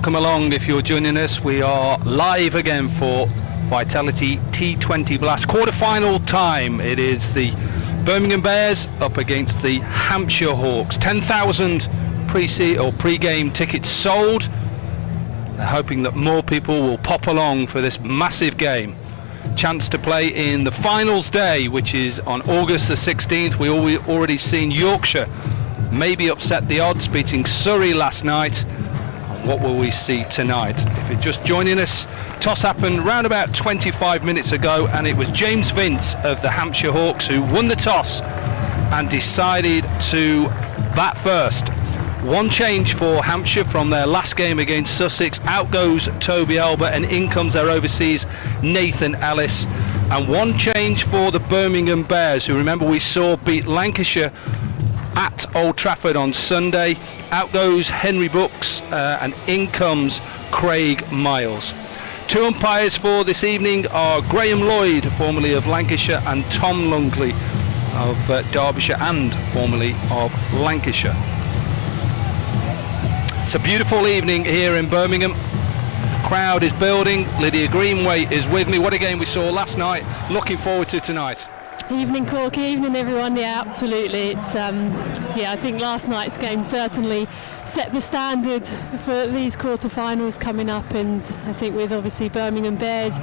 Welcome along if you're joining us. We are live again for Vitality T20 Blast quarter-final time. It is the Birmingham Bears up against the Hampshire Hawks. 10,000 pre-game tickets sold. They're hoping that more people will pop along for this massive game. Chance to play in the finals day, which is on August the 16th. We already seen Yorkshire maybe upset the odds, beating Surrey last night. And what will we see tonight? If you're just joining us, toss happened round about 25 minutes ago, and it was James Vince of the Hampshire Hawks who won the toss and decided to bat first. One change for Hampshire from their last game against Sussex. Out goes Toby Albert and in comes their overseas Nathan Ellis. And one change for the Birmingham Bears, who, remember, we saw beat Lancashire at Old Trafford on Sunday. Out goes Henry Brooks and in comes Craig Miles. Two umpires for this evening are Graham Lloyd, formerly of Lancashire, and Tom Lungley of Derbyshire and formerly of Lancashire. It's a beautiful evening here in Birmingham. The crowd is building. Lydia Greenway is with me. What a game we saw last night. Looking forward to tonight. Evening, Corky. Evening, everyone. Yeah, absolutely. It's I think last night's game certainly set the standard for these quarter-finals coming up, and I think with obviously Birmingham Bears,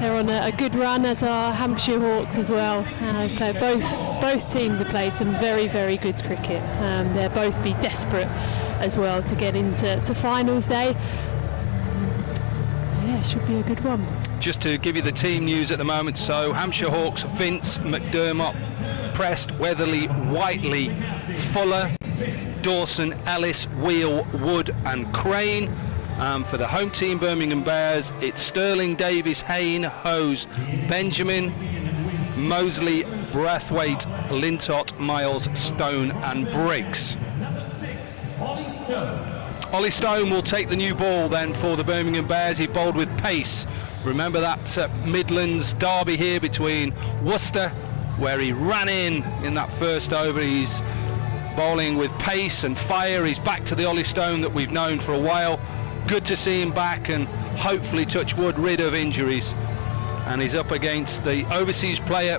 they're on a good run, as are Hampshire Hawks as well. Both teams have played some very, very good cricket. They'll both be desperate as well to get into finals day. Yeah, it should be a good one. Just to give you the team news at the moment, so Hampshire Hawks: Vince, McDermott, Prest, Weatherly, Whiteley, Fuller, Dawson, Ellis, Wheel, Wood and Crane. For the home team Birmingham Bears, it's Sterling, Davies, Hayne, Hose, Benjamin, Mosley, Brathwaite, Lintott, Miles, Stone and Briggs. Ollie Stone will take the new ball then for the Birmingham Bears. He bowled with pace. Remember that Midlands derby here between Worcester, where he ran in that first over. He's bowling with pace and fire. He's back to the Ollie Stone that we've known for a while. Good to see him back and hopefully, touch wood, rid of injuries. And he's up against the overseas player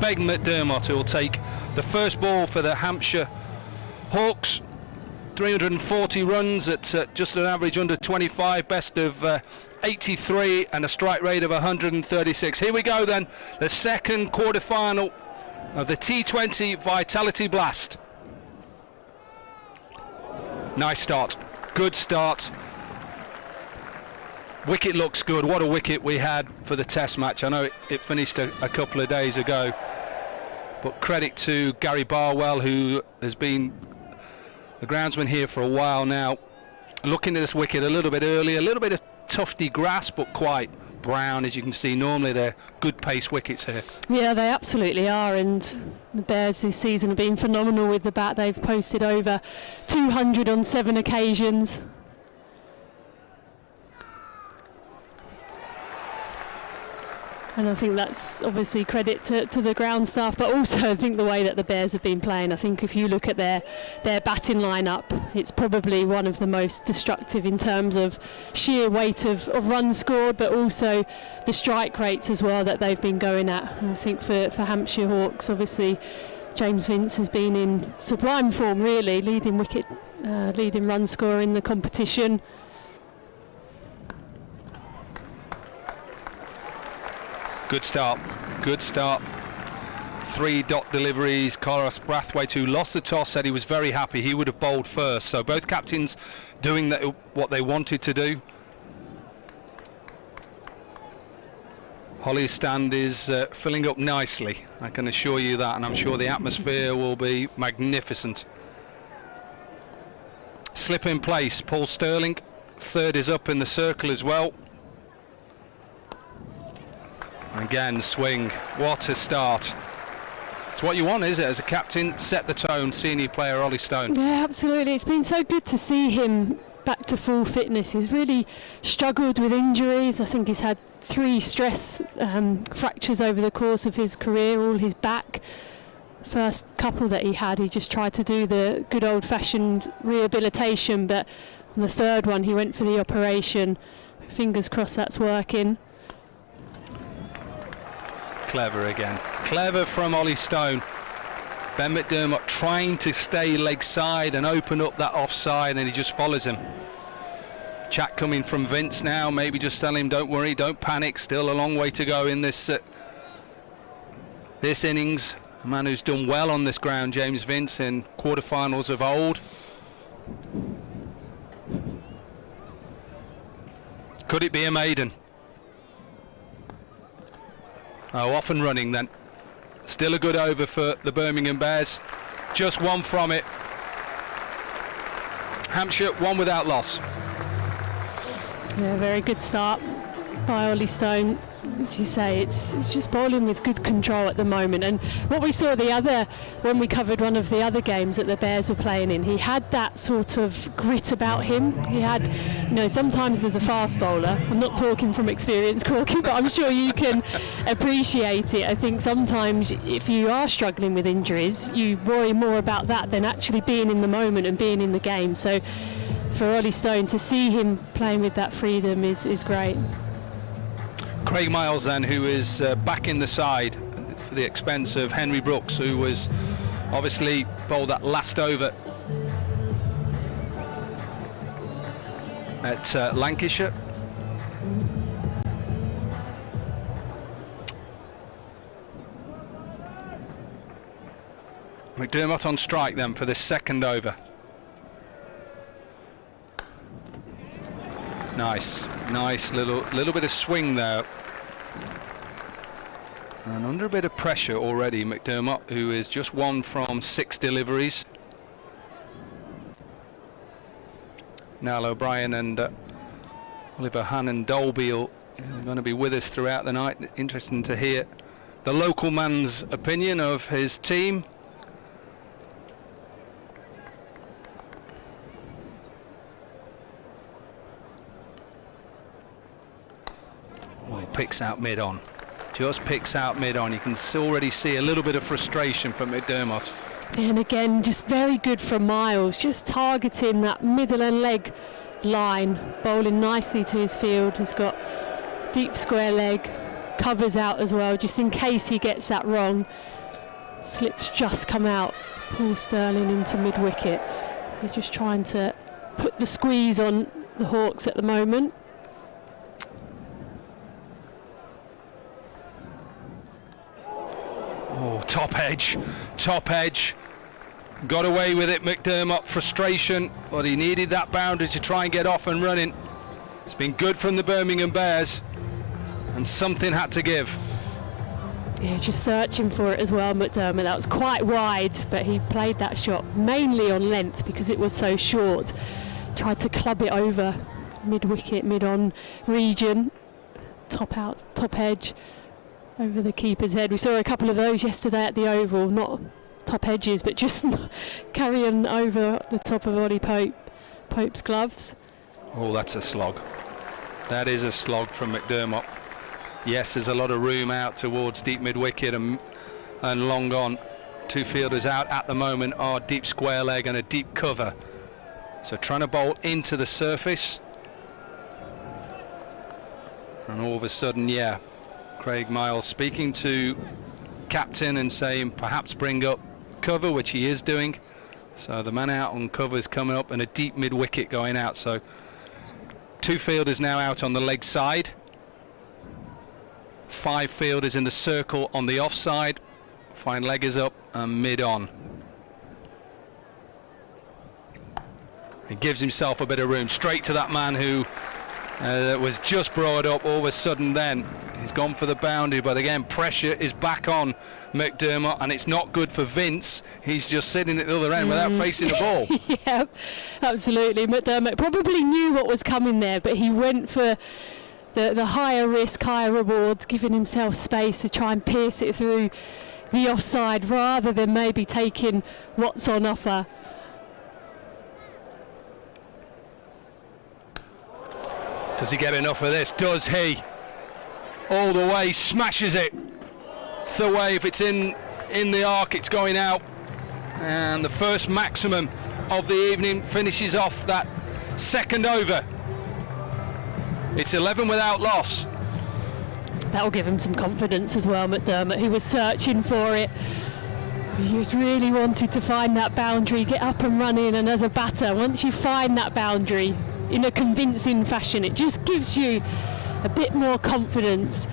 Ben McDermott, who will take the first ball for the Hampshire Hawks. 340 runs at just an average under 25, best of 83 and a strike rate of 136. Here we go then, the second quarter-final of the T20 Vitality Blast. Nice start, good start. Wicket looks good. What a wicket we had for the test match. I know it finished a couple of days ago, but credit to Gary Barwell, who has been the groundsman here for a while now. Looking at this wicket a little bit early, a little bit of tufty grass, but quite brown, as you can see. Normally they're good pace wickets here. Yeah, they absolutely are, and the Bears this season have been phenomenal with the bat. They've posted over 200 on 7 occasions. And I think that's obviously credit to the ground staff, but also I think the way that the Bears have been playing. I think if you look at their batting lineup, it's probably one of the most destructive in terms of sheer weight of runs scored, but also the strike rates as well that they've been going at. And I think for Hampshire Hawks, obviously James Vince has been in sublime form, really, leading run scorer in the competition. Good start, good start. 3 dot deliveries. Carlos Brathwaite, who lost the toss, said he was very happy. He would have bowled first. So both captains doing what they wanted to do. Holly's stand is filling up nicely, I can assure you that, and I'm sure the atmosphere will be magnificent. Slip in place, Paul Sterling. Third is up in the circle as well. Again, swing. What a start. It's what you want, is it, as a captain? Set the tone, senior player Ollie Stone. Yeah, absolutely. It's been so good to see him back to full fitness. He's really struggled with injuries. I think he's had 3 stress fractures over the course of his career, all his back. First couple that he had, he just tried to do the good old-fashioned rehabilitation, but And the third one, he went for the operation. Fingers crossed that's working. Clever again. Clever from Ollie Stone. Ben McDermott trying to stay leg side and open up that offside, and he just follows him. Chat coming from Vince now, maybe just telling him don't worry, don't panic, still a long way to go in this this innings. A man who's done well on this ground, James Vince, in quarterfinals of old. Could it be a maiden? Oh, off and running then. Still a good over for the Birmingham Bears. Just one from it. Hampshire, one without loss. Yeah, very good start by Ollie Stone. As you say, it's just bowling with good control at the moment. And what we saw when we covered one of the other games that the Bears were playing in, he had that sort of grit about him. He had, you know, sometimes as a fast bowler, I'm not talking from experience, Corky, but I'm sure you can appreciate it. I think sometimes if you are struggling with injuries, you worry more about that than actually being in the moment and being in the game. So for Ollie Stone to see him playing with that freedom is great. Craig Miles then, who is back in the side for the expense of Henry Brooks, who was obviously bowled that last over at Lancashire. McDermott on strike then for this second over. Nice little bit of swing there, and under a bit of pressure already, McDermott, who is just 1 from 6 deliveries. Niall O'Brien and Oliver Hannon Dolby are going to be with us throughout the night. Interesting to hear the local man's opinion of his team. Picks out mid-on, just picks out mid-on. You can already see a little bit of frustration from McDermott. And again, just very good from Miles, just targeting that middle and leg line, bowling nicely to his field. He's got deep square leg, covers out as well, just in case he gets that wrong. Slips just come out, Paul Sterling into mid-wicket. They're just trying to put the squeeze on the Hawks at the moment. Oh, top edge, got away with it, McDermott. Frustration, but he needed that boundary to try and get off and running. It's been good from the Birmingham Bears, and something had to give. Yeah, just searching for it as well, McDermott. That was quite wide, but he played that shot mainly on length because it was so short. Tried to club it over mid-wicket, mid-on region, top out, top edge, over the keeper's head. We saw a couple of those yesterday at the Oval, not top edges, but just carrying over the top of Ollie Pope's gloves. Oh, that's a slog. That is a slog from McDermott. Yes, there's a lot of room out towards deep mid-wicket and long on. Two fielders out at the moment are deep square leg and a deep cover. So trying to bowl into the surface. And all of a sudden, yeah, Craig Miles speaking to captain and saying perhaps bring up cover, which he is doing. So the man out on cover is coming up and a deep mid-wicket going out. So two fielders now out on the leg side. 5 fielders in the circle on the offside. Fine leg is up and mid-on. He gives himself a bit of room, straight to that man who was just brought up. All of a sudden then he's gone for the boundary, but again pressure is back on McDermott, and it's not good for Vince. He's just sitting at the other end without facing the ball. Yeah, absolutely. McDermott probably knew what was coming there, but he went for the higher risk, higher reward, giving himself space to try and pierce it through the offside rather than maybe taking what's on offer. Does he get enough of this? Does he? All the way, smashes it. It's the way, if it's in the arc, it's going out. And the first maximum of the evening finishes off that second over. It's 11 without loss. That'll give him some confidence as well, McDermott, who was searching for it. He just really wanted to find that boundary, get up and running, and as a batter, once you find that boundary in a convincing fashion, it just gives you a bit more confidence.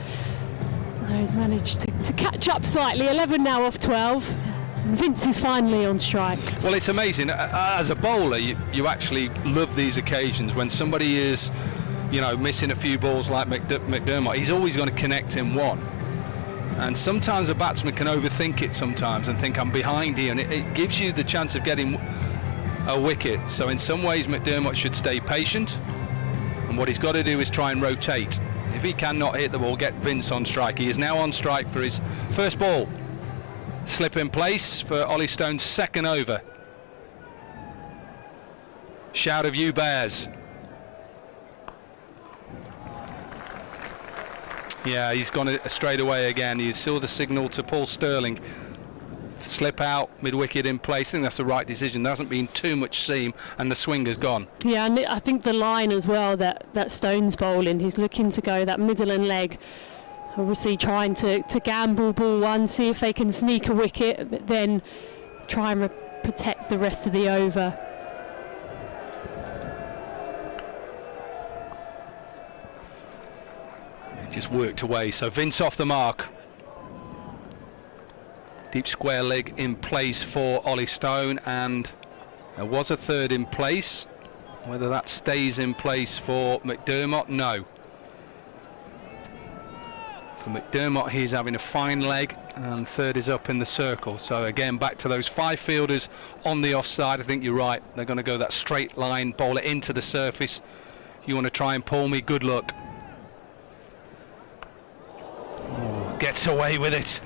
He's managed to catch up slightly, 11 now off 12, and Vince is finally on strike. Well, it's amazing. As a bowler, you actually love these occasions when somebody is, you know, missing a few balls like McDermott. He's always going to connect in one. And sometimes a batsman can overthink it sometimes and think, I'm behind here, and it gives you the chance of getting a wicket. So in some ways McDermott should stay patient, and what he's got to do is try and rotate. If he cannot hit the ball, get Vince on strike. He is now on strike for his first ball. Slip in place for Ollie Stone's second over. Shout of you Bears. Yeah, he's gone straight away again. You saw the signal to Paul Sterling. Slip out, mid-wicket in place. I think that's the right decision. There hasn't been too much seam, and the swing has gone. Yeah, and I think the line as well that Stone's bowling, he's looking to go that middle and leg. Obviously trying to gamble ball one, see if they can sneak a wicket, but then try and protect the rest of the over. Just worked away, so Vince off the mark. Deep square leg in place for Ollie Stone, and there was a third in place. Whether that stays in place for McDermott, no. For McDermott, he's having a fine leg, and third is up in the circle. So again, back to those 5 fielders on the offside. I think you're right. They're going to go that straight line, bowl it into the surface. You want to try and pull me, good luck. Gets away with it,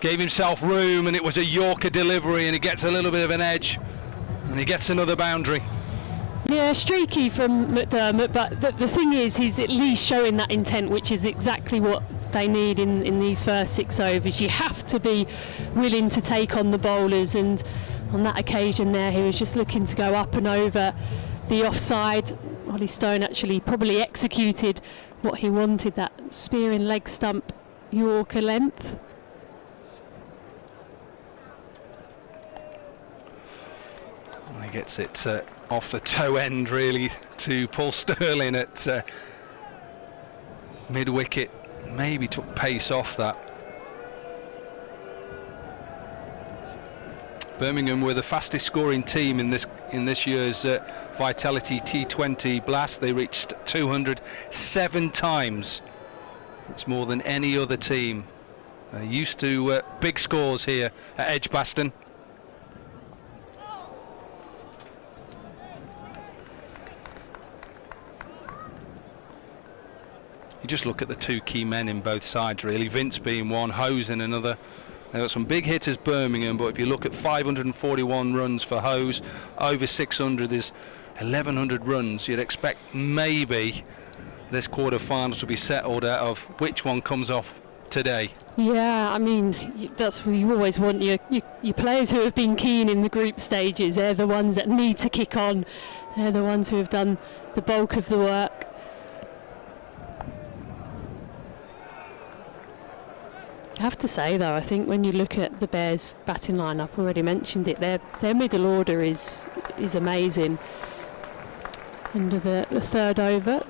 gave himself room, and it was a Yorker delivery, and he gets a little bit of an edge, and he gets another boundary. Yeah, streaky from McDermott, but the thing is, he's at least showing that intent, which is exactly what they need in these first 6 overs. You have to be willing to take on the bowlers, and on that occasion there, he was just looking to go up and over the offside. Ollie Stone actually probably executed what he wanted, that spearing leg stump Yorker length. He gets it off the toe end really to Paul Sterling at mid wicket. Maybe took pace off that. Birmingham were the fastest scoring team in this year's Vitality T20 Blast. They reached 207 times. That's more than any other team. Used to big scores here at Edgbaston. You just look at the 2 key men in both sides really, Vince being one, Hose in another. They've got some big hitters, Birmingham, but if you look at 541 runs for Hose, over 600 is 1,100 runs. You'd expect maybe this quarter-finals will be settled out of which one comes off today. Yeah, I mean, that's what you always want, your players who have been keen in the group stages. They're the ones that need to kick on. They're the ones who have done the bulk of the work. I have to say though, I think when you look at the Bears batting lineup, already mentioned it, their middle order is amazing. Into the third over.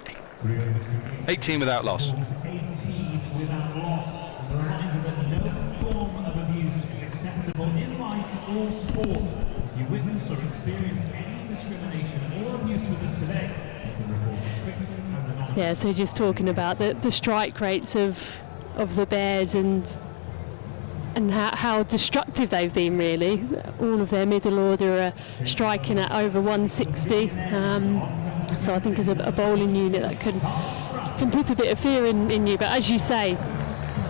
18 without loss. 18 without loss. A reminder that no form of abuse is acceptable in life or sport. If you witness or experience any discrimination or abuse with us today, you can report it quickly and anonymously. Yeah, so just talking about the strike rates of the Bears and how destructive they've been really. All of their middle order are striking at over 160. So I think as a bowling unit that can put a bit of fear in you. But as you say,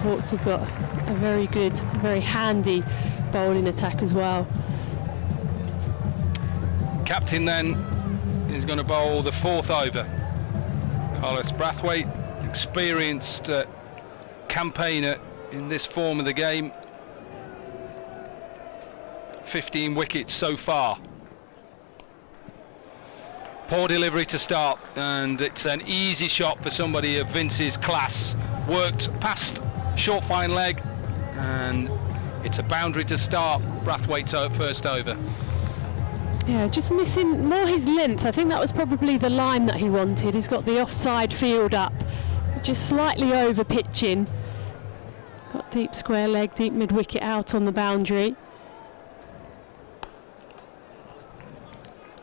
Hawks have got a very good, very handy bowling attack as well. Captain then is going to bowl the 4th over. Carlos Brathwaite, experienced campaigner in this form of the game. 15 wickets so far. Poor delivery to start, and it's an easy shot for somebody of Vince's class. Worked past short fine leg, and it's a boundary to start. Brathwaite's first over. Yeah, just missing more his length. I think that was probably the line that he wanted. He's got the offside field up, just slightly over pitching. Got deep square leg, deep mid wicket out on the boundary.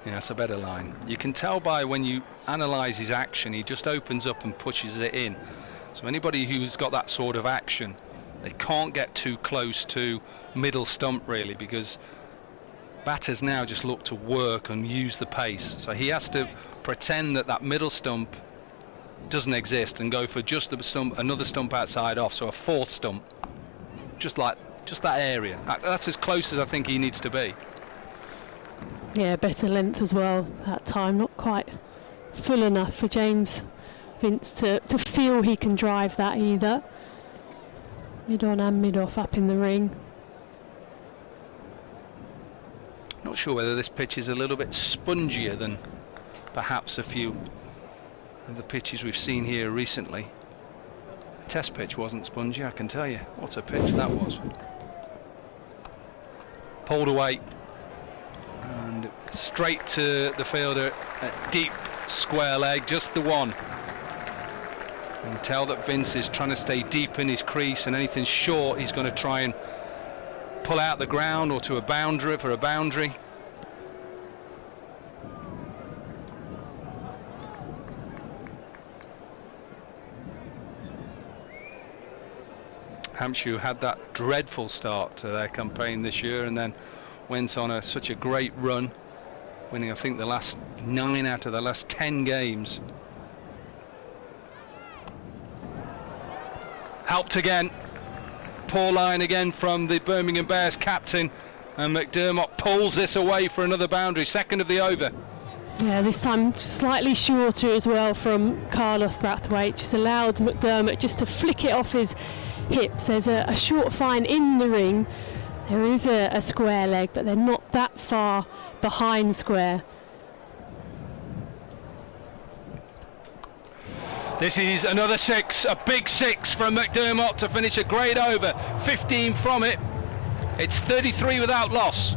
Yeah, it's a better line. You can tell by when you analyse his action, he just opens up and pushes it in. So anybody who's got that sort of action, they can't get too close to middle stump really, because batters now just look to work and use the pace. So he has to pretend that that middle stump doesn't exist and go for just the stump, another stump outside off, so a fourth stump, just that area. That's as close as I think he needs to be. Yeah, better length as well that time, not quite full enough for James Vince to feel he can drive that either. Mid on and mid off up in the ring. Not sure whether this pitch is a little bit spongier than perhaps a few of the pitches we've seen here recently. The test pitch wasn't spongy, I can tell you. What a pitch that was. Pulled away and straight to the fielder at deep square leg, just the one. You can tell that Vince is trying to stay deep in his crease, and anything short he's going to try and pull out the ground or to a boundary for a boundary. Hampshire had that dreadful start to their campaign this year and then went on such a great run, winning I think the last 9 out of the last 10 games. Helped again. Poor line again from the Birmingham Bears captain, and McDermott pulls this away for another boundary, second of the over. Yeah, this time slightly shorter as well from Carlos Brathwaite, just allowed McDermott just to flick it off his hips. There's a short fine in the ring. There is a square leg, but they're not that far behind square. This is another 6, a big 6 from McDermott to finish a great over. 15 from it. It's 33 without loss.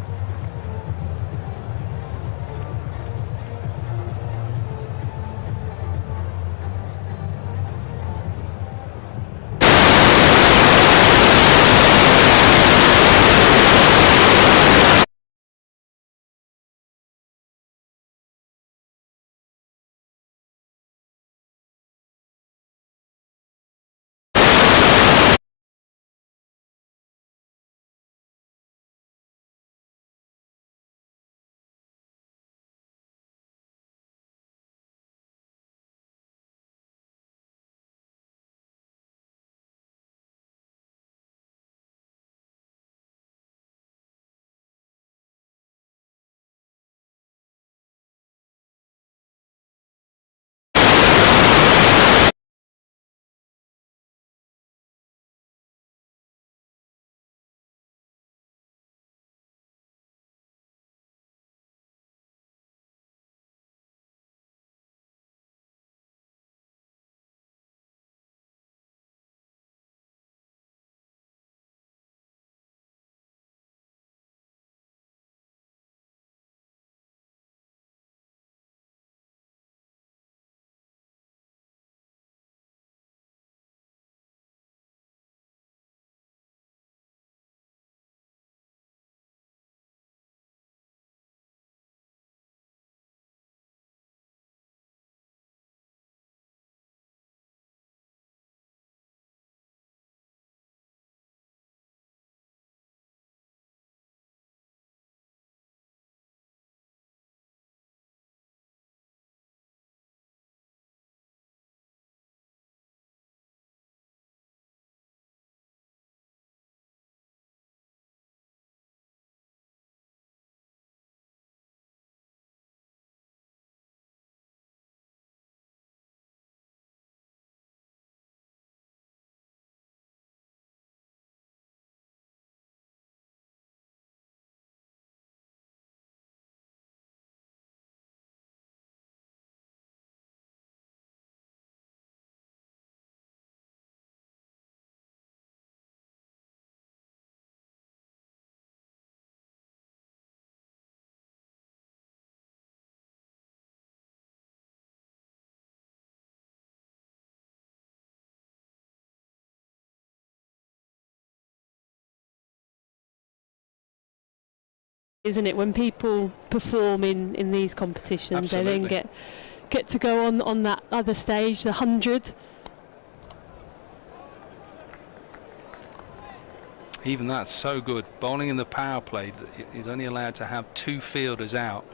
isn't it? When people perform in these competitions, Absolutely. they then get to go on that other stage, the 100. Even that's so good. Bowling in the power play, he's only allowed to have 2 fielders out,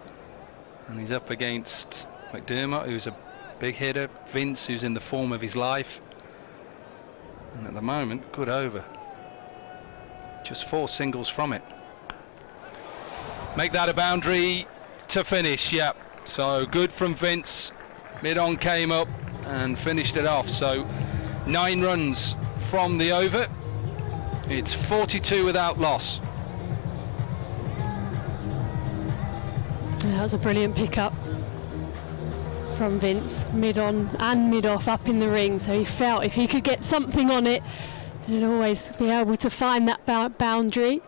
and he's up against McDermott, who's a big hitter, Vince, who's in the form of his life, and at the moment, good over. Just 4 singles from it. Make that a boundary to finish. Yep. So good from Vince. Mid-on came up and finished it off. So 9 runs from the over. It's 42 without loss. That was a brilliant pickup from Vince, mid-on and mid-off up in the ring. So he felt if he could get something on it, he'd always be able to find that boundary.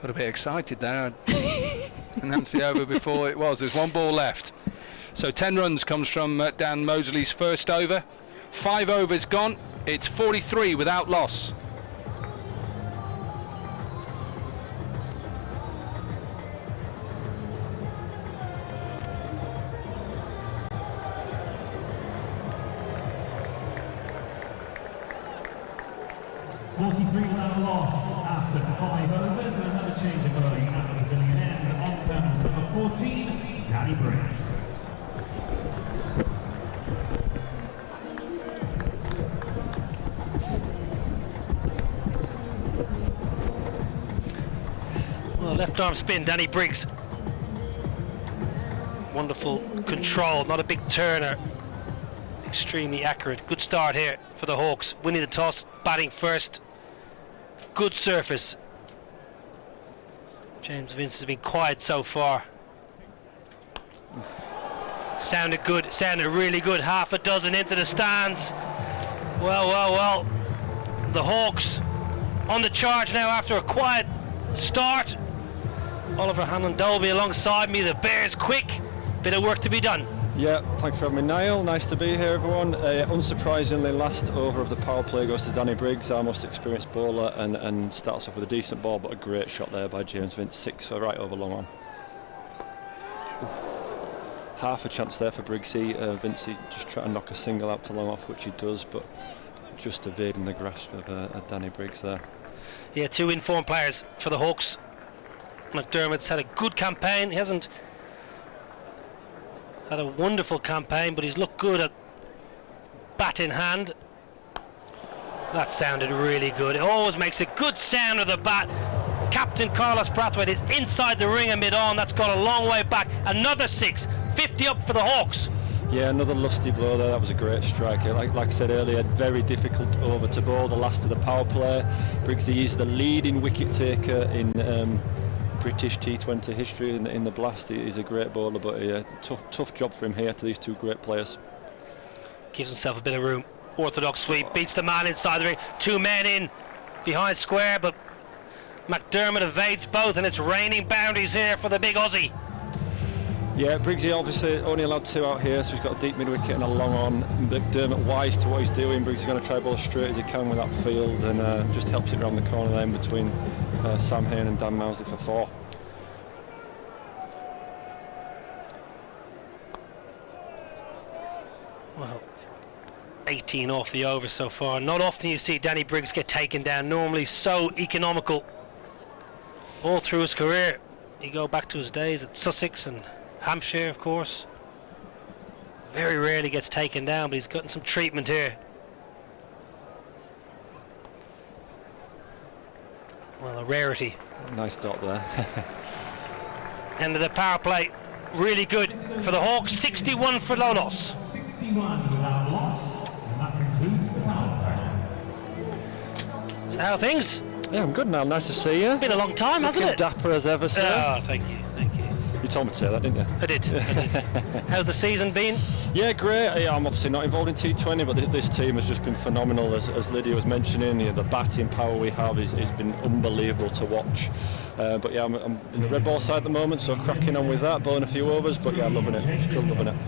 Got a bit excited there. Announced the over before it was. There's 1 ball left. So 10 runs comes from Dan Mosley's first over. 5 overs gone. It's 43 without loss. Without loss after 5 overs, and another change of bowling at the pavilion end. On comes number 14, Danny Briggs. Well, left arm spin, Danny Briggs. Wonderful control, not a big turner. Extremely accurate. Good start here for the Hawks. Winning the toss, batting first. Good surface. James Vince has been quiet so far. Sounded good, sounded really good. Half a dozen into the stands. Well. The Hawks on the charge now after a quiet start. Oliver Hanlon-Dolby alongside me. The Bears quick. Bit of work to be done. Yeah, thanks for having me, Niall. Nice to be here, everyone. Unsurprisingly, last over of the power play goes to Danny Briggs, our most experienced bowler, and starts off with a decent ball, but a great shot there by James Vince. 6 right over long on. Half a chance there for Briggsy. Vincey just trying to knock a single out to long off, which he does, but just evading the grasp of Danny Briggs there. Yeah, 2 informed players for the Hawks. McDermott's had a good campaign. He hasn't had a wonderful campaign, but he's looked good at bat in hand. That sounded really good. It always makes a good sound of the bat. Captain Carlos Brathwaite is inside the ring and mid-on. That's gone a long way back. Another 6, 50 up for the Hawks. Yeah, another lusty blow there. That was a great strike. Like I said earlier, very difficult over to bowl, the last of the power play. Briggsy is the leading wicket taker in British T20 history in the blast. He's a great bowler, but a tough job for him here to these 2 great players. Gives himself a bit of room. Orthodox sweep, beats the man inside the ring. 2 men in behind square, but McDermott evades both, and it's raining boundaries here for the big Aussie. Yeah, Briggsy obviously only allowed 2 out here, so he's got a deep mid-wicket and a long on. McDermott wise to what he's doing. Briggsy going to try bowl as straight as he can with that field, and just helps it around the corner there in between Sam Hain and Dan Mosley for 4. Well, 18 off the over so far. Not often you see Danny Briggs get taken down. Normally so economical all through his career. You go back to his days at Sussex and Hampshire, of course. Very rarely gets taken down, but he's gotten some treatment here. Well, a rarity. Nice dot there. End of the power play. Really good for the Hawks. 61 for no loss. 61 without loss, and that concludes the power play. So how are things? Yeah, I'm good now. Nice to see you. Been a long time, hasn't it? Dapper as ever, sir. Oh, thank you, thank you. You told me to say that, didn't you? I did. How's the season been? Yeah, great. Yeah, I'm obviously not involved in T20, but this team has just been phenomenal. As Lydia was mentioning, the batting power we have has been unbelievable to watch. But yeah, I'm in the red ball side at the moment, so cracking on with that, bowling a few overs, but yeah, loving it. Still loving it.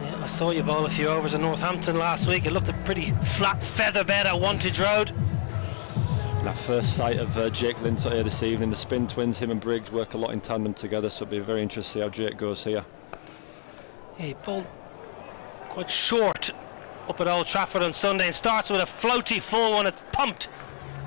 Yeah, I saw you bowl a few overs in Northampton last week. It looked a pretty flat feather bed at Wantage Road. And our first sight of Jake Lintott here this evening. The spin twins, him and Briggs, work a lot in tandem together, so it'll be very interesting to see how Jake goes here. Yeah, he bowled quite short up at Old Trafford on Sunday and starts with a floaty full one. It's pumped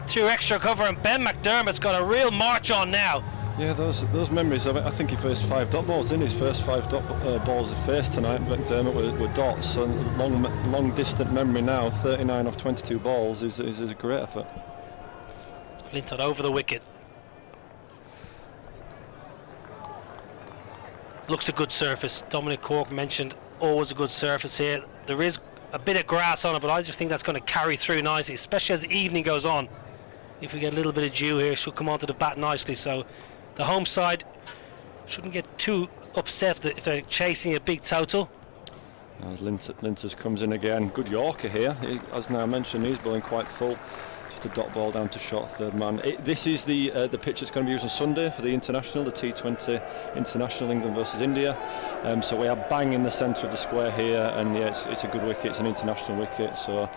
through extra cover, and Ben McDermott's got a real march on now. Yeah, those memories of it. I think he faced 5 dot balls in his first 5 dot balls he faced tonight. McDermott were dots, so long distant memory now. 39 off 22 balls is a great effort. Lintott over the wicket. Looks a good surface. Dominic Cork mentioned always a good surface here. There is a bit of grass on it, but I just think that's going to carry through nicely, especially as the evening goes on. If we get a little bit of dew here, she'll come onto the bat nicely. So the home side shouldn't get too upset if they're chasing a big total. As Lintott comes in again, good Yorker here. As now mentioned, he's bowling quite full. Just a dot ball down to short third man. This is the pitch that's going to be used on Sunday for the international, the T20 international, England versus India. So we are bang in the centre of the square here, and yeah, it's a good wicket. It's an international wicket, so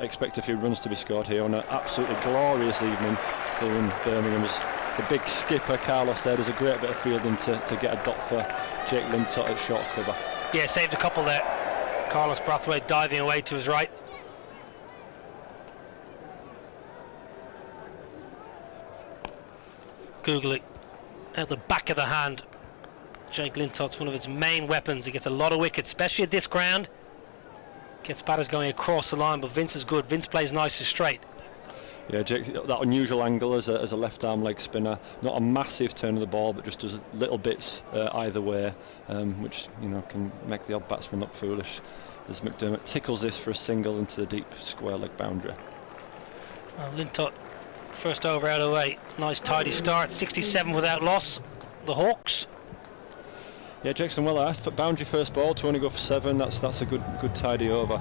expect a few runs to be scored here on an absolutely glorious evening here in Birmingham. As the big skipper Carlos said, there's a great bit of fielding to get a dot for Jake Lintott at short cover. Yeah, saved a couple there. Carlos Brathwaite diving away to his right. Googly at the back of the hand. Jake Lintott's one of his main weapons. He gets a lot of wickets, especially at this ground. Gets batters going across the line, but Vince is good. Vince plays nice and straight. Yeah, Jake, that unusual angle as a left arm leg spinner. Not a massive turn of the ball, but just does little bits either way, which can make the odd batsman look foolish. As McDermott tickles this for a single into the deep square leg boundary. Well, Lintott, first over out of the way. Nice tidy start. 67 without loss. The Hawks. Yeah, Jackson well there. Boundary first ball to only go for 7. That's a good tidy over.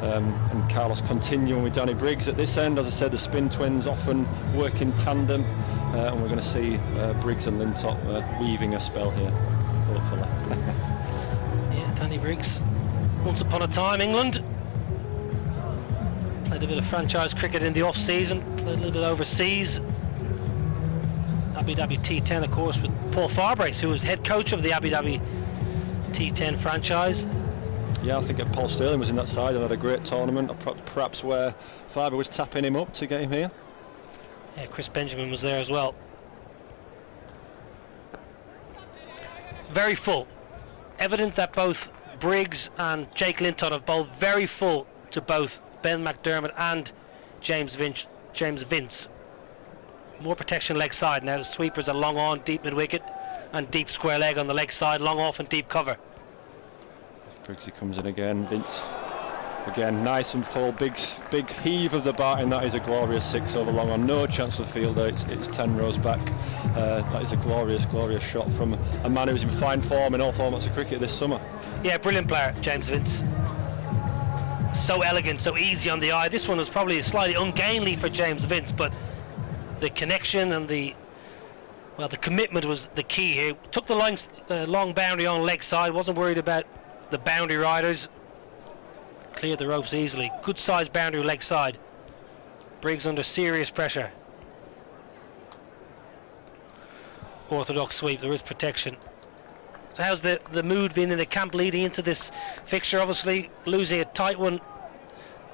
And Carlos continuing with Danny Briggs at this end. As I said, the spin twins often work in tandem, and we're going to see Briggs and Lintott weaving a spell here, hopefully. Yeah, Danny Briggs. Once upon a time, England. Played a bit of franchise cricket in the off-season. Played a little bit overseas. Abu Dhabi T10, of course, with Paul Farbrace, who was head coach of the Abu Dhabi T10 franchise. Yeah, I think Paul Sterling was in that side and had a great tournament, perhaps where Farber was tapping him up to get him here. Yeah, Chris Benjamin was there as well. Very full. Evident that both Briggs and Jake Lintott have bowled very full to both Ben McDermott and James Vince. More protection leg side now. Sweepers are long on, deep mid wicket, and deep square leg on the leg side, long off and deep cover. Briggsy comes in again. Vince again, nice and full. Big heave of the bat, and that is a glorious 6 over long on. No chance for the fielder. It's 10 rows back. That is a glorious shot from a man who's in fine form in all formats of cricket this summer. Yeah, brilliant player, James Vince. So elegant, so easy on the eye. This one was probably slightly ungainly for James Vince, but the connection and the commitment was the key here. Took the long boundary on leg side, wasn't worried about the boundary riders. Cleared the ropes easily. Good sized boundary leg side. Briggs under serious pressure. Orthodox sweep, there is protection. So how's the mood been in the camp leading into this fixture? Obviously losing a tight one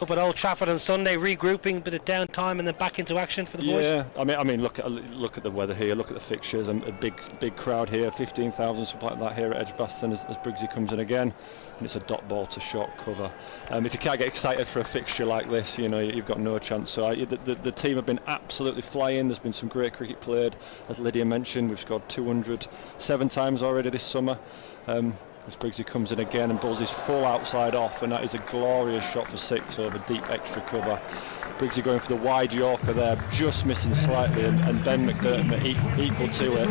up at Old Trafford on Sunday, regrouping, bit of downtime, and then back into action for the boys. Yeah, I mean, look at the weather here. Look at the fixtures. A big crowd here, 15,000, something like that here at Edgbaston as Briggsy comes in again, and it's a dot ball to short cover. If you can't get excited for a fixture like this, you've got no chance. So the team have been absolutely flying. There's been some great cricket played, as Lydia mentioned. We've scored 207 times already this summer. As Briggsy comes in again and bowls his full outside off, and that is a glorious shot for 6 over deep extra cover. Briggsy going for the wide Yorker there, just missing slightly, and Ben McDermott equal to it,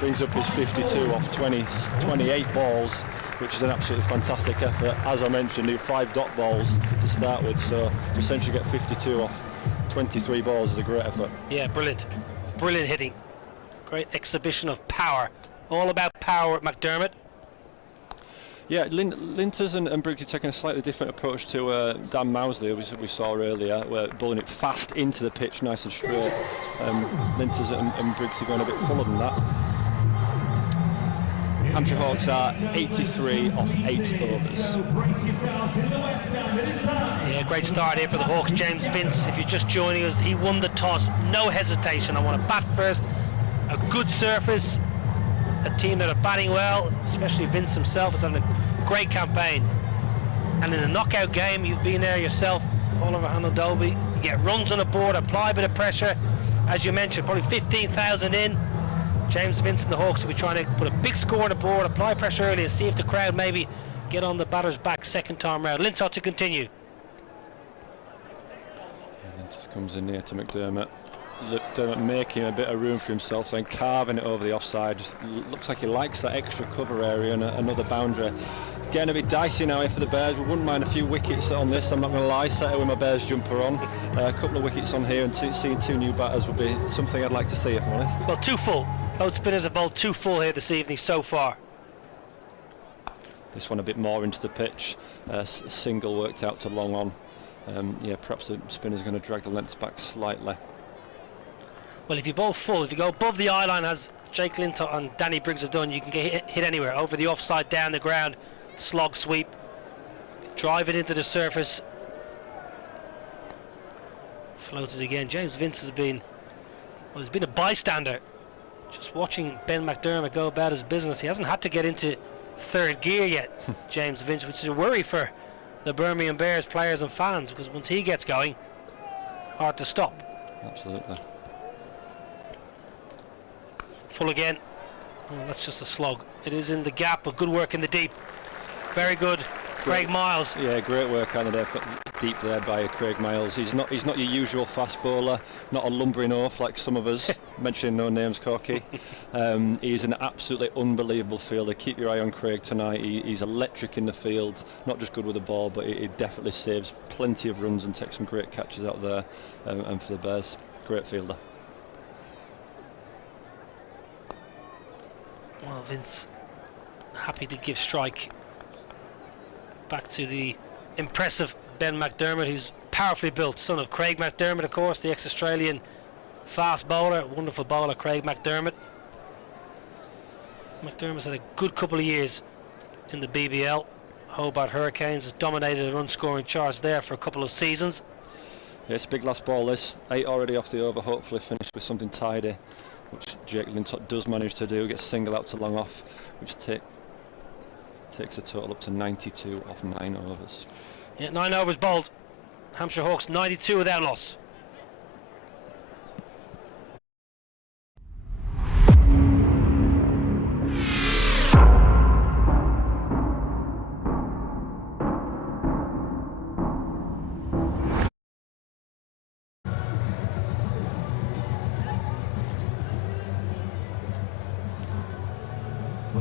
brings up his 52 off 28 balls, which is an absolutely fantastic effort. As I mentioned, he had 5 dot balls to start with, so to essentially get 52 off 23 balls is a great effort. Yeah, brilliant hitting, great exhibition of power, all about power at McDermott. Yeah, Linters and Briggs are taking a slightly different approach to Dan Mousley, who we saw earlier, where bowling it fast into the pitch, nice and straight. Linters and Briggs are going a bit fuller than that. Hampshire Hawks are 83 off 8 overs. Yeah, great start here for the Hawks. James Vince, if you're just joining us, he won the toss, no hesitation. I want to bat first, a good surface, a team that are batting well, especially Vince himself has had a great campaign. And in a knockout game, you've been there yourself, Oliver Hanaldovi, you get runs on the board, apply a bit of pressure. As you mentioned, probably 15,000 in. James Vince and the Hawks will be trying to put a big score on the board, apply pressure early and see if the crowd maybe get on the batter's back second time round. Lintott to continue. Linters comes in near to McDermott. McDermott making a bit of room for himself, then carving it over the offside. Just looks like he likes that extra cover area and another boundary. Getting a bit dicey now here for the Bears. We wouldn't mind a few wickets on this, I'm not going to lie. Set with my Bears jumper on. A couple of wickets on here and seeing 2 new batters would be something I'd like to see, if I'm honest. Well, 2 full. Both spinners have bowled 2 full here this evening so far. This one a bit more into the pitch. Single worked out to long on. Yeah, perhaps the spinner's going to drag the lengths back slightly. Well, if you bowl full, if you go above the eye line, as Jake Lintott and Danny Briggs have done, you can get hit anywhere. Over the offside, down the ground, slog sweep, drive it into the surface. Floated again. James Vince has been, well, he's been a bystander. Just watching Ben McDermott go about his business. He hasn't had to get into 3rd gear yet, James Vince, which is a worry for the Birmingham Bears players and fans, because once he gets going, hard to stop. Absolutely. Full again. Oh, that's just a slog. It is in the gap, but good work in the deep. Very good. Craig Miles. Yeah, great work out of there, deep there by Craig Miles. He's not your usual fast bowler, not a lumbering oaf like some of us, mentioning no names, Corky. He's an absolutely unbelievable fielder. Keep your eye on Craig tonight. He's electric in the field, not just good with the ball, but he definitely saves plenty of runs and takes some great catches out there. And for the Bears, great fielder. Well, Vince happy to give strike back to the impressive Ben McDermott, who's powerfully built, son of Craig McDermott, of course, the ex-Australian fast bowler, wonderful bowler Craig McDermott. McDermott's had a good couple of years in the BBL. Hobart Hurricanes has dominated the run scoring charts there for a couple of seasons. Yeah, it's a big last ball this, 8 already off the over, hopefully finish with something tidy, which Jake Lintott does manage to do. Gets single out to long off, which takes a total up to 92 off 9 overs. Yeah, 9 overs bowled. Hampshire Hawks 92 without loss.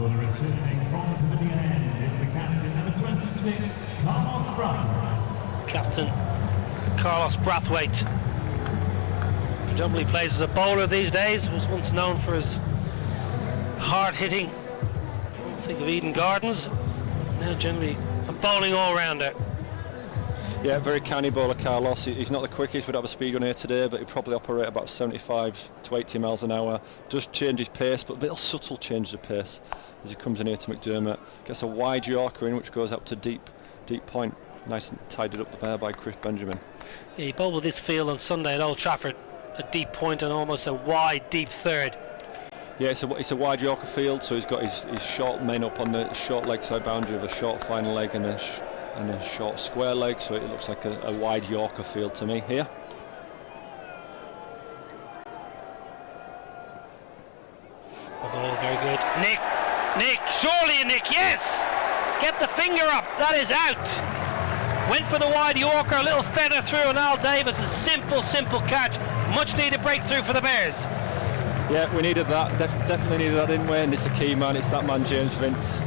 Returning from the pavilion end is the captain, number 26, Carlos Brathwaite. Captain Carlos Brathwaite predominantly plays as a bowler these days. Was once known for his hard hitting. Think of Eden Gardens. Now generally a bowling all-rounder. Yeah, very canny bowler Carlos. He's not the quickest, would have a speed gun here today, but he'd probably operate about 75 to 80 miles an hour. Does change his pace, but a little subtle change of pace as he comes in here to McDermott. Gets a wide Yorker in, which goes up to deep point. Nice and tidied up there by Chris Benjamin. Yeah, he bowled with this field on Sunday at Old Trafford. A deep point and almost a wide, deep third. Yeah, it's a wide Yorker field, so he's got his short main up on the short leg side boundary of a short final leg and a short square leg, so it looks like a wide Yorker field to me here. Oh, very good. Nick, surely Nick, yes! Get the finger up, that is out. Went for the wide Yorker, a little feather through, and Al Davis, a simple catch. Much needed breakthrough for the Bears. Yeah, we needed that, definitely needed that, didn't we? And it's the key man, it's that man James Vince.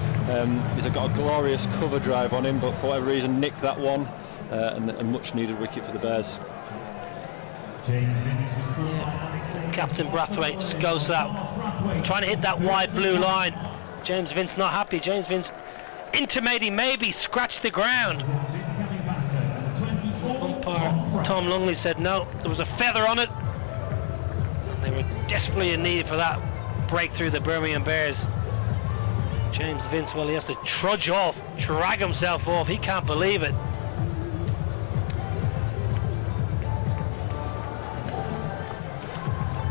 He's got a glorious cover drive on him, but for whatever reason nicked that one, and a much needed wicket for the Bears. Captain Brathwaite just goes to that, trying to hit that wide blue line. James Vince not happy. James Vince intimating maybe scratch the ground. Umpire Tom Lungley said no, there was a feather on it. They were desperately in need for that breakthrough, the Birmingham Bears. James Vince, well, he has to trudge off, drag himself off. He can't believe it.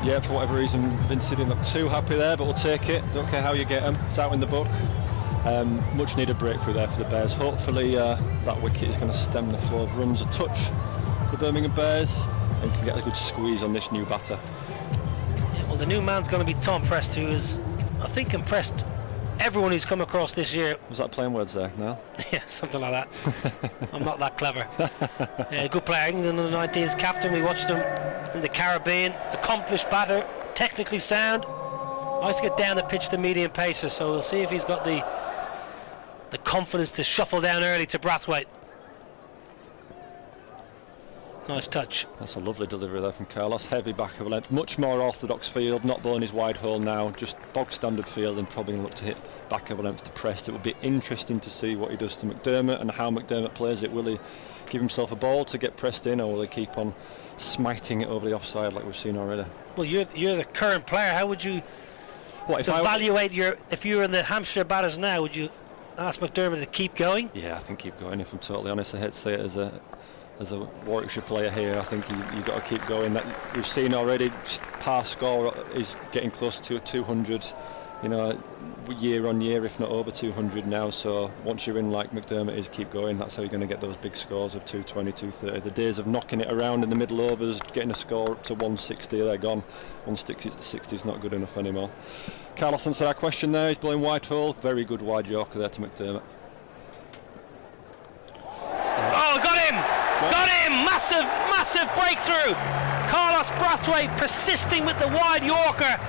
Yeah, for whatever reason, Vince didn't look too happy there, but we'll take it. Don't care how you get them. It's out in the book. Much needed breakthrough there for the Bears. Hopefully that wicket is going to stem the flow of runs a touch for the Birmingham Bears and can get a good squeeze on this new batter. Yeah, well, the new man's going to be Tom Prest, who is, I think, impressed everyone who's come across this year. Was that playing words there, no? Yeah, something like that. I'm not that clever. Good player, England under 19's captain. We watched him in the Caribbean. Accomplished batter, technically sound. Nice to get down the pitch to medium pacer, so we'll see if he's got the confidence to shuffle down early to Brathwaite. Nice touch. That's a lovely delivery there from Carlos. Heavy back of a length, much more orthodox field, not blowing his wide hole now, just bog standard field, and probably going to look to hit back of a length to Prest. It will be interesting to see what he does to McDermott and how McDermott plays it. Will he give himself a ball to get Prest in, or will he keep on smiting it over the offside like we've seen already? Well, you're the current player. How would you evaluate if you were in the Hampshire batters now? Would you ask McDermott to keep going? Yeah, I think keep going. If I'm totally honest, I hate to say it as a Warwickshire player here, I think you've got to keep going. That we've seen already, par score is getting close to a 200, you know, year on year, if not over 200 now. So once you're in like McDermott is, keep going. That's how you're going to get those big scores of 220, 230. The days of knocking it around in the middle overs, getting a score up to 160, they're gone. 160 is not good enough anymore. Carlos answered our question there. He's blowing wide hole. Very good wide Yorker there to McDermott. Oh, got him! Got him! Massive breakthrough! Carlos Brathwaite persisting with the wide Yorker.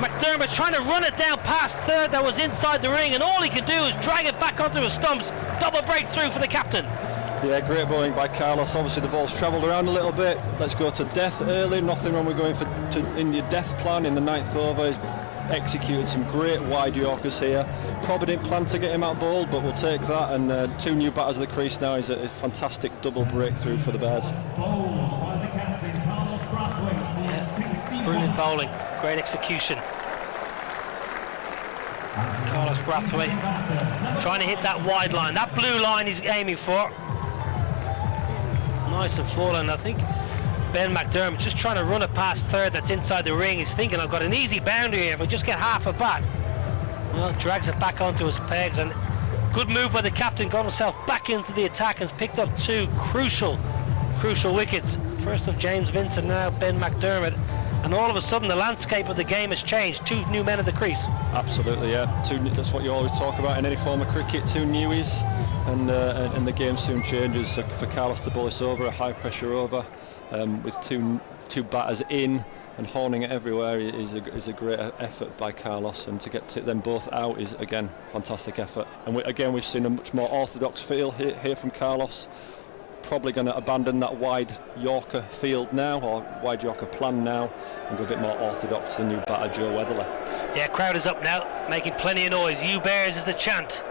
McDermott trying to run it down past third that was inside the ring, and all he could do is drag it back onto his stumps. Double breakthrough for the captain. Yeah, great bowling by Carlos. Obviously the ball's travelled around a little bit. Let's go to death early. Nothing wrong with going in your death plan in the 9th over. He's executed some great wide Yorkers here. Probably didn't plan to get him out bowled, but we'll take that. And 2 new batters at the crease now is a fantastic double breakthrough for the Bears. Brilliant bowling, great execution. Carlos Brathwaite trying to hit that wide line. That blue line he's aiming for. Nice and falling. I think Ben McDermott just trying to run it past third that's inside the ring. He's thinking, I've got an easy boundary here if I just get half a bat. Well, drags it back onto his pegs, and good move by the captain, got himself back into the attack and picked up 2 crucial wickets. First of James Vince and now Ben McDermott. And all of a sudden the landscape of the game has changed. 2 new men at the crease. Absolutely, yeah. That's what you always talk about in any form of cricket. 2 newies, and the game soon changes. So for Carlos to bowl this over, a high pressure over, with two batters in and horning it everywhere is a great effort by Carlos. And to get them both out is again fantastic effort. And we've seen a much more orthodox feel here from Carlos. Probably going to abandon that wide Yorker field now, or wide Yorker plan now, and go a bit more orthodox. The new batter Joe Weatherly. Yeah, crowd is up now, making plenty of noise. You Bears is the chant.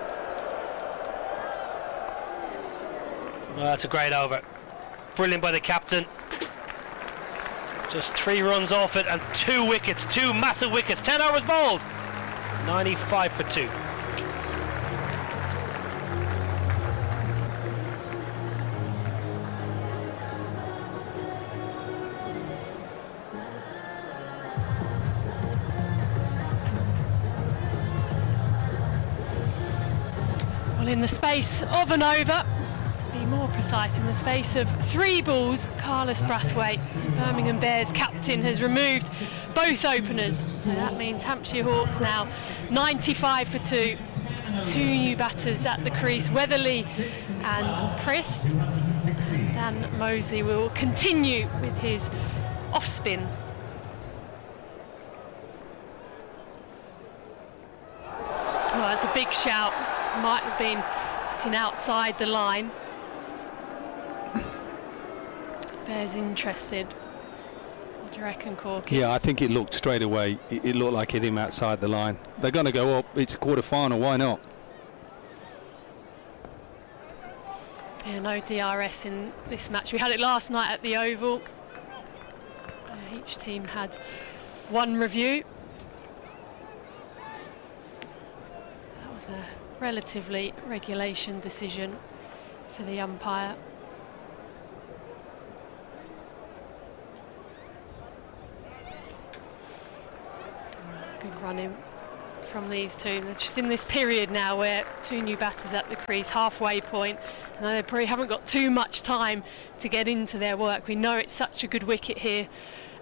Well, that's a great over. Brilliant by the captain. Just 3 runs off it and 2 wickets, 2 massive wickets. 10 overs bowled. 95 for 2. In the space of an over, to be more precise, in the space of 3 balls, Carlos Brathwaite, Birmingham Bears captain, has removed both openers. So that means Hampshire Hawks now 95 for 2. 2 new batters at the crease, Weatherly and Prest. Dan Mosley will continue with his off spin. Well, that's a big shout. Might have been hitting outside the line. Bears interested. What do you reckon, Corky? Yeah, I think it looked straight away. It looked like it hit him outside the line. They're going to go up. It's a quarter final. Why not? Yeah, no DRS in this match. We had it last night at the Oval. Each team had one review. That was a relatively regulation decision for the umpire. Good running from these two. They're just in this period now where two new batters at the crease, halfway point. Now they probably haven't got too much time to get into their work. We know it's such a good wicket here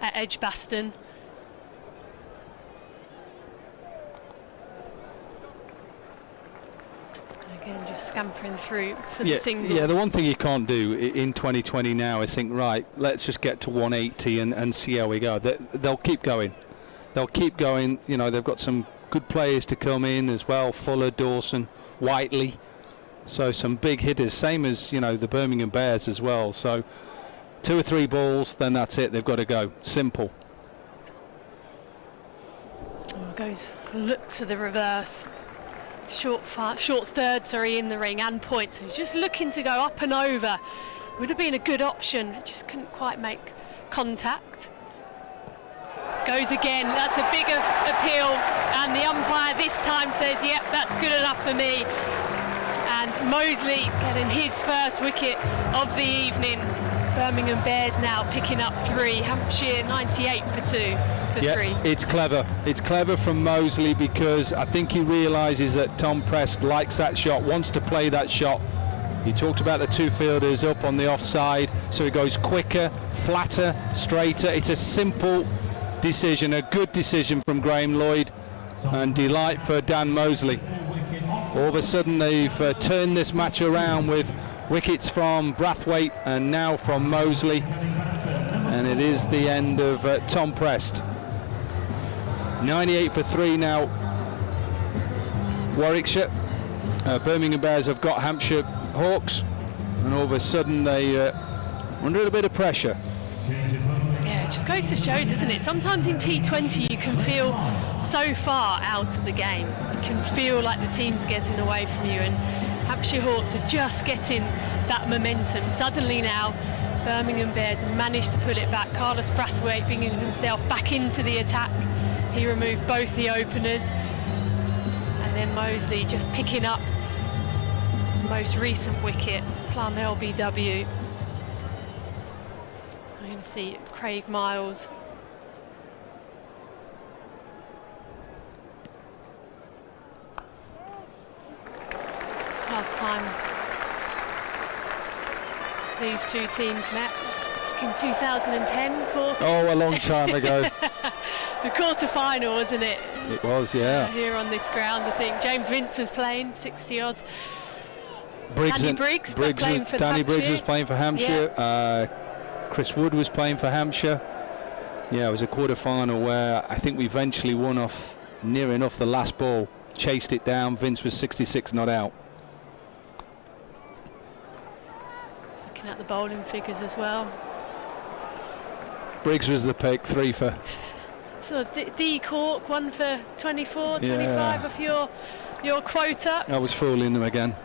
at Edgbaston. Again, just scampering through for the single. Yeah, the one thing you can't do in 2020 now is think, right, let's just get to 180 and see how we go. They'll keep going. They'll keep going. You know, they've got some good players to come in as well. Fuller, Dawson, Whiteley. So some big hitters, same as, you know, the Birmingham Bears as well. So 2 or 3 balls, then that's it. They've got to go. Simple. Goes look to the reverse. Short third, in the ring and point. So just looking to go up and over. Would have been a good option. Just couldn't quite make contact. Goes again. That's a bigger appeal. And the umpire this time says, yep, that's good enough for me. And Mosley getting his first wicket of the evening. Birmingham Bears now picking up 3. Hampshire 98 for 2. Yeah, 3. it's clever. It's clever from Mosley because I think he realises that Tom Prest likes that shot, wants to play that shot. He talked about the 2 fielders up on the offside, so he goes quicker, flatter, straighter. It's a simple decision, a good decision from Graham Lloyd, and delight for Dan Mosley. All of a sudden they've turned this match around with wickets from Brathwaite and now from Mosley, and it is the end of Tom Prest. 98 for 3 now, Warwickshire. Birmingham Bears have got Hampshire Hawks, and all of a sudden they under a bit of pressure. Yeah, it just goes to show, doesn't it? Sometimes in T20 you can feel so far out of the game. You can feel like the team's getting away from you, and Hampshire Hawks are just getting that momentum. Suddenly now, Birmingham Bears have managed to pull it back. Carlos Brathwaite bringing himself back into the attack. He removed both the openers. And then Mosley just picking up the most recent wicket, Plum LBW. I'm going to see Craig Miles. Last time these two teams met in 2010, Oh, a long time ago. The quarter-final, wasn't it? It was, yeah. Here on this ground, I think James Vince was playing 60-odd. Danny Briggs was playing for Hampshire. Yeah. Chris Wood was playing for Hampshire. Yeah, it was a quarter-final where I think we eventually won off near enough the last ball. Chased it down. Vince was 66 not out. Looking at the bowling figures as well. Briggs was the pick, 3 for. So D Cork, 1 for 24, 25 of your quota. I was fooling them again.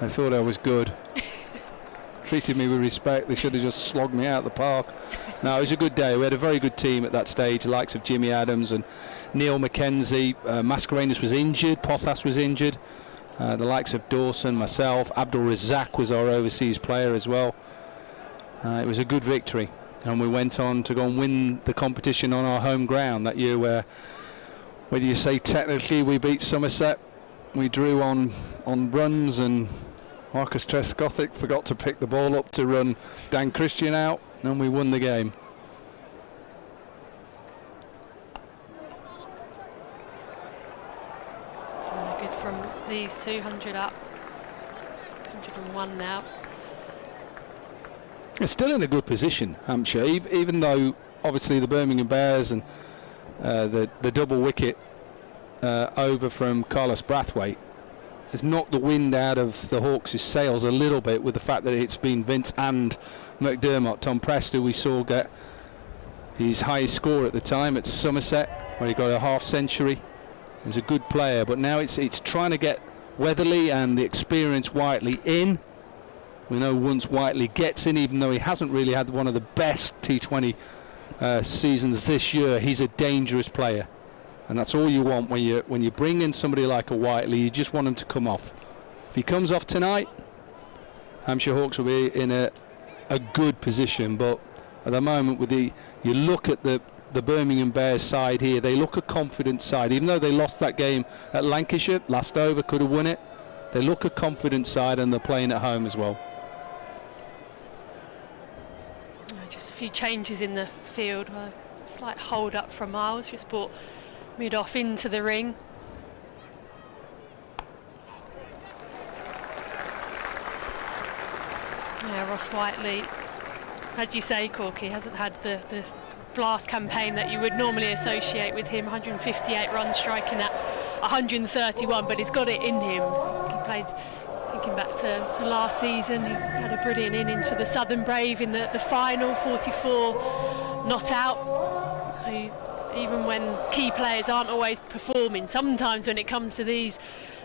I thought I was good. Treated me with respect. They should have just slogged me out of the park. No, it was a good day. We had a very good team at that stage, the likes of Jimmy Adams and Neil McKenzie. Mascarenas was injured, Pothas was injured. The likes of Dawson, myself, Abdul Razak was our overseas player as well. It was a good victory, and we went on to go and win the competition on our home ground that year, where, whether you say technically we beat Somerset, we drew on runs, and Marcus Trescothick forgot to pick the ball up to run Dan Christian out, and we won the game. Good from these 200 up, 101 now. It's still in a good position, Hampshire, even though obviously the Birmingham Bears and the double wicket over from Carlos Brathwaite has knocked the wind out of the Hawks' sails a little bit, with the fact that it's been Vince and McDermott. Tom Prest, who we saw get his highest score at the time at Somerset, where he got a half century. He's a good player, but now it's trying to get Weatherly and the experienced Whiteley in, We know once Whiteley gets in, even though he hasn't really had one of the best T20 seasons this year, he's a dangerous player, and that's all you want when you bring in somebody like a Whiteley. You just want him to come off. If he comes off tonight, Hampshire Hawks will be in a good position. But at the moment, you look at the Birmingham Bears side here, they look a confident side, even though they lost that game at Lancashire last over, could have won it. They look a confident side, and they're playing at home as well. Just a few changes in the field. Slight hold up from Miles, just brought mid off into the ring. Yeah, Ross Whiteley, as you say, Corky, hasn't had the blast campaign that you would normally associate with him. 158 runs, striking at 131, but he's got it in him. He played, thinking back to last season, he had a brilliant innings for the Southern Brave in the final, 44 not out. So even when key players aren't always performing, sometimes when it comes to these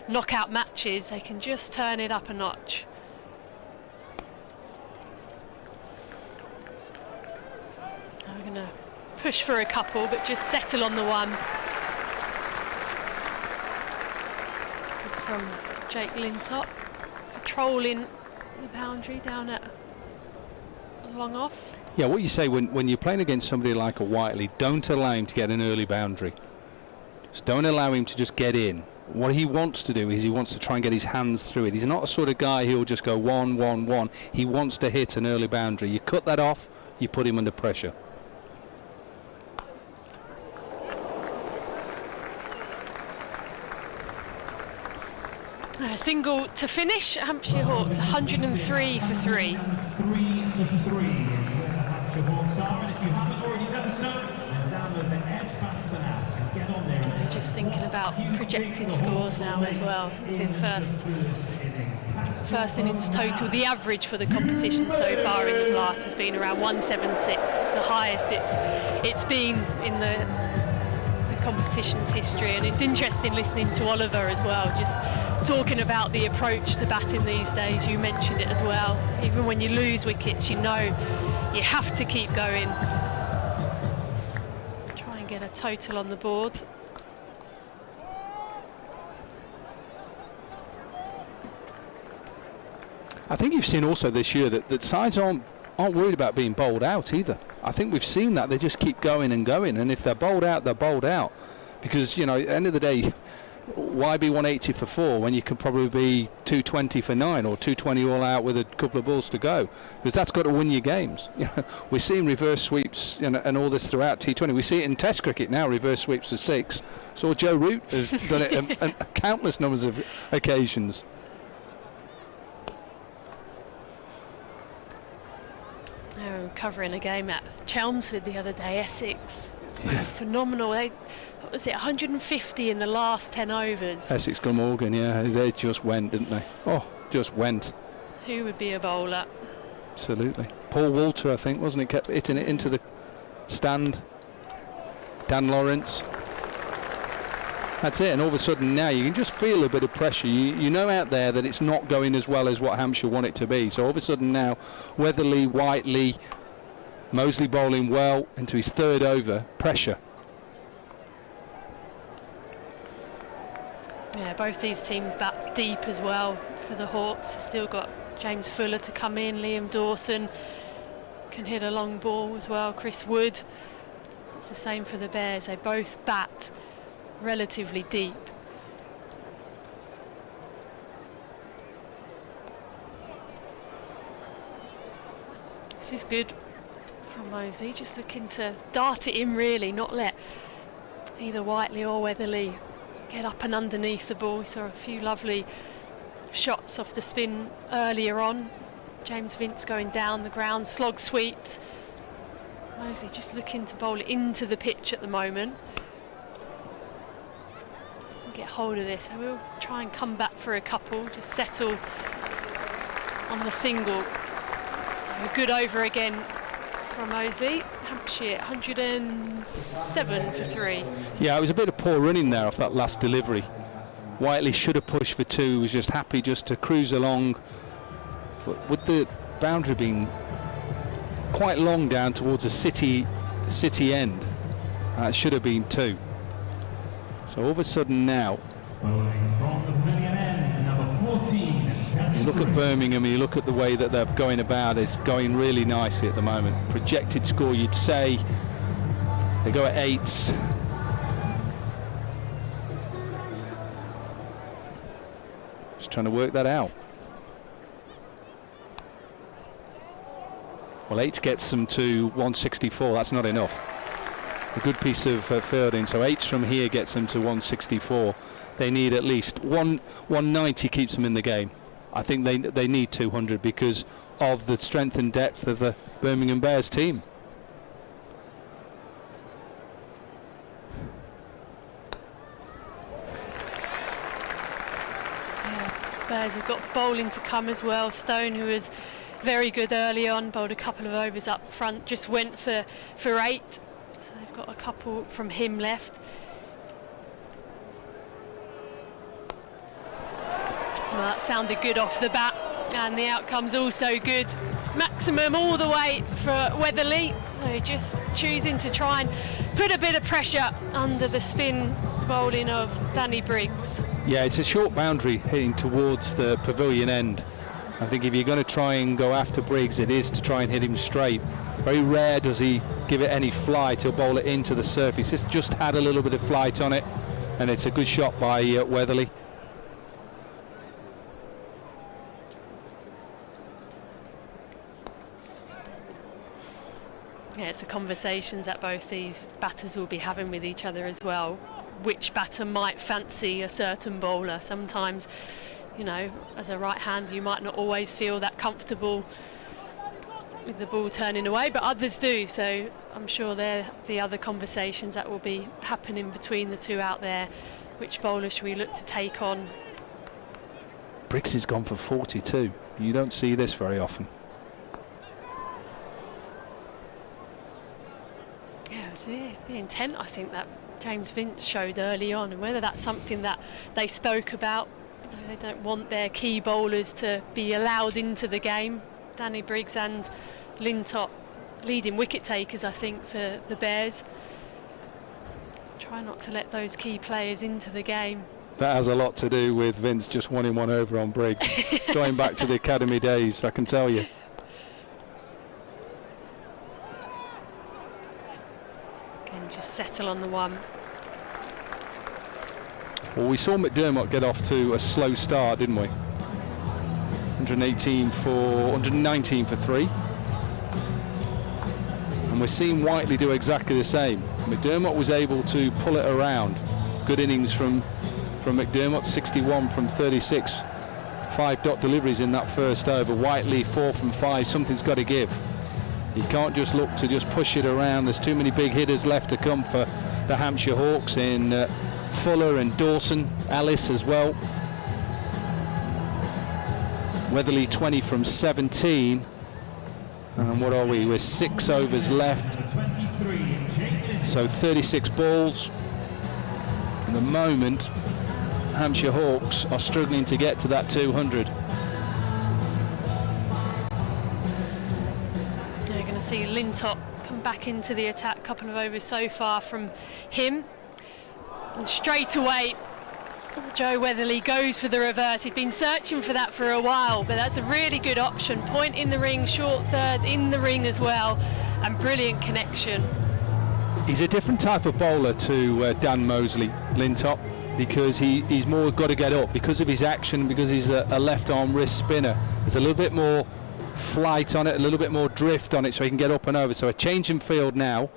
knockout matches, they can just turn it up a notch. I'm going to push for a couple, but just settle on the one. From Jake Lintop, patrolling the boundary down at long off. Yeah, what you say when you're playing against somebody like a Whiteley, don't allow him to get an early boundary. Just don't allow him to just get in. What he wants to do is he wants to try and get his hands through it. He's not a sort of guy who'll just go 1, 1, 1. He wants to hit an early boundary. You cut that off, you put him under pressure. A single to finish. Hampshire Hawks 103 for 3. 3 for 3 is where the Hampshire Hawks are, and if you haven't already done so, then download the Edgbaston app and get on there. So just thinking about projected scores now as well. The first innings total, the average for the competition so far in the Blast has been around 176. It's the highest it's been in the competition's history, and it's interesting listening to Oliver as well, just talking about the approach to batting these days. You mentioned it as well. Even when you lose wickets, you know you have to keep going. Try and get a total on the board. I think you've seen also this year that sides aren't worried about being bowled out either. I think we've seen that. They just keep going and going, and if they're bowled out, they're bowled out. Because, you know, at the end of the day, why be 180 for 4 when you can probably be 220 for 9 or 220 all out with a couple of balls to go? Because that's got to win your games. You know, we're seeing reverse sweeps, you know, and all this throughout T20. We see it in Test cricket now, reverse sweeps of 6. Saw Joe Root has done it on countless numbers of occasions. Covering a game at Chelmsford the other day, Essex. Yeah. Phenomenal. What was it, 150 in the last 10 overs? Essex Glamorgan, yeah, they just went, didn't they? Oh, just went. Who would be a bowler? Absolutely. Paul Walter, I think, wasn't it? Kept hitting it into the stand. Dan Lawrence. That's it, and all of a sudden now you can just feel a bit of pressure. You know out there that it's not going as well as what Hampshire want it to be. So all of a sudden now, Weatherly, Whiteley, Mosley bowling well into his 3rd over, pressure. Yeah, both these teams back deep as well for the Hawks. Still got James Fuller to come in, Liam Dawson can hit a long ball as well, Chris Wood. It's the same for the Bears, they both bat relatively deep. This is good from Mosley, just looking to dart it in really, not let either Whiteley or Weatherly get up and underneath the ball. We saw a few lovely shots off the spin earlier on. James Vince going down the ground, slog sweeps. Mosley just looking to bowl it into the pitch at the moment. Doesn't get hold of this. I will try and come back for a couple, just settle on the single. A good over again from Mosley. Hampshire 107 for 3. Yeah, it was a bit of poor running there off that last delivery. Whiteley should have pushed for 2, was just happy just to cruise along But with the boundary being quite long down towards the city end, it should have been 2. So all of a sudden now, Bowling from the pavilion end, number 14, Danny you look at Briggs. Birmingham, you look at the way that they're going about, it's going really nicely at the moment. Projected score, you'd say they go at 8s. Just trying to work that out. Well, 8 gets them to 164, that's not enough. A good piece of fielding, so 8s from here gets them to 164. They need at least 190 keeps them in the game. I think they need 200 because of the strength and depth of the Birmingham Bears team. Yeah, Bears have got bowling to come as well. Stone, who was very good early on, bowled a couple of overs up front, just went for 8. So they've got a couple from him left. Well, that sounded good off the bat, and the outcome's also good. Maximum all the way for Weatherly. So just choosing to try and put a bit of pressure under the spin bowling of Danny Briggs. Yeah, it's a short boundary heading towards the pavilion end. I think if you're going to try and go after Briggs, it is to try and hit him straight. Very rare does he give it any flight. He'll bowl it into the surface. It's just had a little bit of flight on it, and it's a good shot by Weatherly. Yeah, it's the conversations that both these batters will be having with each other as well. Which batter might fancy a certain bowler? Sometimes, you know, as a right hander, you might not always feel that comfortable with the ball turning away, but others do. So I'm sure they're the other conversations that will be happening between the two out there. Which bowler should we look to take on? Briggs has gone for 42. You don't see this very often. Yeah, it was the intent, I think, that James Vince showed early on, and whether that's something that they spoke about. You know, they don't want their key bowlers to be allowed into the game. Danny Briggs and Lintop leading wicket takers, I think, for the Bears. Try not to let those key players into the game. That has a lot to do with Vince just wanting one over on Briggs. Going back to the academy days, I can tell you. Again, just settle on the 1. Well, we saw McDermott get off to a slow start, didn't we? 119 for 3. And we're seeing Whiteley do exactly the same. McDermott was able to pull it around. Good innings from McDermott, 61 from 36. 5 dot deliveries in that first over. Whiteley 4 from 5. Something's got to give. You can't just look to just push it around. There's too many big hitters left to come for the Hampshire Hawks in Fuller and Dawson, Ellis as well. Weatherly 20 from 17. And what are we? We're 6 overs left. So 36 balls. At the moment, Hampshire Hawks are struggling to get to that 200. You're going to see Lintop come back into the attack. Couple of overs so far from him. And straight away, Joe Weatherly goes for the reverse. He'd been searching for that for a while, but that's a really good option. Point in the ring, short third in the ring as well, and brilliant connection. He's a different type of bowler to Dan Mosley, Lintop, because he's more got to get up because of his action, because he's a left arm wrist spinner. There's a little bit more flight on it, a little bit more drift on it, so he can get up and over. So a change in field now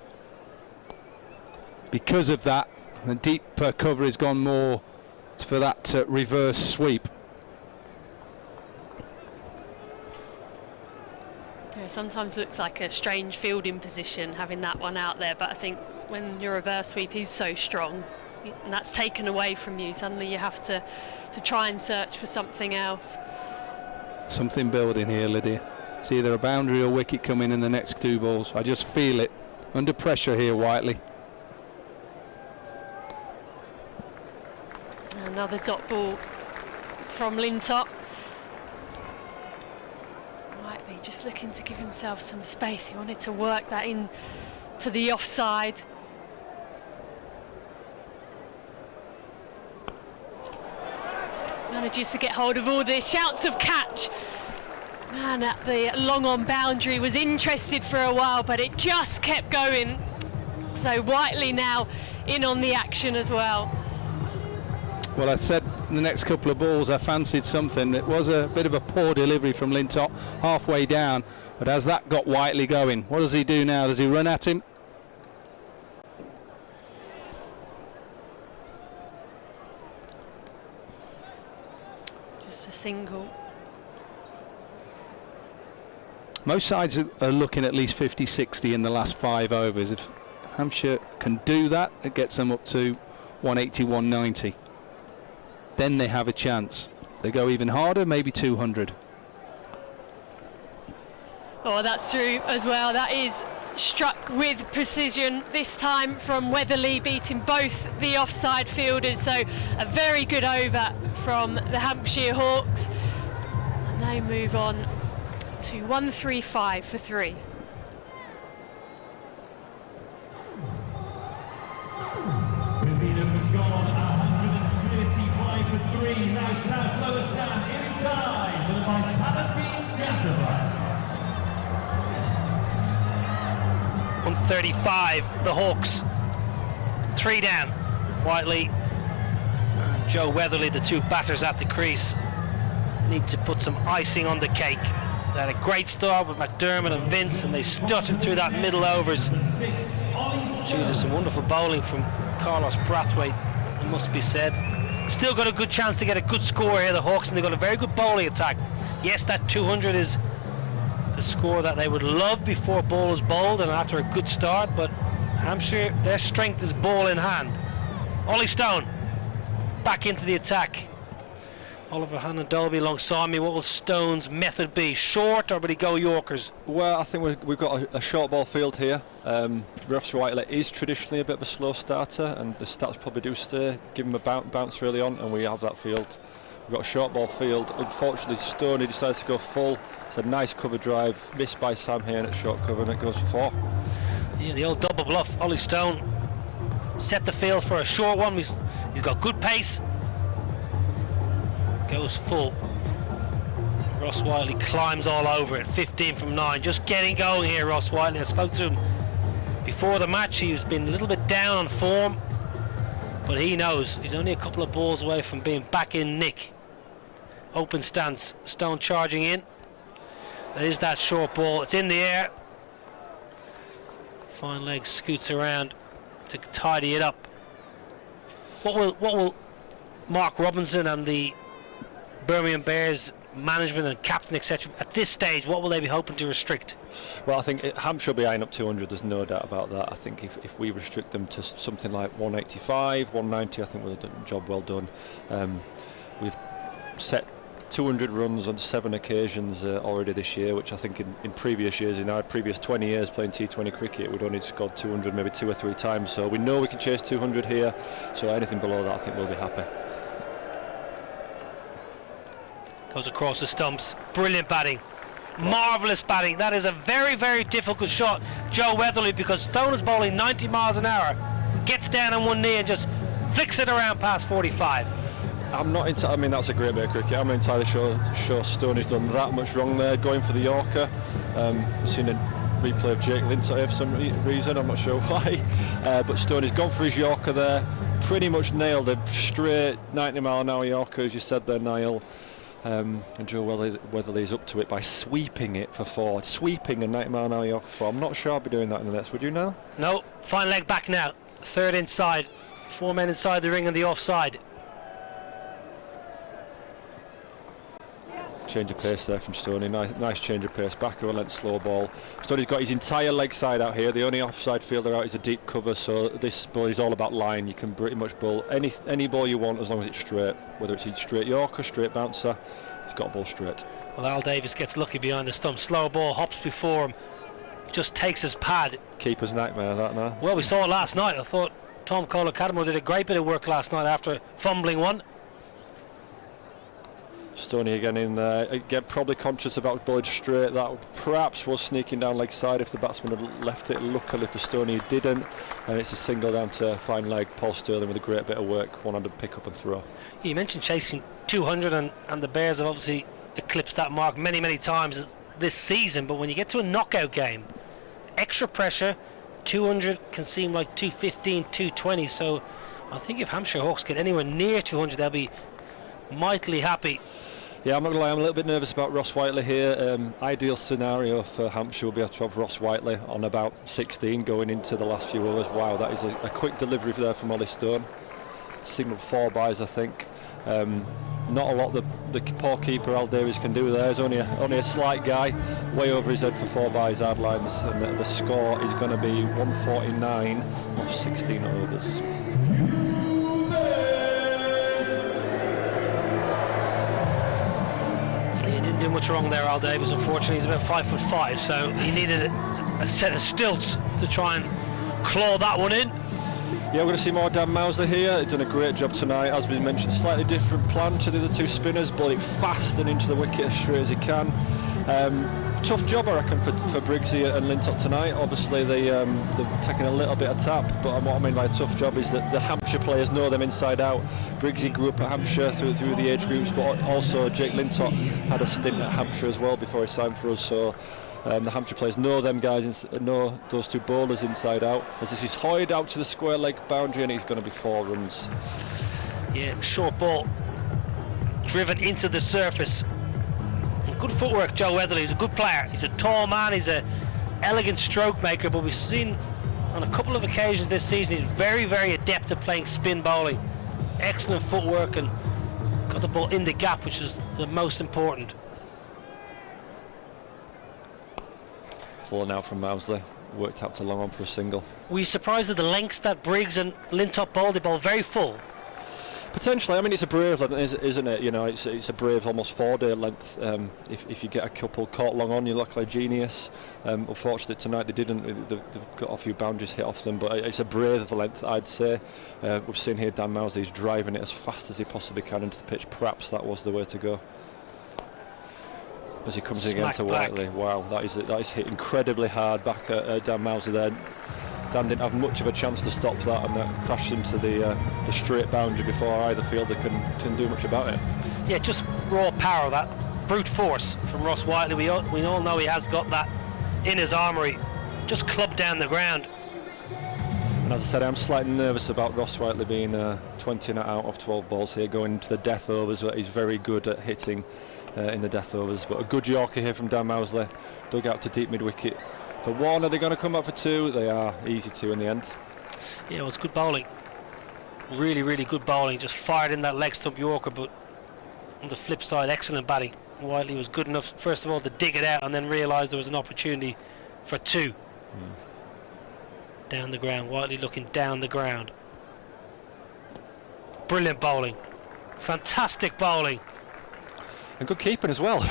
because of that. The deep cover has gone more for that reverse sweep. Yeah, sometimes looks like a strange fielding position having that one out there, but I think when your reverse sweep is so strong and that's taken away from you, suddenly you have to try and search for something else. Something building here, Lydia. It's either a boundary or wicket coming in the next 2 balls. I just feel it. Under pressure here, Whiteley. Another dot ball from Lintop. Just looking to give himself some space. He wanted to work that in to the offside. Manages to get hold of all this. Shouts of catch. Man at the long on boundary was interested for a while, but it just kept going. So Whiteley now in on the action as well. Well, I said the next couple of balls I fancied something. It was a bit of a poor delivery from Lintop halfway down, but as that got Whiteley going, what does he do now? Does he run at him? Just a single. Most sides are looking at least 50-60 in the last 5 overs. If Hampshire can do that, it gets them up to 180, 190. Then they have a chance. They go even harder, maybe 200. Oh, that's through as well. That is struck with precision this time from Weatherly, beating both the offside fielders. So a very good over from the Hampshire Hawks. And they move on to 135 for 3. Has gone 135 for 3. Now South Lower Stand. It is time for the Vitality Scatterblast. 135, the Hawks. 3 down. Whiteley and Joe Weatherly, the 2 batters at the crease, need to put some icing on the cake. They had a great start with McDermott and Vince, and they stuttered through that middle overs. Gee, there's some wonderful bowling from Carlos Brathwaite, it must be said. Still got a good chance to get a good score here, the Hawks, and they've got a very good bowling attack. Yes, that 200 is the score that they would love before ball is bowled and after a good start, but Hampshire, their strength is ball in hand. Ollie Stone back into the attack. Oliver Hannon-Dolby alongside me. What will Stone's method be? Short, or will he go Yorkers? Well, I think we've got a short ball field here. Ross Whiteley is traditionally a bit of a slow starter, and the stats probably do give him a bounce early on, and we have that field. We've got a short ball field. Unfortunately, Stoney decides to go full. It's a nice cover drive, missed by Sam Hain at short cover, and it goes for 4. Yeah, the old double bluff. Ollie Stone set the field for a short one. He's got good pace. Goes full. Ross Whiteley climbs all over it. 15 from 9. Just getting going here, Ross Whiteley. I spoke to him before the match. He's been a little bit down on form, but he knows he's only a couple of balls away from being back in nick. Open stance. Stone charging in. There is that short ball. It's in the air. Fine leg scoots around to tidy it up. What will Mark Robinson and the Birmingham Bears management and captain, etc., at this stage, what will they be hoping to restrict? Well, I think Hampshire will be eyeing up 200, there's no doubt about that. I think if we restrict them to something like 185, 190, I think we'll have done a job well done. We've set 200 runs on 7 occasions already this year, which I think in previous years, in our previous 20 years playing T20 cricket, we'd only scored 200 maybe 2 or 3 times. So we know we can chase 200 here, so anything below that I think we'll be happy. Goes across the stumps. Brilliant batting. Marvellous batting. That is a very, very difficult shot, Joe Weatherly, because Stone is bowling 90 miles an hour. Gets down on one knee and just flicks it around past 45. I'm not I mean, that's a great bit of cricket. I'm not entirely sure Stoney's done that much wrong there, going for the Yorker. I've seen a replay of Jake Lindsay for some reason, I'm not sure why. But Stoney's gone for his Yorker there. Pretty much nailed it. Straight 90 mile an hour Yorker, as you said there, Niall. And Joe Weatherly's up to it by sweeping it for 4. Sweeping a 90 mile an hour Yorker for 4. I'm not sure I'll be doing that in the nets. Would you now? No. Fine leg back now. 3rd inside. 4 men inside the ring and the offside. Change of pace there from Stoney. Nice change of pace. Back of a length slow ball. Stoney's got his entire leg side out here. The only offside fielder out is a deep cover, so this ball is all about line. You can pretty much bowl any ball you want as long as it's straight. Whether it's straight Yorker, straight bouncer, he's got a ball straight. Well, Al Davis gets lucky behind the stump. Slow ball, hops before him. Just takes his pad. Keeper's nightmare, that now. Well, we saw it last night. I thought Tom Cole-Acadamo did a great bit of work last night after fumbling one. Stoney again in there, again probably conscious about bowling straight. That perhaps was sneaking down leg side if the batsman had left it. Luckily for Stoney he didn't, and it's a single down to fine leg. Paul Sterling with a great bit of work, one-handed pick up and throw. You mentioned chasing 200 and the Bears have obviously eclipsed that mark many times this season, but when you get to a knockout game, extra pressure, 200 can seem like 215, 220, so I think if Hampshire Hawks get anywhere near 200 they'll be mightily happy. Yeah, I'm not gonna lie, I'm a little bit nervous about Ross Whiteley here. Ideal scenario for Hampshire will be able to have Ross Whiteley on about 16 going into the last few overs. Wow, that is a quick delivery there from Ollie Stone. Signalled 4 byes, I think. Not a lot the poor keeper Al Davies can do there. He's only a slight guy, way over his head for 4 byes, hard lines, and the score is going to be 149 off 16 overs. He didn't do much wrong there, Al Davies. Unfortunately, he's about 5'5", so he needed a set of stilts to try and claw that one in. Yeah, we're going to see more Dan Mouser here. He's done a great job tonight. As we mentioned, slightly different plan to the other 2 spinners, bowling fast and into the wicket as straight as he can. Tough job, I reckon, for Briggsy and Lintott tonight. Obviously, they're taking a little bit of tap, but what I mean by a tough job is that the Hampshire players know them inside out. Briggsy grew up at Hampshire through the age groups, but also Jake Lintott had a stint at Hampshire as well before he signed for us. So the Hampshire players know them guys, know those 2 bowlers inside out. As this is hoyed out to the square leg boundary, and he's going to be 4 runs. Yeah, short ball driven into the surface. Good footwork, Joe Weatherly. He's a good player. He's a tall man. He's an elegant stroke maker, but we've seen on a couple of occasions this season he's very adept at playing spin bowling. Excellent footwork and got the ball in the gap, which is the most important. Full now from Mousley, worked out to long on for a single. Were you surprised at the lengths that Briggs and Lintott bowled? They bowled very full. Potentially, I mean, it's a brave length, isn't it? You know, it's a brave, almost 4-day length. If you get a couple caught long on, you look like genius. Unfortunately, tonight they didn't. They've got a few boundaries hit off them, but it's a brave length, I'd say. We've seen here Dan Mouser, he's driving it as fast as he possibly can into the pitch. Perhaps that was the way to go. As he comes in again to Whiteley. Wow, that is hit incredibly hard back at Dan Mouser there. Dan didn't have much of a chance to stop that, and that crashed into the straight boundary before either fielder can do much about it. Yeah, just raw power, that brute force from Ross Whiteley. We all know he has got that in his armoury. Just clubbed down the ground. And as I said, I'm slightly nervous about Ross Whiteley being 20 not out of 12 balls here, going into the death overs, but he's very good at hitting in the death overs. But a good Yorker here from Dan Mousley, dug out to deep mid-wicket for 1. Are they going to come up for 2? They are. Easy 2 in the end. Yeah, it was good bowling. Really good bowling. Just fired in that leg stump Yorker, but on the flip side, excellent batting. Whiteley was good enough, first of all, to dig it out and then realise there was an opportunity for 2. Down the ground, Whiteley looking down the ground. Brilliant bowling. Fantastic bowling. And good keeping as well.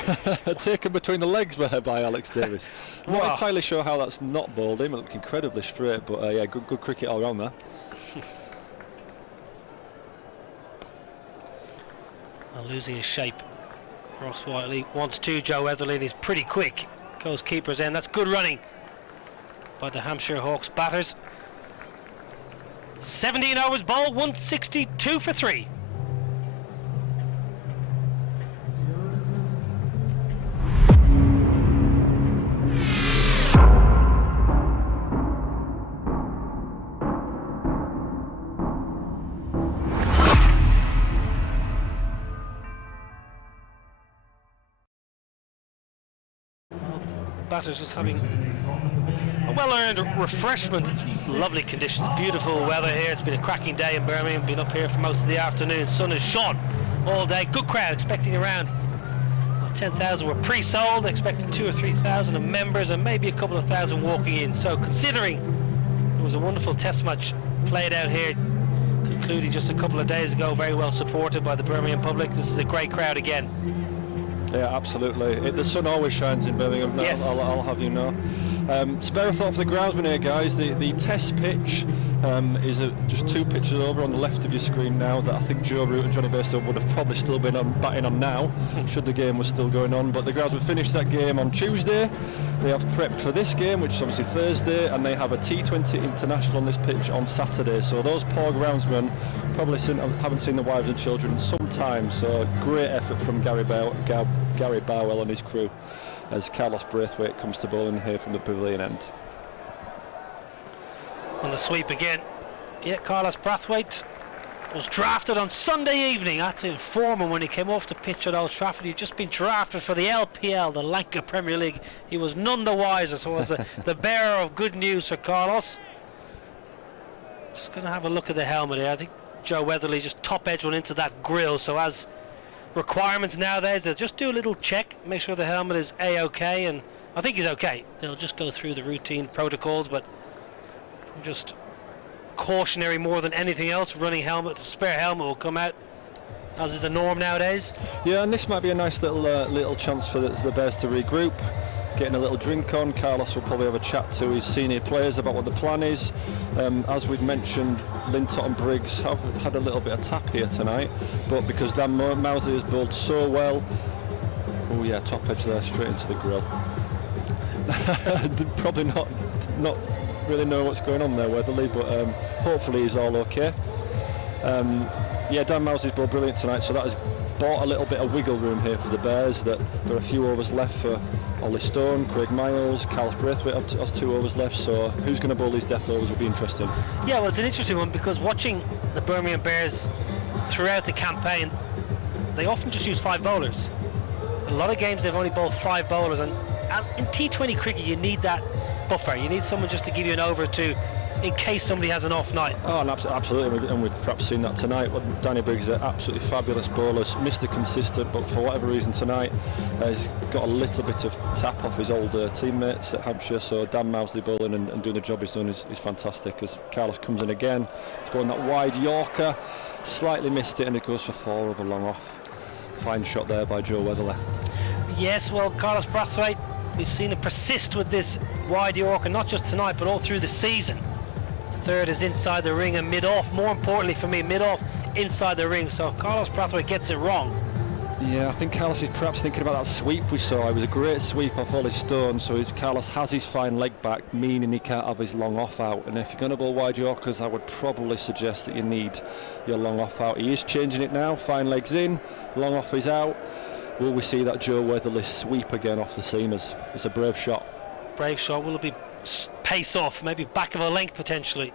Taken between the legs by Alex Davis. Not entirely sure how that's not bowled him. It looked incredibly straight, but yeah, good cricket all round there. Losing his shape. Ross Whiteley wants 2. Joe Weatherly is pretty quick. Goes keeper's end. That's good running by the Hampshire Hawks batters. 17 overs bowled, 162 for 3. Batters just having a well-earned refreshment. It's lovely conditions, beautiful weather here. It's been a cracking day in Birmingham. Been up here for most of the afternoon. Sun has shone all day. Good crowd, expecting around 10,000 were pre-sold, expecting 2,000 or 3,000 of members and maybe a couple of thousand walking in. So considering it was a wonderful test match played out here, concluding just a couple of days ago, very well supported by the Birmingham public, this is a great crowd again. Yeah, absolutely. The sun always shines in Birmingham, yes. I'll have you know. Spare a thought for the groundsman here, guys. The test pitch is just 2 pitches over on the left of your screen now that I think Joe Root and Johnny Bairstow would have probably still been batting on now, should the game was still going on. But the groundsmen finished that game on Tuesday. They have prepped for this game, which is obviously Thursday, and they have a T20 international on this pitch on Saturday. So those poor groundsmen probably haven't seen the wives and children in some time. So great effort from Gary Barwell and his crew as Carlos Braithwaite comes to bowling here from the pavilion end. On the sweep again. Yeah, Carlos Braithwaite was drafted on Sunday evening. I had to inform him when he came off the pitch at Old Trafford. He'd just been drafted for the LPL, the Lanka Premier League. He was none the wiser, so was the bearer of good news for Carlos. Just going to have a look at the helmet here. I think Joe Weatherly just top edge one into that grill, so as requirements nowadays, they'll just do a little check, make sure the helmet is A-OK, and I think he's okay. They'll just go through the routine protocols, but just cautionary more than anything else. Running helmet, spare helmet will come out, as is the norm nowadays. Yeah, and this might be a nice little chance for the Bears to regroup, getting a little drink on. Carlos will probably have a chat to his senior players about what the plan is. As we've mentioned, Lintott and Briggs have had a little bit of tap here tonight, but because Dan Mousley has bowled so well, oh yeah, top edge there, straight into the grill. Probably not really know what's going on there, Weatherly, but hopefully he's all okay. Yeah, Dan Mousley's bowled brilliant tonight, so that has bought a little bit of wiggle room here for the Bears. That there are a few overs left for Ollie Stone, Craig Miles, Carlos Braithwaite has 2 overs left, so who's going to bowl these death overs will be interesting. Yeah, well, it's an interesting one because watching the Birmingham Bears throughout the campaign, they often just use 5 bowlers. A lot of games they've only bowled 5 bowlers, and in T20 cricket you need that buffer. You need someone just to give you an over or 2 in case somebody has an off night. Oh, and absolutely, and we've perhaps seen that tonight. Danny Briggs is an absolutely fabulous bowler, Mr. Consistent, but for whatever reason tonight he's got a little bit of tap off his older teammates at Hampshire, so Dan Mousley bowling and doing the job he's done is fantastic. As Carlos comes in again, he's bowling that wide Yorker, slightly missed it, and it goes for 4 over long off. Fine shot there by Joe Weatherly. Yes, well, Carlos Braithwaite, we've seen him persist with this wide Yorker, not just tonight but all through the season. Third is inside the ring and mid-off, more importantly for me, mid-off inside the ring, so Carlos Braithwaite gets it wrong. Yeah, I think Carlos is perhaps thinking about that sweep we saw. It was a great sweep off Ollie Stone, so Carlos has his fine leg back, meaning he can't have his long off out, and if you're going to bowl wide Yorkers, I would probably suggest that you need your long off out. He is changing it now, fine legs in, long off is out. Will we see that Joe Weatherly sweep again off the seamers? It's a brave shot. Brave shot. Will it be pace off, maybe back of a length potentially?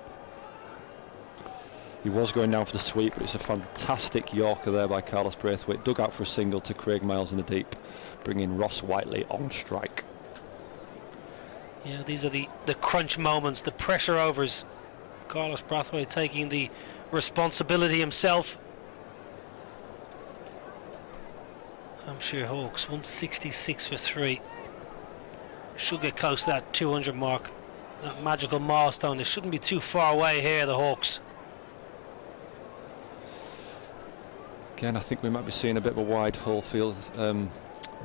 He was going down for the sweep, but it's a fantastic Yorker there by Carlos Braithwaite. Dug out for a single to Craig Miles in the deep, bringing Ross Whiteley on strike. Yeah, these are the crunch moments, the pressure overs. Carlos Braithwaite taking the responsibility himself. Hampshire Hawks 166 for 3. Should get close to that 200 mark, that magical milestone. They shouldn't be too far away here, the Hawks. Again, I think we might be seeing a bit of a wide hull field,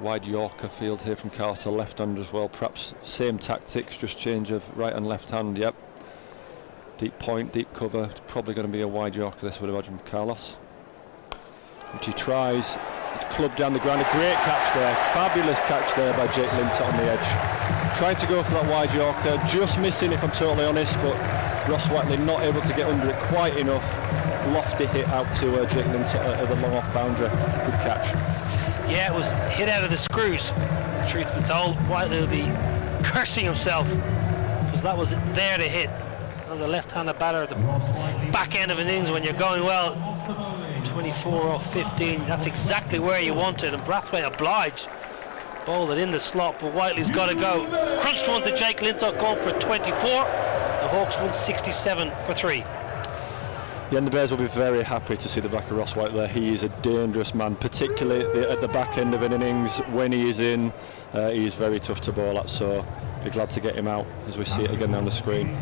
wide Yorker field here from Carlos to left hand as well. Perhaps same tactics, just change of right and left hand. Yep. Deep point, deep cover. It's probably going to be a wide Yorker, this would imagine, from Carlos. Which he tries. It's clubbed down the ground. A great catch there. Fabulous catch there by Jake Lintott on the edge. Trying to go for that wide Yorker. Just missing, if I'm totally honest, but Ross Whiteley not able to get under it quite enough. Lofty hit out to Jake Lintott at the long off boundary. Good catch. Yeah, it was hit out of the screws. Truth be told, Whiteley will be cursing himself because that was there to hit. As a left-handed batter at the back end of an innings when you're going well, 24 off 15, that's exactly where you want it, and Braithwaite obliged. Bowled it in the slot, but Whiteley's got to go. Crunched one to Jake Lintott, gone for 24. The Hawks 167 for 3. Yeah, and the Bears will be very happy to see the back of Ross Whiteley there. He is a dangerous man, particularly at the back end of an innings. When he is in, he is very tough to bowl at, so be glad to get him out as we see it again on the screen.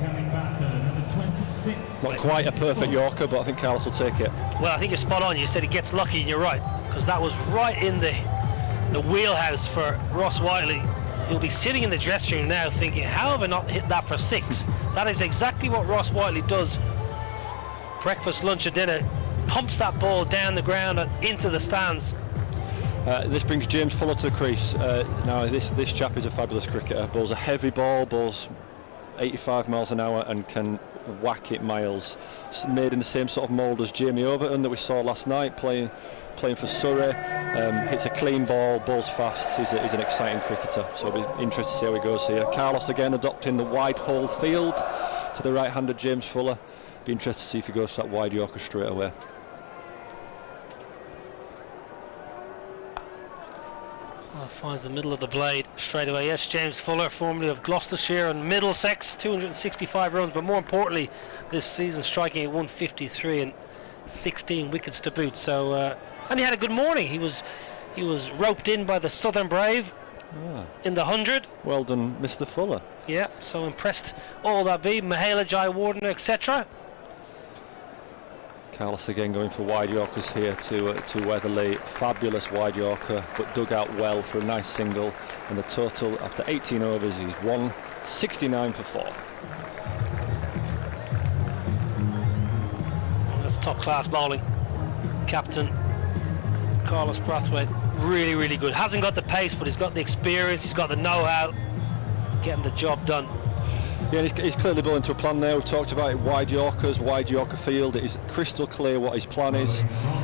Not quite a perfect Yorker, but I think Carlos will take it. Well, I think you're spot on. You said he gets lucky, and you're right, because that was right in the wheelhouse for Ross Whiteley. He'll be sitting in the dressing room now thinking, how have I not hit that for 6? That is exactly what Ross Whiteley does. Breakfast, lunch and dinner. Pumps that ball down the ground and into the stands. This brings James Fuller to the crease. Now this chap is a fabulous cricketer. Bowls a heavy ball, bowls 85 miles an hour and can whack it miles. It's made in the same sort of mould as Jamie Overton that we saw last night playing for Surrey. Hits a clean ball, bowls fast. He's an exciting cricketer, so it'll be interesting to see how he goes here. Carlos again adopting the wide hole field to the right-handed James Fuller. Be interested to see if he goes for that wide Yorker straight away. Finds the middle of the blade straight away. Yes, James Fuller, formerly of Gloucestershire and Middlesex, 265 runs, but more importantly this season striking at 153 and 16 wickets to boot. So and he had a good morning. He was roped in by the Southern Brave in the 100. Well done, Mr. Fuller. Yeah, so impressed all that be, Mahela, Jai Warden, etc. Carlos again going for wide Yorkers here to Weatherly. Fabulous wide Yorker, but dug out well for a nice single. And the total after 18 overs is 169 for 4. That's top class bowling. Captain Carlos Brathwaite, really, really good. Hasn't got the pace, but he's got the experience, he's got the know-how, getting the job done. Yeah, he's clearly bowling to a plan there. We've talked about it, wide Yorkers, wide Yorker field. It is crystal clear what his plan is,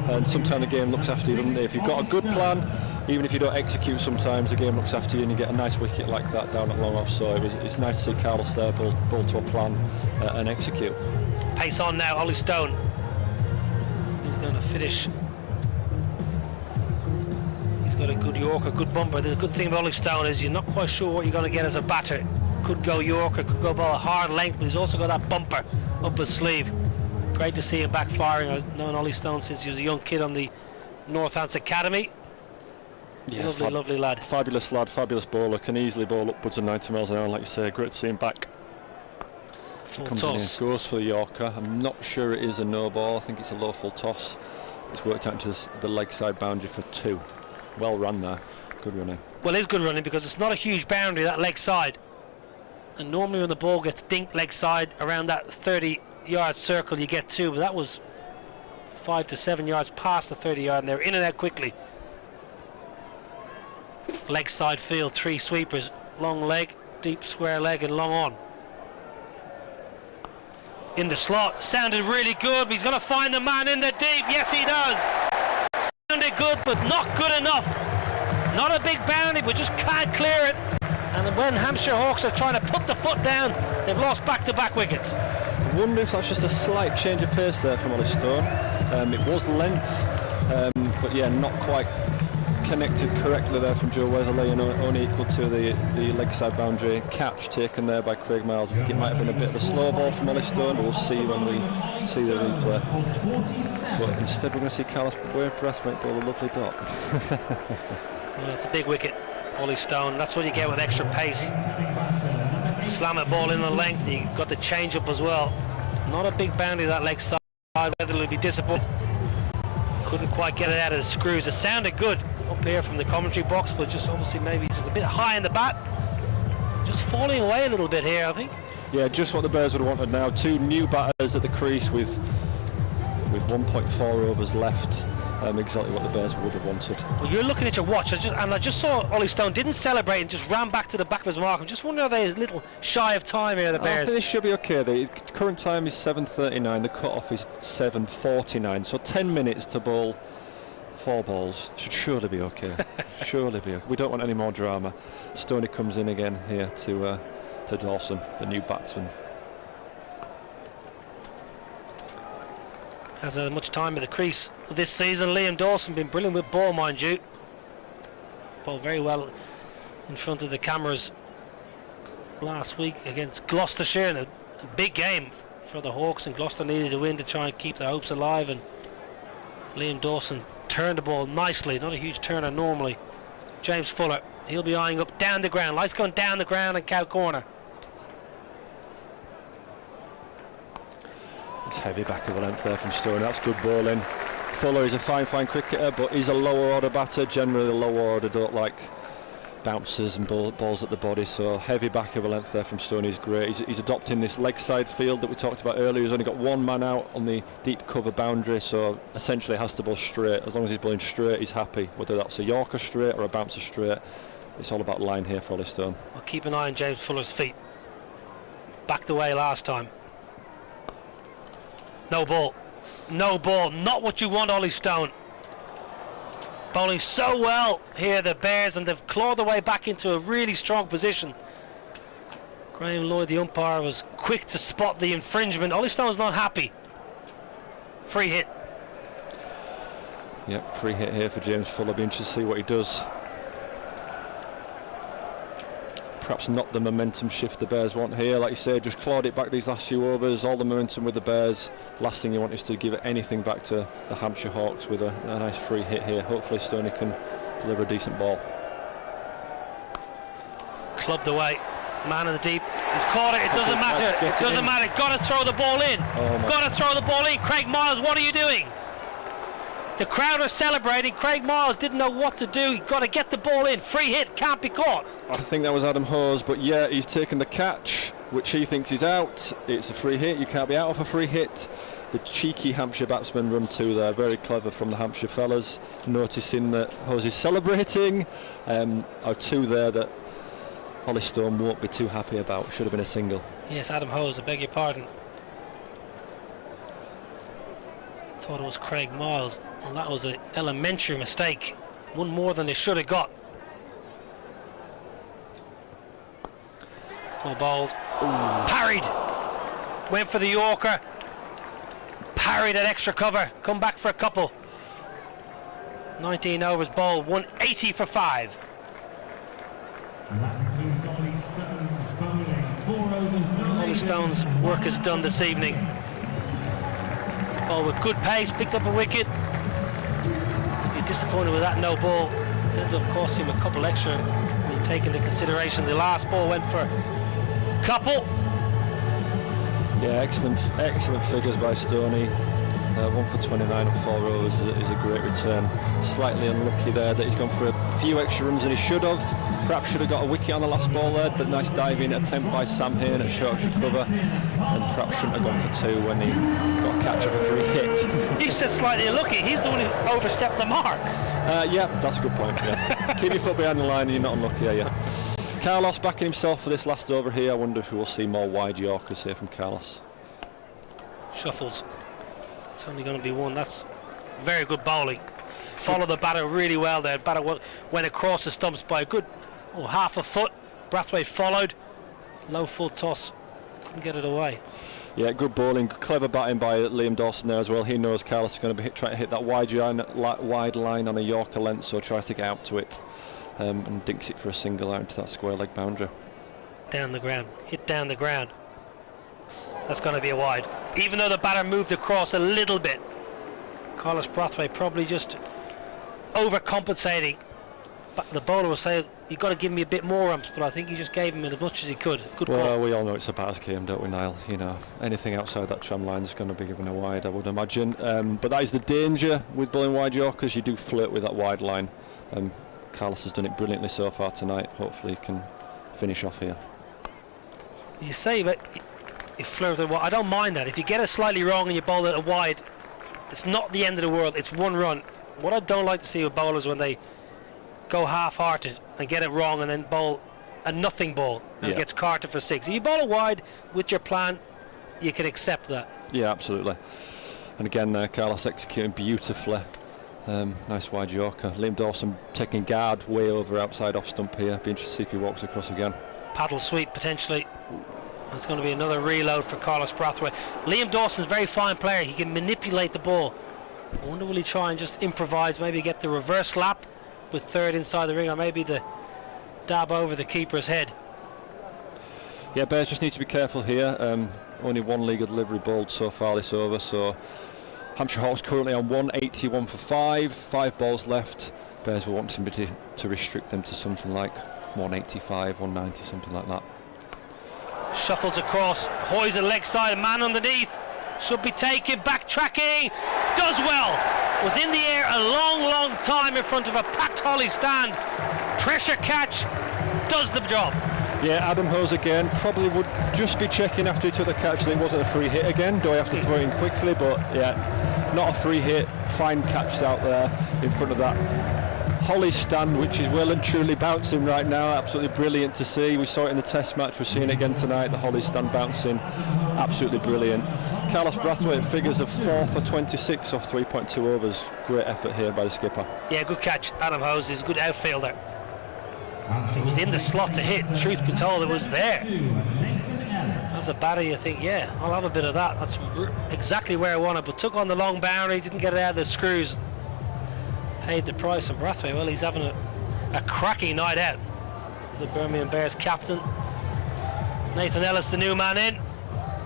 and sometimes the game looks after you, doesn't it? If you've got a good plan, even if you don't execute, sometimes the game looks after you and you get a nice wicket like that down at long off. So it's nice to see Carlos there bowl to a plan and execute. Pace on now, Ollie Stone. He's going to finish. He's got a good Yorker, good bumper. The good thing about Ollie Stone is you're not quite sure what you're going to get as a batter. Could go Yorker, could go ball a hard length, but he's also got that bumper up his sleeve. Great to see him back firing. I've known Ollie Stone since he was a young kid on the Northants Academy. Yeah, lovely lad. Fabulous lad, fabulous bowler, can easily bowl upwards of 90 miles an hour, like you say. Great to see him back. Full toss. Goes for the Yorker. I'm not sure it is a no ball. I think it's a low full toss. It's worked out to the leg side boundary for 2. Well run there. Good running. Well, it is good running because it's not a huge boundary, that leg side. And normally when the ball gets dinked leg side around that 30-yard circle, you get 2. But that was 5 to 7 yards past the 30-yard, and they were in and out quickly. Leg side field, 3 sweepers, long leg, deep square leg, and long on. In the slot, sounded really good, but he's going to find the man in the deep. Yes, he does. Sounded good, but not good enough. Not a big boundary, but just can't clear it. And when Hampshire Hawks are trying to put the foot down, they've lost back-to-back wickets. I wonder if that's just a slight change of pace there from Ollie Stone. It was length, but yeah, not quite connected correctly there from Joe Weatherly, and only equal to the leg side boundary. Catch taken there by Craig Miles. I think it might have been a bit of a slow ball from Ollie Stone, but we'll see when we see the replay. But instead we're going to see Carlos Brathwaite bowl a lovely dot. Well, it's a big wicket, Ollie Stone. That's what you get with extra pace. Slam a ball in the length, you got the change up as well. Not a big boundary that leg side. Weatherly will be disappointed. Couldn't quite get it out of the screws. It sounded good up here from the commentary box, but just obviously maybe just a bit high in the bat. Just falling away a little bit here, I think. Yeah, just what the Bears would have wanted now. 2 new batters at the crease with 1.4 overs left. Exactly what the Bears would have wanted. Well, you're looking at your watch, I just saw Ollie Stone didn't celebrate and just ran back to the back of his mark. I'm just wondering are they a little shy of time here, the Bears? I think they should be okay. The current time is 7:39. The cut-off is 7:49. So 10 minutes to bowl 4 balls should surely be okay. Surely be okay. We don't want any more drama. Stoney comes in again here to Dawson, the new batsman. Hasn't had much time at the crease this season. Liam Dawson been brilliant with ball, mind you. Bowled very well in front of the cameras last week against Gloucestershire, and a big game for the Hawks, and Gloucester needed to win to try and keep their hopes alive, and Liam Dawson turned the ball nicely. Not a huge turner normally. James Fuller, he'll be eyeing up down the ground. Light's going down the ground in Cow Corner. It's heavy back of the length there from Stone. That's good bowling. Fuller is a fine cricketer, but he's a lower order batter. Generally the lower order don't like bounces and balls at the body, so heavy back of a length there from Stoney is great. He's adopting this leg side field that we talked about earlier. He's only got one man out on the deep cover boundary, so essentially has to bowl straight. As long as he's bowling straight, he's happy. Whether that's a Yorker straight or a bouncer straight, it's all about line here for Ollie Stone. Well, keep an eye on James Fuller's feet. Backed away last time. No ball. No ball. Not what you want, Ollie Stone. Bowling so well here, the Bears, and they've clawed their way back into a really strong position. Graham Lloyd, the umpire, was quick to spot the infringement. Ollie Stone's not happy. Free hit. Yep, free hit here for James Fuller. Be interested to see what he does. Perhaps not the momentum shift the Bears want here. Like you say, just clawed it back these last few overs, all the momentum with the Bears. Last thing you want is to give anything back to the Hampshire Hawks with a nice free hit here. Hopefully Stoney can deliver a decent ball. Clubbed away. Man in the deep. He's caught it. It doesn't matter. It doesn't matter. Got to throw the ball in. Got to throw the ball in. Craig Miles, what are you doing? The crowd are celebrating. Craig Miles didn't know what to do. He got to get the ball in. Free hit, can't be caught. I think that was Adam Hose, but yeah, he's taken the catch, which he thinks is out. It's a free hit. You can't be out of a free hit. The cheeky Hampshire batsmen run two there. Very clever from the Hampshire fellas, noticing that Hose is celebrating. Are two there that Ollie Stone won't be too happy about. Should have been a single. Yes, Adam Hose, I beg your pardon. Thought it was Craig Miles. Well, that was an elementary mistake. One more than they should have got. Well bowled. Parried. Went for the Yorker. Parried at extra cover. Come back for a couple. 19 overs bowled. 180 for 5. And that concludes Ollie Stone's bowling. 4 overs, no Ollie Stone's work is done this evening. Ball with good pace, picked up a wicket. You're disappointed with that no ball. It's ended up costing him a couple extra when you take into consideration the last ball went for a couple. Yeah, excellent figures by Stoney. 1 for 29 and 4 overs is a great return. Slightly unlucky there that he's gone for a few extra runs than he should have. Perhaps should have got a wicket on the last ball there, but nice diving attempt by Sam Hain at short cover, and perhaps shouldn't have gone for 2 when he got a catch up a free hit. You said slightly unlucky. He's the one who overstepped the mark. Yeah, that's a good point. Yeah. Keep your foot behind the line and you're not unlucky, are you? Carlos backing himself for this last over here. I wonder if we will see more wide Yorkers here from Carlos. Shuffles. It's only going to be one. That's very good bowling. Followed the batter really well there. Batter went across the stumps by a good half a foot. Brathwaite followed. Low full toss. Couldn't get it away. Yeah, good bowling. Clever batting by Liam Dawson there as well. He knows Carlos is going to be trying to hit that wide line on a Yorker length, so tries to get out to it and dinks it for a single out into that square leg boundary. Down the ground. Hit down the ground. That's going to be a wide. Even though the batter moved across a little bit. Carlos Brathwaite probably just overcompensating. But the bowler was saying, you've got to give me a bit more umps, but I think he just gave him as much as he could. Good well, call. We all know it's a batter's game, don't we, Niall? You know, anything outside that tram line is going to be given a wide, I would imagine. But that is the danger with bowling wide Yorkers. You do flirt with that wide line. Carlos has done it brilliantly so far tonight. Hopefully he can finish off here. You say that you flirt with, well, I don't mind that. If you get it slightly wrong and you bowl it a wide, it's not the end of the world. It's one run. What I don't like to see with bowlers when they go half-hearted and get it wrong and then bowl a nothing ball and it gets carted for 6. If you bowl it wide with your plan, you can accept that. Yeah, absolutely. And again, Carlos executing beautifully. Nice wide Yorker. Liam Dawson taking guard way over outside off stump here. Be interested to see if he walks across again. Paddle sweep potentially. That's going to be another reload for Carlos Brathwaite. Liam Dawson's a very fine player. He can manipulate the ball. I wonder will he try and just improvise, maybe get the reverse lap with third inside the ring, or maybe the dab over the keeper's head. Yeah, Bears just need to be careful here. Only one legal delivery bowled so far this over, so Hampshire Hawks currently on 181 for 5 balls left. Bears will want somebody to restrict them to something like 185, 190, something like that. Shuffles across, Hoyes a leg side, a man underneath, should be taken, backtracking, does well, was in the air a long time in front of a packed Holly stand, pressure catch does the job. Yeah, Adam Hose again probably would just be checking after he took the catch that it wasn't a free hit again. Do I have to throw it in quickly? But yeah, not a free hit. Fine catch out there in front of that Holly stand, which is well and truly bouncing right now. Absolutely brilliant to see. We saw it in the test match. We're seeing it again tonight. The Holly stand bouncing. Absolutely brilliant. Carlos Brathwaite figures of 4 for 26 off 3.2 overs. Great effort here by the skipper. Yeah, good catch. Adam Hose is a good outfielder. It was in the slot to hit. Truth be told, it was there. As a batter, you think, yeah, I'll have a bit of that. That's exactly where I want it. But took on the long boundary, didn't get it out of the screws. Paid the price. And Brathwaite, well, he's having a cracking night out. The Birmingham Bears captain. Nathan Ellis, the new man in.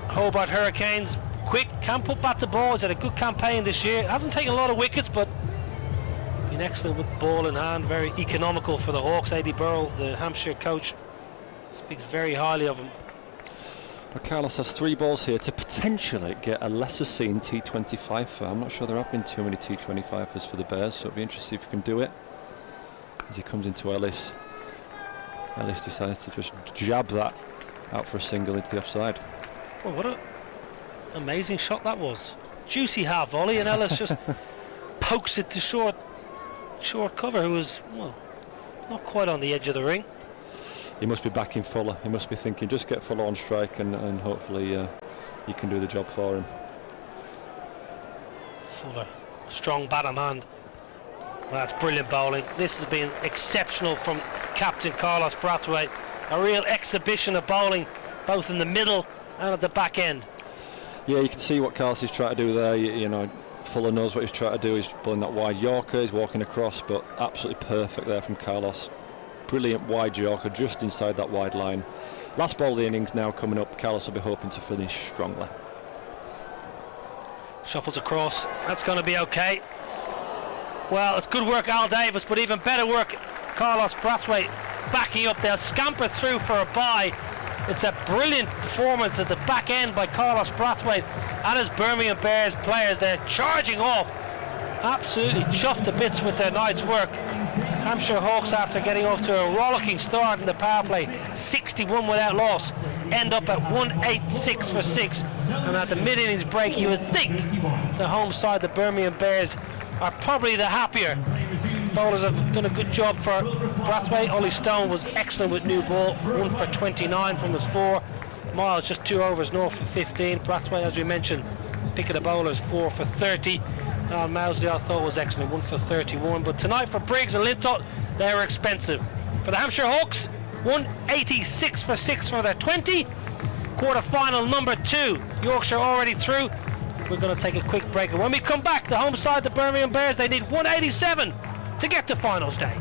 Hobart Hurricanes, quick, can put bat to ball. He's had a good campaign this year. Hasn't taken a lot of wickets, but been excellent with the ball in hand. Very economical for the Hawks. Eddie Burrell, the Hampshire coach, speaks very highly of him. Well, Carlos has 3 balls here to potentially get a lesser seen T25 for. I'm not sure there have been too many T25ers for the Bears, so it'll be interesting if he can do it. As he comes into Ellis, Ellis decides to just jab that out for a single into the offside. Well, what an amazing shot that was. Juicy half volley, and Ellis just pokes it to short cover, who was, well, not quite on the edge of the ring. He must be backing Fuller. He must be thinking, just get Fuller on strike, and hopefully he can do the job for him. Fuller, strong bat on hand. Well, that's brilliant bowling. This has been exceptional from captain Carlos Brathwaite. A real exhibition of bowling, both in the middle and at the back end. Yeah, you can see what Carlos is trying to do there. You know, Fuller knows what he's trying to do. He's bowling that wide Yorker, he's walking across, but absolutely perfect there from Carlos. Brilliant wide Yorker just inside that wide line. Last ball of the innings now coming up. Carlos will be hoping to finish strongly. Shuffles across, that's going to be okay. Well, it's good work, Al Davis, but even better work, Carlos Brathwaite backing up. They'll scamper through for a bye. It's a brilliant performance at the back end by Carlos Brathwaite and his Birmingham Bears players. They're charging off, absolutely chuffed to bits with their night's work. Hampshire Hawks, after getting off to a rollicking start in the power play, 61 without loss, end up at 186 for 6. And at the mid-innings break, you would think the home side, the Birmingham Bears, are probably the happier. Bowlers have done a good job for Brathwaite. Ollie Stone was excellent with new ball, 1 for 29 from his 4. Miles just 2 overs north for 15. Brathwaite, as we mentioned, pick of the bowlers, 4 for 30. Alan Mousley, I thought, was excellent, 1 for 31. But tonight for Briggs and Lintott, they were expensive. For the Hampshire Hawks, 186 for 6 for their 20. Quarter-final number 2. Yorkshire already through. We're going to take a quick break, and when we come back, the home side, the Birmingham Bears, they need 187 to get to finals day.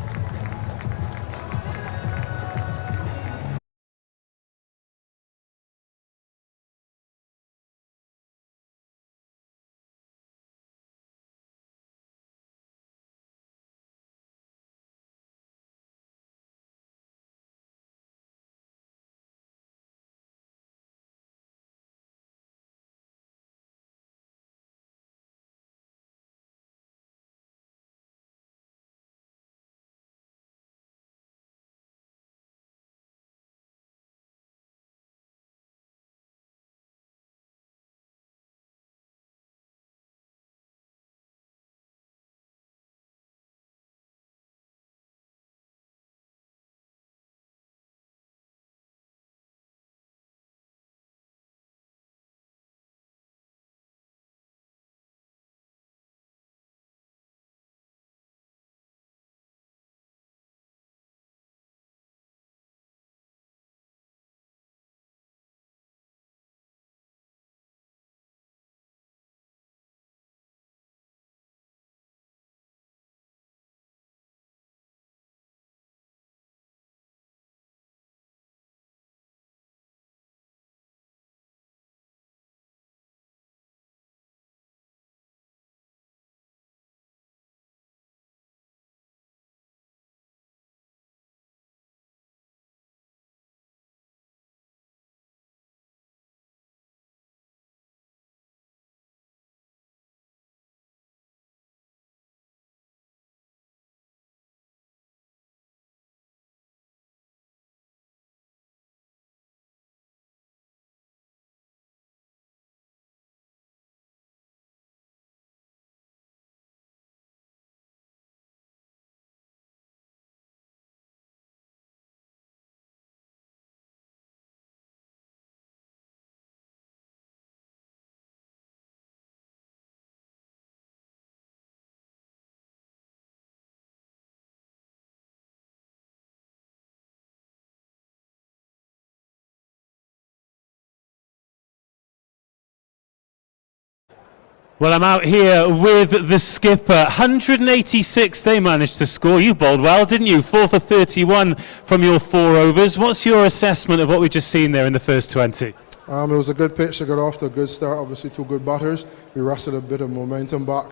Well, I'm out here with the skipper. 186 they managed to score. You bowled well, didn't you? 4 for 31 from your 4 overs. What's your assessment of what we've just seen there in the first 20? It was a good pitch to get off to a good start. Obviously, 2 good batters. We wrestled a bit of momentum back,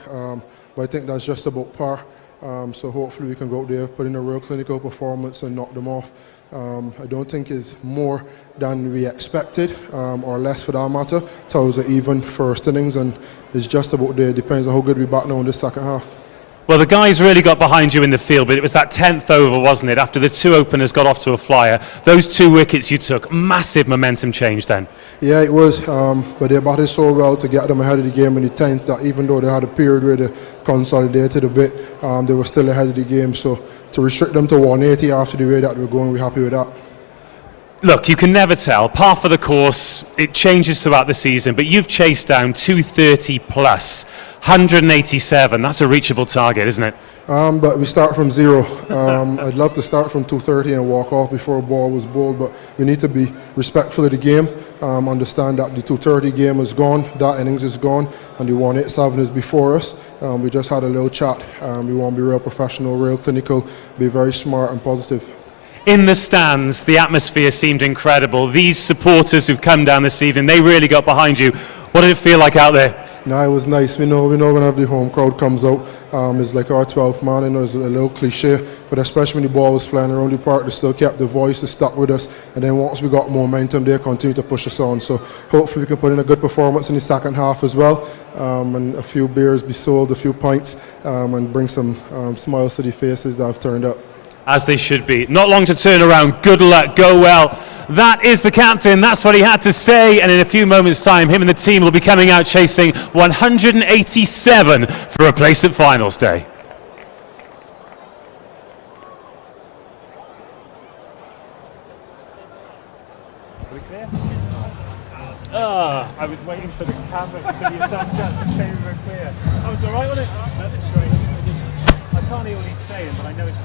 but I think that's just about par. So hopefully we can go out there, put in a real clinical performance and knock them off. I don't think it's more than we expected, or less for that matter. So it was an even first innings, and it's just about there. Depends on how good we bat now in the second half. Well, the guys really got behind you in the field, but it was that 10th over, wasn't it? After the 2 openers got off to a flyer, those 2 wickets you took, massive momentum change then. Yeah, it was, but they batted so well to get them ahead of the game in the 10th that even though they had a period where they consolidated a bit, they were still ahead of the game. So to restrict them to 180 after the way that we're going, we're happy with that. Look, you can never tell. Par for the course, it changes throughout the season, but you've chased down 230 plus, 187. That's a reachable target, isn't it? But we start from 0. I'd love to start from 230 and walk off before a ball was bowled, but we need to be respectful of the game, understand that the 230 game is gone, that innings is gone, and the 187 is before us. We just had a little chat. We want to be real professional, real clinical, be very smart and positive. In the stands, the atmosphere seemed incredible. These supporters who've come down this evening, they really got behind you. What did it feel like out there? No, it was nice. We know whenever the home crowd comes out, it's like our 12th man. I know it's a little cliche, but especially when the ball was flying around the park, they still kept the voice, they stuck with us. And then once we got momentum, they continued to push us on. So hopefully we can put in a good performance in the second half as well, and a few beers be sold, a few pints, and bring some smiles to the faces that have turned up. As they should be. Not long to turn around. Good luck. Go well. That is the captain. That's what he had to say. And in a few moments' time, him and the team will be coming out chasing 187 for a place at finals day. I was waiting for the camera to give you a thumbs up to say we were clear. I was alright on it. That's great. I can't hear what he's saying, but I know it's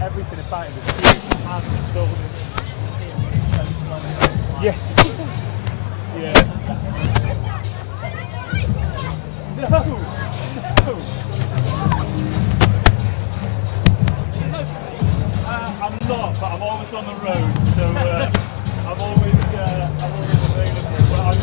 everything about him is huge. His hands are golden. Yeah. Yeah. No. I'm not, but I'm always on the road, so I'm always available. But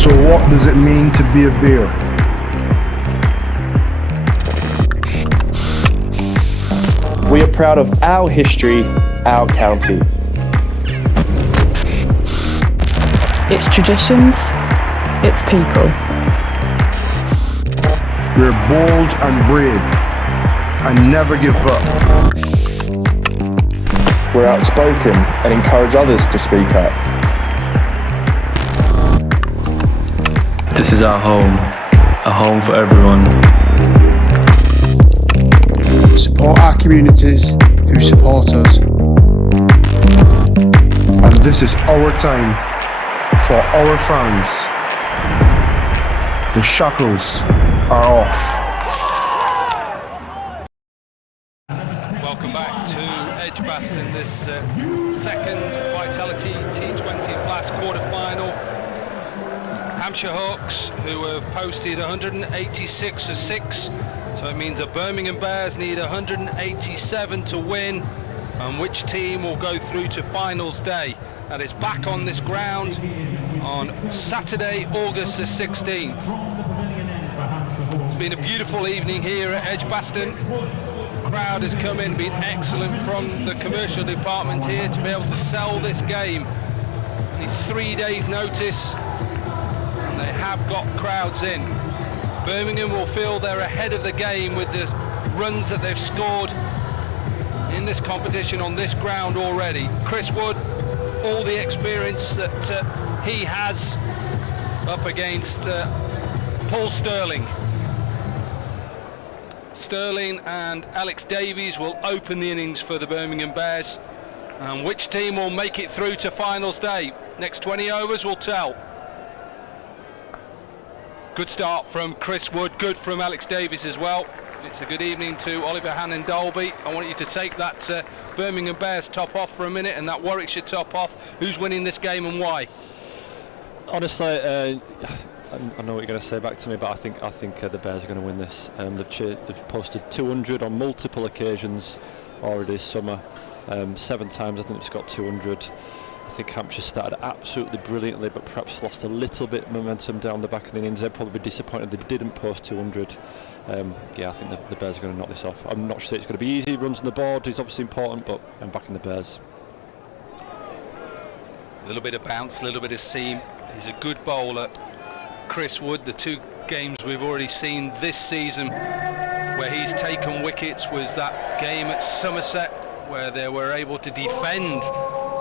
So what does it mean to be a Bear? We are proud of our history, our county. Its traditions, its people. We're bold and brave and never give up. We're outspoken and encourage others to speak up. This is our home, a home for everyone. Support our communities who support us. And this is our time for our fans. The shackles are off. Welcome back to Edgbaston, this second Vitality T20 Blast quarter-final. Hampshire Hawks, who have posted 186 of 6, so it means the Birmingham Bears need 187 to win, and which team will go through to finals day. That is back on this ground on Saturday, August the 16th. It's been a beautiful evening here at Edgbaston. The crowd has come in, been excellent from the commercial department here to be able to sell this game. Only 3 days notice, and they have got crowds in. Birmingham will feel they're ahead of the game with the runs that they've scored in this competition on this ground already. Chris Wood, all the experience that he has up against Paul Sterling. Sterling and Alex Davies will open the innings for the Birmingham Bears, and which team will make it through to finals day? Next 20 overs will tell. Good start from Chris Wood, good from Alex Davies as well. It's a good evening to Oliver Hannon Dolby. I want you to take that Birmingham Bears top off for a minute and that Warwickshire top off. Who's winning this game and why? Honestly, I know what you're going to say back to me, but I think the Bears are going to win this. They've posted 200 on multiple occasions already this summer. 7 times I think it's got 200. I think Hampshire started absolutely brilliantly, but perhaps lost a little bit of momentum down the back of the innings. They'd probably be disappointed they didn't post 200. Yeah, I think the Bears are going to knock this off. I'm not sure it's going to be easy. Runs on the board is obviously important, but I'm backing the Bears. A little bit of bounce, a little bit of seam. He's a good bowler. Chris Wood, the 2 games we've already seen this season where he's taken wickets was that game at Somerset where they were able to defend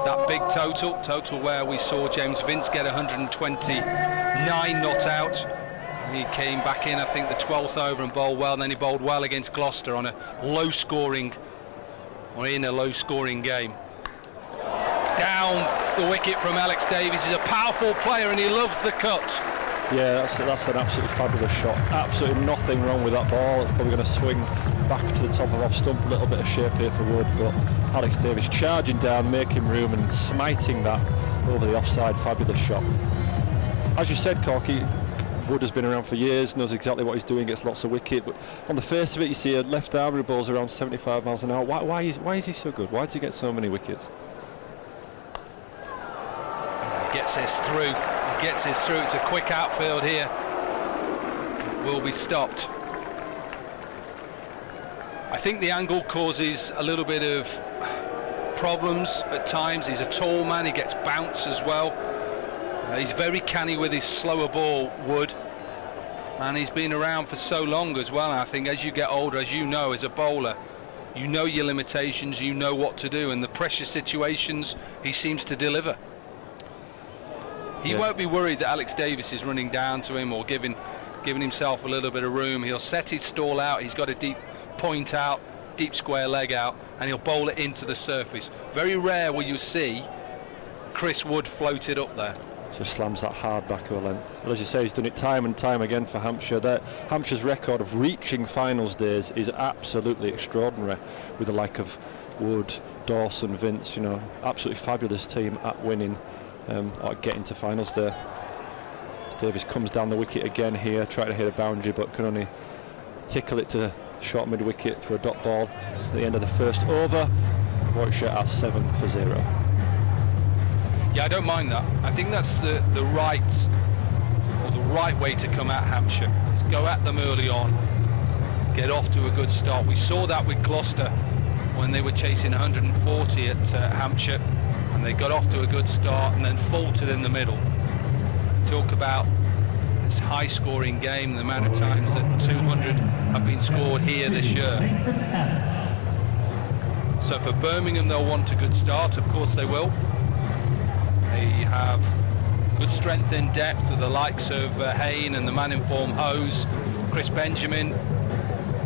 that big total where we saw James Vince get 129 not out. He came back in, I think, the 12th over and bowled well, and then he bowled well against Gloucester on a low-scoring game. Down the wicket from Alex Davies. He's a powerful player and he loves the cut. Yeah, that's an absolutely fabulous shot. Absolutely nothing wrong with that ball. It's probably going to swing back to the top of off stump. A little bit of shape here for Wood, but Alex Davies charging down, making room and smiting that over the offside. Fabulous shot. As you said, Corky, Wood has been around for years, knows exactly what he's doing, gets lots of wicket, but on the face of it you see a left arm who bowls around 75 miles an hour. Why is he so good? Why does he get so many wickets? He gets this through. It's a quick outfield here. Will be stopped. I think the angle causes a little bit of problems at times. He's a tall man, he gets bounce as well. He's very canny with his slower ball, Wood, and he's been around for so long as well. And I think as you get older, as you know, as a bowler, you know your limitations, you know what to do, and the pressure situations he seems to deliver. He won't be worried that Alex Davies is running down to him or giving himself a little bit of room. He'll set his stall out, he's got a deep point out, deep square leg out, and he'll bowl it into the surface. Very rare will you see Chris Wood floated up there. So slams that hard back over length. Well, as you say, he's done it time and time again for Hampshire. Hampshire's record of reaching finals days is absolutely extraordinary, with the like of Wood, Dawson, Vince. You know, absolutely fabulous team at winning or getting to finals day. Davies comes down the wicket again here, trying to hit a boundary, but can only tickle it to short mid wicket for a dot ball at the end of the first over. Warwickshire are 7 for 0. Yeah, I don't mind that. I think that's the right right way to come at Hampshire. Let's go at them early on, get off to a good start. We saw that with Gloucester when they were chasing 140 at Hampshire, and they got off to a good start and then faltered in the middle. Talk about this high-scoring game, the amount of times that 200 have been scored here this year. So for Birmingham, they'll want a good start. Of course they will. They have good strength in depth with the likes of Hayne and the man in form Hose, Chris Benjamin,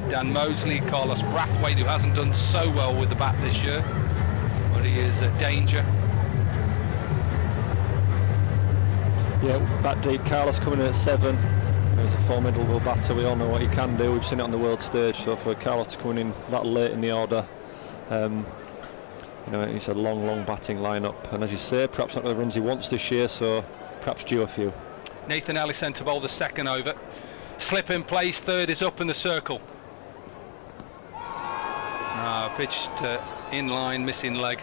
Dan Mosley, Carlos Brathwaite, who hasn't done so well with the bat this year, but he is a danger. Yeah, bat deep. Carlos coming in at 7. He's a formidable batter. We all know what he can do. We've seen it on the world stage. So for Carlos coming in that late in the order, you know, it's a long batting lineup. And as you say, perhaps not the runs he wants this year. So perhaps due a few. Nathan Ellis sent to bowl the second over. Slip in place. Third is up in the circle. Pitched in line, missing leg.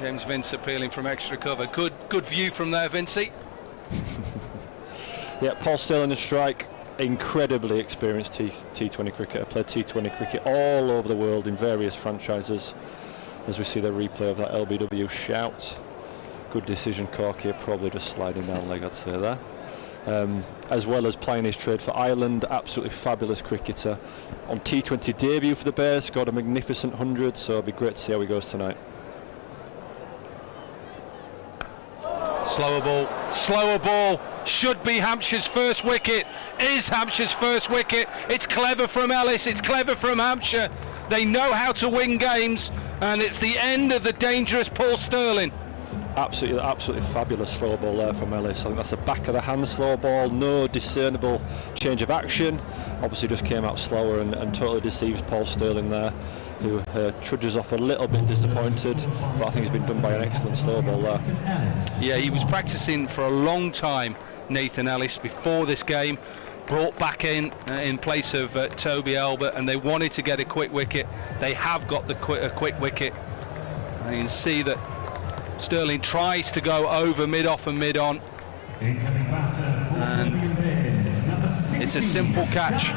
James Vince appealing from extra cover. Good view from there, Vincey. Yeah, Paul Sterling and strike. Incredibly experienced T20 cricketer. Played T20 cricket all over the world in various franchises. As we see the replay of that LBW shout. Good decision, Corky, probably just sliding down leg, I'd say there. As well as playing his trade for Ireland, absolutely fabulous cricketer. On T20 debut for the Bears, scored a magnificent 100, so it'll be great to see how he goes tonight. Slower ball, should be Hampshire's first wicket, is Hampshire's first wicket. It's clever from Ellis, it's clever from Hampshire. They know how to win games, and it's the end of the dangerous Paul Sterling. Absolutely fabulous slow ball there from Ellis. I think that's a back of the hand slow ball, no discernible change of action. Obviously just came out slower and totally deceives Paul Sterling there, who trudges off a little bit disappointed, but I think he's been done by an excellent slow ball there. Yeah, he was practicing for a long time, Nathan Ellis, before this game. Brought back in place of Toby Albert, and they wanted to get a quick wicket. They have got a quick wicket. And you can see that Sterling tries to go over mid-off and mid-on. And it's a simple catch.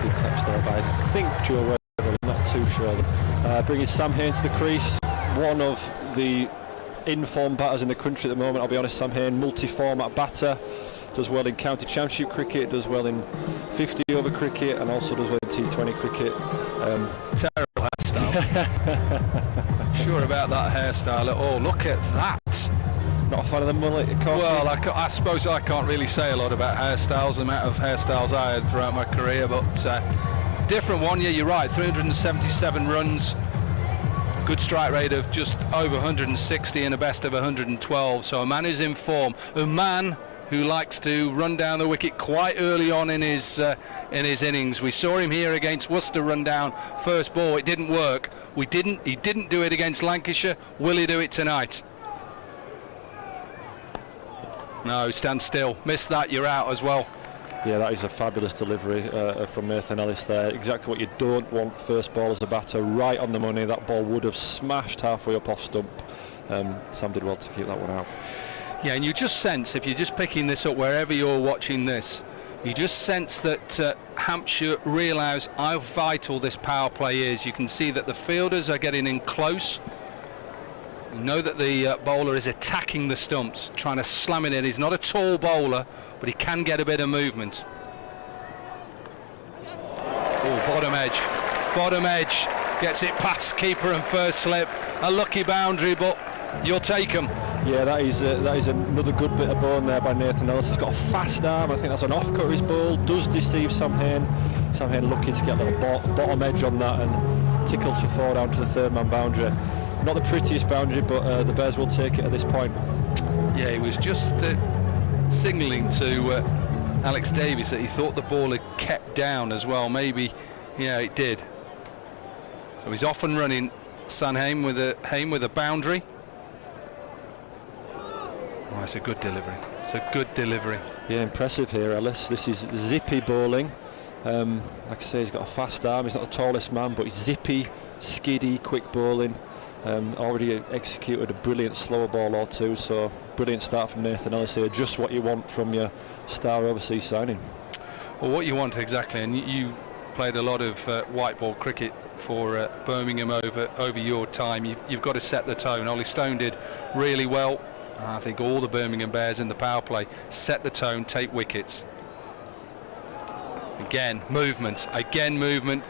Good catch there by, I think, Joe Weatherall, I'm not too sure. Bringing Sam Hayne to the crease, one of the in-form batters in the country at the moment. I'll be honest, Sam Hayne, multi-format batter, does well in county championship cricket, does well in 50-over cricket, and also does well in T20 cricket. Terrible hairstyle. Sure about that hairstyle at all. Look at that. Not a fan of the mullet? Well, I suppose I can't really say a lot about hairstyles, the amount of hairstyles I had throughout my career, but different one. Yeah, you're right, 377 runs. Good strike rate of just over 160 and a best of 112. So a man who's in form, a man who likes to run down the wicket quite early on in his innings. We saw him here against Worcester, run down first ball. It didn't work. He didn't do it against Lancashire. Will he do it tonight? No, stand still. Missed that, you're out as well. Yeah, that is a fabulous delivery from Nathan Ellis there. Exactly what you don't want first ball as a batter, right on the money. That ball would have smashed halfway up off stump. Sam did well to keep that one out. Yeah, and you just sense, if you're just picking this up wherever you're watching this, you just sense that Hampshire realise how vital this power play is. You can see that the fielders are getting in close. You know that the bowler is attacking the stumps, trying to slam it in. He's not a tall bowler, but he can get a bit of movement. Oh, bottom edge, gets it past keeper and first slip. A lucky boundary, but you'll take them. Yeah, that is another good bit of bone there by Nathan Ellis. He's got a fast arm. I think that's an off-cut of his ball. Does deceive Sam Hayne. Sam Hayne lucky to get a little bottom edge on that and tickled for 4 down to the third man boundary. Not the prettiest boundary, but the Bears will take it at this point. Yeah, he was just signalling to Alex Davies that he thought the ball had kept down as well. Maybe, yeah, it did. So he's off and running, Sam Hayne with a boundary. Oh, it's a good delivery. It's a good delivery. Yeah, impressive here, Ellis. This is zippy bowling. Like I say, he's got a fast arm. He's not the tallest man, but he's zippy, skiddy, quick bowling. Already executed a brilliant slower ball or two, so brilliant start from Nathan Ellis here. Just what you want from your star overseas signing. Well, what you want exactly, and you played a lot of white ball cricket for Birmingham over your time. You've got to set the tone. Ollie Stone did really well. I think all the Birmingham Bears in the power play set the tone, take wickets. Again movement,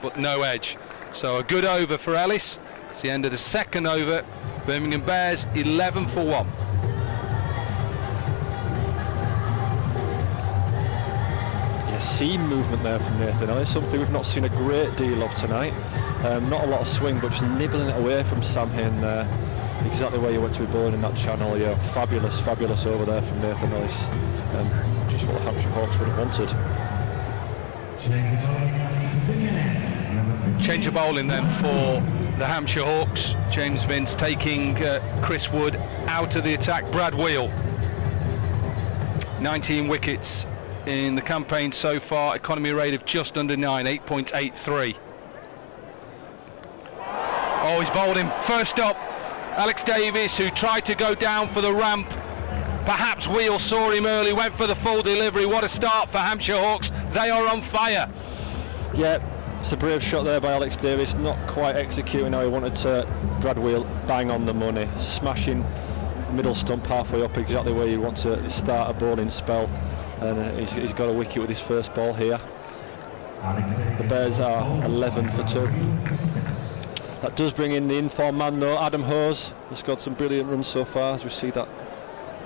but no edge. So a good over for Ellis. It's the end of the second over. Birmingham Bears 11 for 1. Yeah, seam movement there from Nathan Ellis, something we've not seen a great deal of tonight. Not a lot of swing, but just nibbling it away from Sam Hain there. Exactly where you want to be bowling in that channel. Yeah, fabulous over there from Nathan Ellis. Just what the Hampshire Hawks would have wanted. Change of bowling then for the Hampshire Hawks. James Vince taking Chris Wood out of the attack. Brad Wheel, 19 wickets in the campaign so far. Economy rate of just under 9, 8.83. Oh, he's bowled him. First up, Alex Davies, who tried to go down for the ramp. Perhaps Wheel saw him early, went for the full delivery. What a start for Hampshire Hawks. They are on fire. Yeah, it's a brave shot there by Alex Davies, not quite executing how he wanted to. Brad Wheel bang on the money, smashing middle stump halfway up, exactly where you want to start a bowling spell. And he's got a wicket with his first ball here. The Bears are 11 for 2. That does bring in the informed man though, Adam Hose. Has got some brilliant runs so far as we see that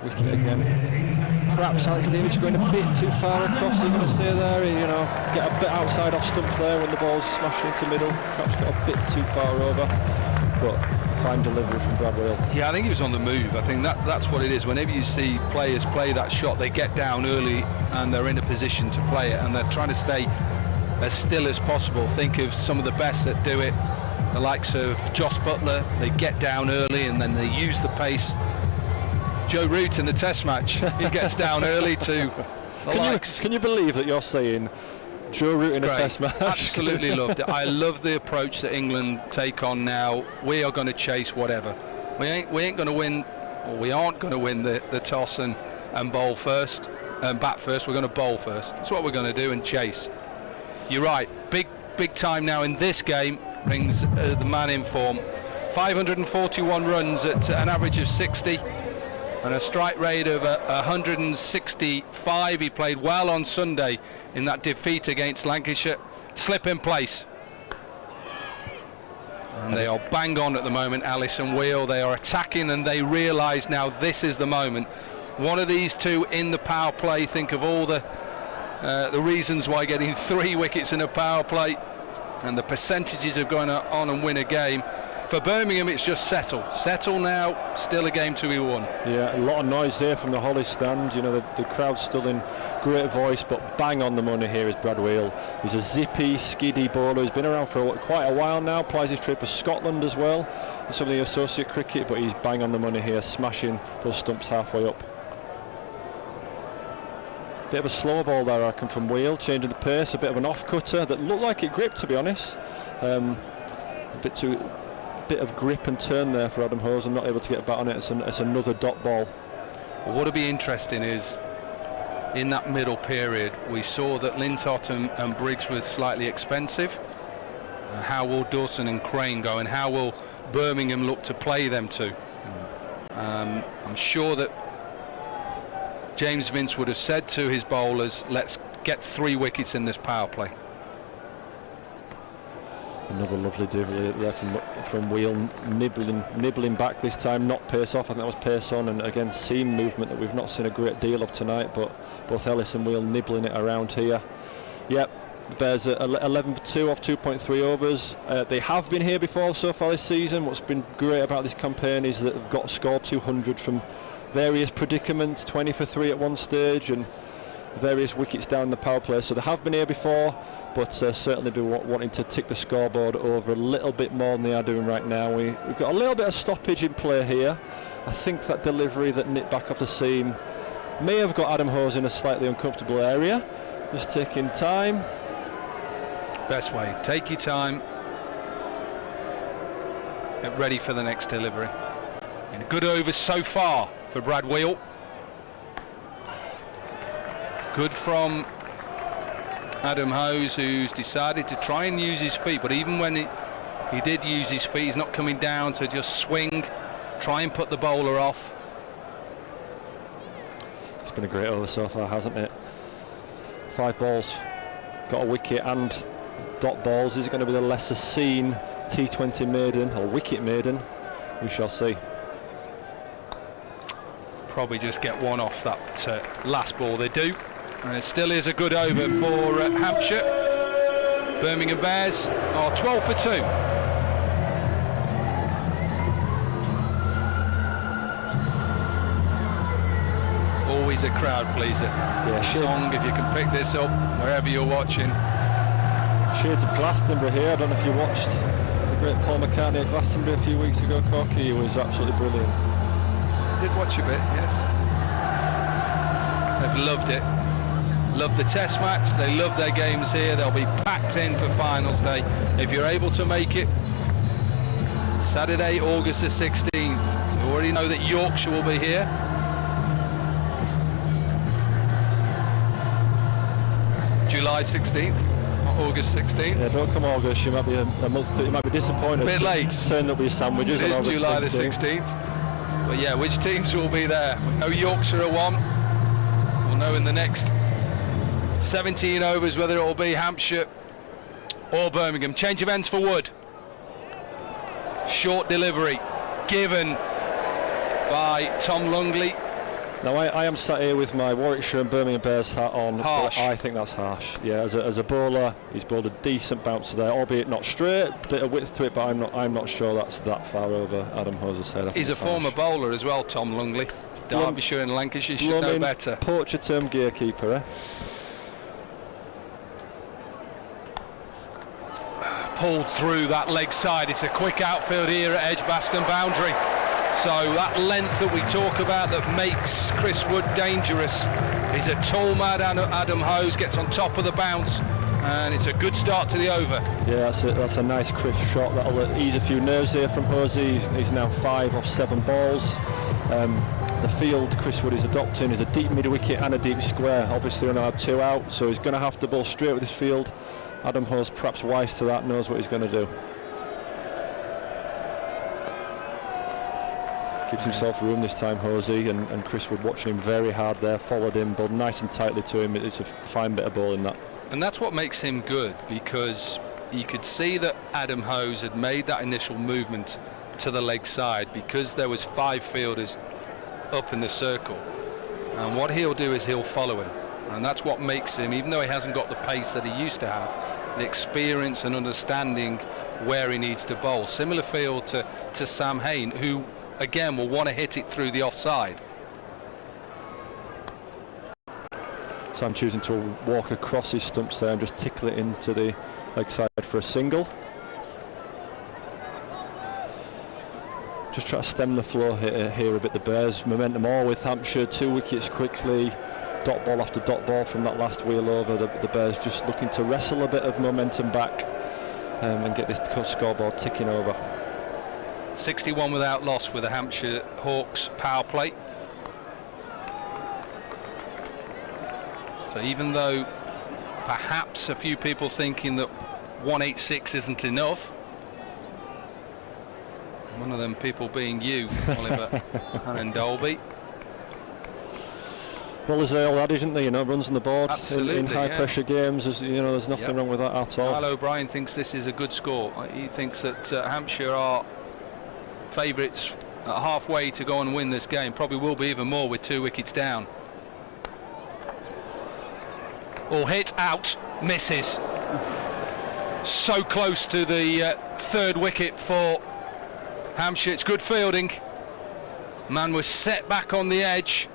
wicket again. Perhaps Alex Davies going a bit too far across, you're going to say there, you know, get a bit outside off stump there when the ball's smashing into middle. Perhaps got a bit too far over, but fine delivery from Brad Wheel. Yeah, I think he was on the move. I think that's what it is. Whenever you see players play that shot, they get down early and they're in a position to play it, and they're trying to stay as still as possible. Think of some of the best that do it, the likes of Joss Butler. They get down early and then they use the pace. Joe Root in the test match, he gets down early to the likes. Can you believe that you're saying Joe Root in a test match? Absolutely loved it. I love the approach that England take on now. We are going to chase whatever. We ain't going to win, or we aren't going to win the toss and bowl first, and bat first. We're going to bowl first. That's what we're going to do, and chase. You're right. Big time now in this game brings the man in form. 541 runs at an average of 60. And a strike rate of 165. He played well on Sunday in that defeat against Lancashire. Slip in place. And they are bang on at the moment, Ellis and Wheel. They are attacking and they realise now this is the moment. One of these two in the power play. Think of all the reasons why getting 3 wickets in a power play and the percentages of going on and win a game. For Birmingham, it's just settle now, still a game to be won. Yeah, a lot of noise here from the Holly stand. You know, the crowd's still in great voice, but bang on the money here is Brad Wheel. He's a zippy, skiddy bowler. He's been around for quite a while now, plies his trade for Scotland as well, in some of the associate cricket, but he's bang on the money here, smashing those stumps halfway up. Bit of a slower ball there, I reckon, from Wheel, changing the pace, a bit of an off-cutter that looked like it gripped, to be honest. A bit of grip and turn there for Adam Hose, and not able to get a bat on it. It's another dot ball. Well, what'll be interesting is in that middle period we saw that Lintott and Briggs was slightly expensive. How will Dawson and Crane go, and how will Birmingham look to play them two? I'm sure that James Vince would have said to his bowlers, let's get 3 wickets in this power play. Another lovely delivery there from Wheel, nibbling back this time, not pace off. I think that was pace on, and again seam movement that we've not seen a great deal of tonight, but both Ellis and Wheel nibbling it around here. Yep, the Bears are 11 for 2 off 2.3 overs. They have been here before so far this season. What's been great about this campaign is that they've got scored 200 from various predicaments, 20 for 3 at one stage, and various wickets down the power play. So they have been here before, but certainly be wanting to tick the scoreboard over a little bit more than they are doing right now. We've got a little bit of stoppage in play here. I think that delivery that nipped back off the seam may have got Adam Hose in a slightly uncomfortable area. Just taking time. Best way, take your time. get ready for the next delivery. And a good over so far for Brad Wheel. Good from Adam Hose, who's decided to try and use his feet, but even when he did use his feet, he's not coming down to just swing, try and put the bowler off. It's been a great over so far, hasn't it? 5 balls, got a wicket and dot balls. Is it going to be the lesser seen T20 maiden or wicket maiden? We shall see. Probably just get one off that last ball they do. And it still is a good over for Hampshire. Birmingham Bears are 12 for 2. Always a crowd pleaser. Yeah, song if you can pick this up wherever you're watching. Shades of Glastonbury here. I don't know if you watched the great Paul McCartney at Glastonbury a few weeks ago, Corky. He was absolutely brilliant. Did watch a bit, yes. They've loved it. Love the test match, they love their games here. They'll be packed in for finals day if you're able to make it. Saturday, August the 16th. You already know that Yorkshire will be here. July 16th, not August 16th. Yeah, don't come August, you might be a month too, you might be disappointed. A bit late. Turn up with your sandwiches. It is July the 16th. But yeah, which teams will be there? We know Yorkshire are one. We'll know in the next 17 overs whether it will be Hampshire or Birmingham. Change of ends for Wood. Short delivery given by Tom Lungley. Now I am sat here with my Warwickshire and Birmingham Bears hat on. Harsh. I think that's harsh. Yeah, as a bowler, he's bowled a decent bouncer there, albeit not straight, bit of width to it, but I'm not sure that's that far over Adam Hose's head. He's a former bowler as well, Tom Lungley. Derbyshire and Lancashire, should know better. Poacher term gearkeeper, eh? Pulled through that leg side. It's a quick outfield here at Edgbaston boundary. So that length that we talk about that makes Chris Wood dangerous is a tall man. Adam Hose gets on top of the bounce, and it's a good start to the over. Yeah, that's a nice crisp shot. That'll ease a few nerves here from Hosey. He's now 5 off 7 balls. The field Chris Wood is adopting is a deep mid-wicket and a deep square. Obviously only had 2 out, so he's going to have to bowl straight with his field. Adam Hose, perhaps wise to that, knows what he's going to do. Gives himself room this time, Hosey, and Chris Wood watching him very hard there, followed him, bowled nice and tightly to him. It's a fine bit of bowling that. And that's what makes him good, because you could see that Adam Hose had made that initial movement to the leg side because there was 5 fielders up in the circle, and what he'll do is he'll follow him, and that's what makes him, even though he hasn't got the pace that he used to have, the experience and understanding where he needs to bowl. Similar feel to Sam Hain, who again will want to hit it through the offside. Sam choosing to walk across his stumps there and just tickle it into the leg side for a single. Just try to stem the flow here a bit, the Bears. Momentum all with Hampshire, 2 wickets quickly. Dot ball after dot ball from that last wheel over. The Bears just looking to wrestle a bit of momentum back and get this scoreboard ticking over. 61 without loss with the Hampshire Hawks power play. So even though perhaps a few people thinking that 186 isn't enough, one of them people being you, Oliver and Dolby. Well, there's the old adage, isn't there? You know, runs on the board in high pressure games. There's nothing wrong with that at all. Al O'Brien thinks this is a good score. He thinks that Hampshire are favourites halfway to go and win this game. Probably will be even more with 2 wickets down. All hit out, misses. So close to the 3rd wicket for Hampshire. It's good fielding. Man was set back on the edge,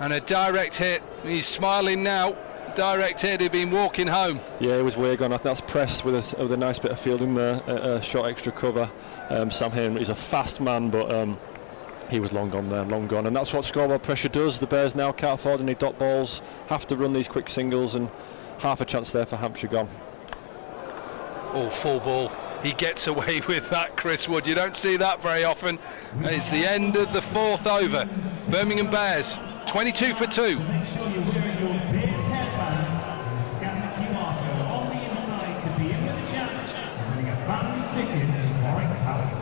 and a direct hit. He's smiling now. Direct hit. He'd been walking home. Yeah, he was way gone. I think that's pressed with a nice bit of fielding there. A short extra cover. Sam Hain is a fast man, but he was long gone there, long gone. And that's what scoreboard pressure does. The Bears now can't afford any dot balls. Have to run these quick singles, and half a chance there for Hampshire gone. Oh, full ball. He gets away with that, Chris Wood. You don't see that very often. It's the end of the 4th over. Birmingham Bears, 22 for 2. Make sure you're wearing your Bears headband and scan the QR code on the inside to be in with a chance of winning a family ticket to Warwickshire.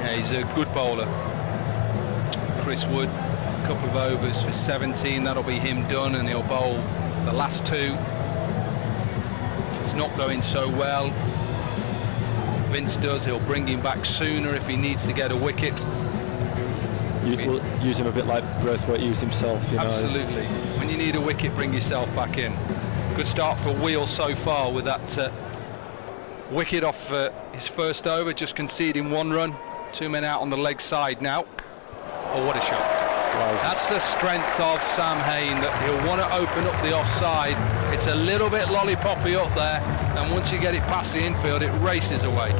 Yeah, he's a good bowler. Chris Wood, a couple of overs for 17. That'll be him done, and he'll bowl the last 2. It's not going so well. Vince does, he'll bring him back sooner if he needs to get a wicket. You'll use him a bit like Braithwaite used himself, you know. Absolutely. When you need a wicket, bring yourself back in. Good start for Wheel so far with that wicket off his first over, just conceding 1 run. 2 men out on the leg side now. Oh, what a shot. Wow. That's the strength of Sam Hain, that he'll want to open up the offside. It's a little bit lollipoppy up there, and once you get it past the infield, it races away.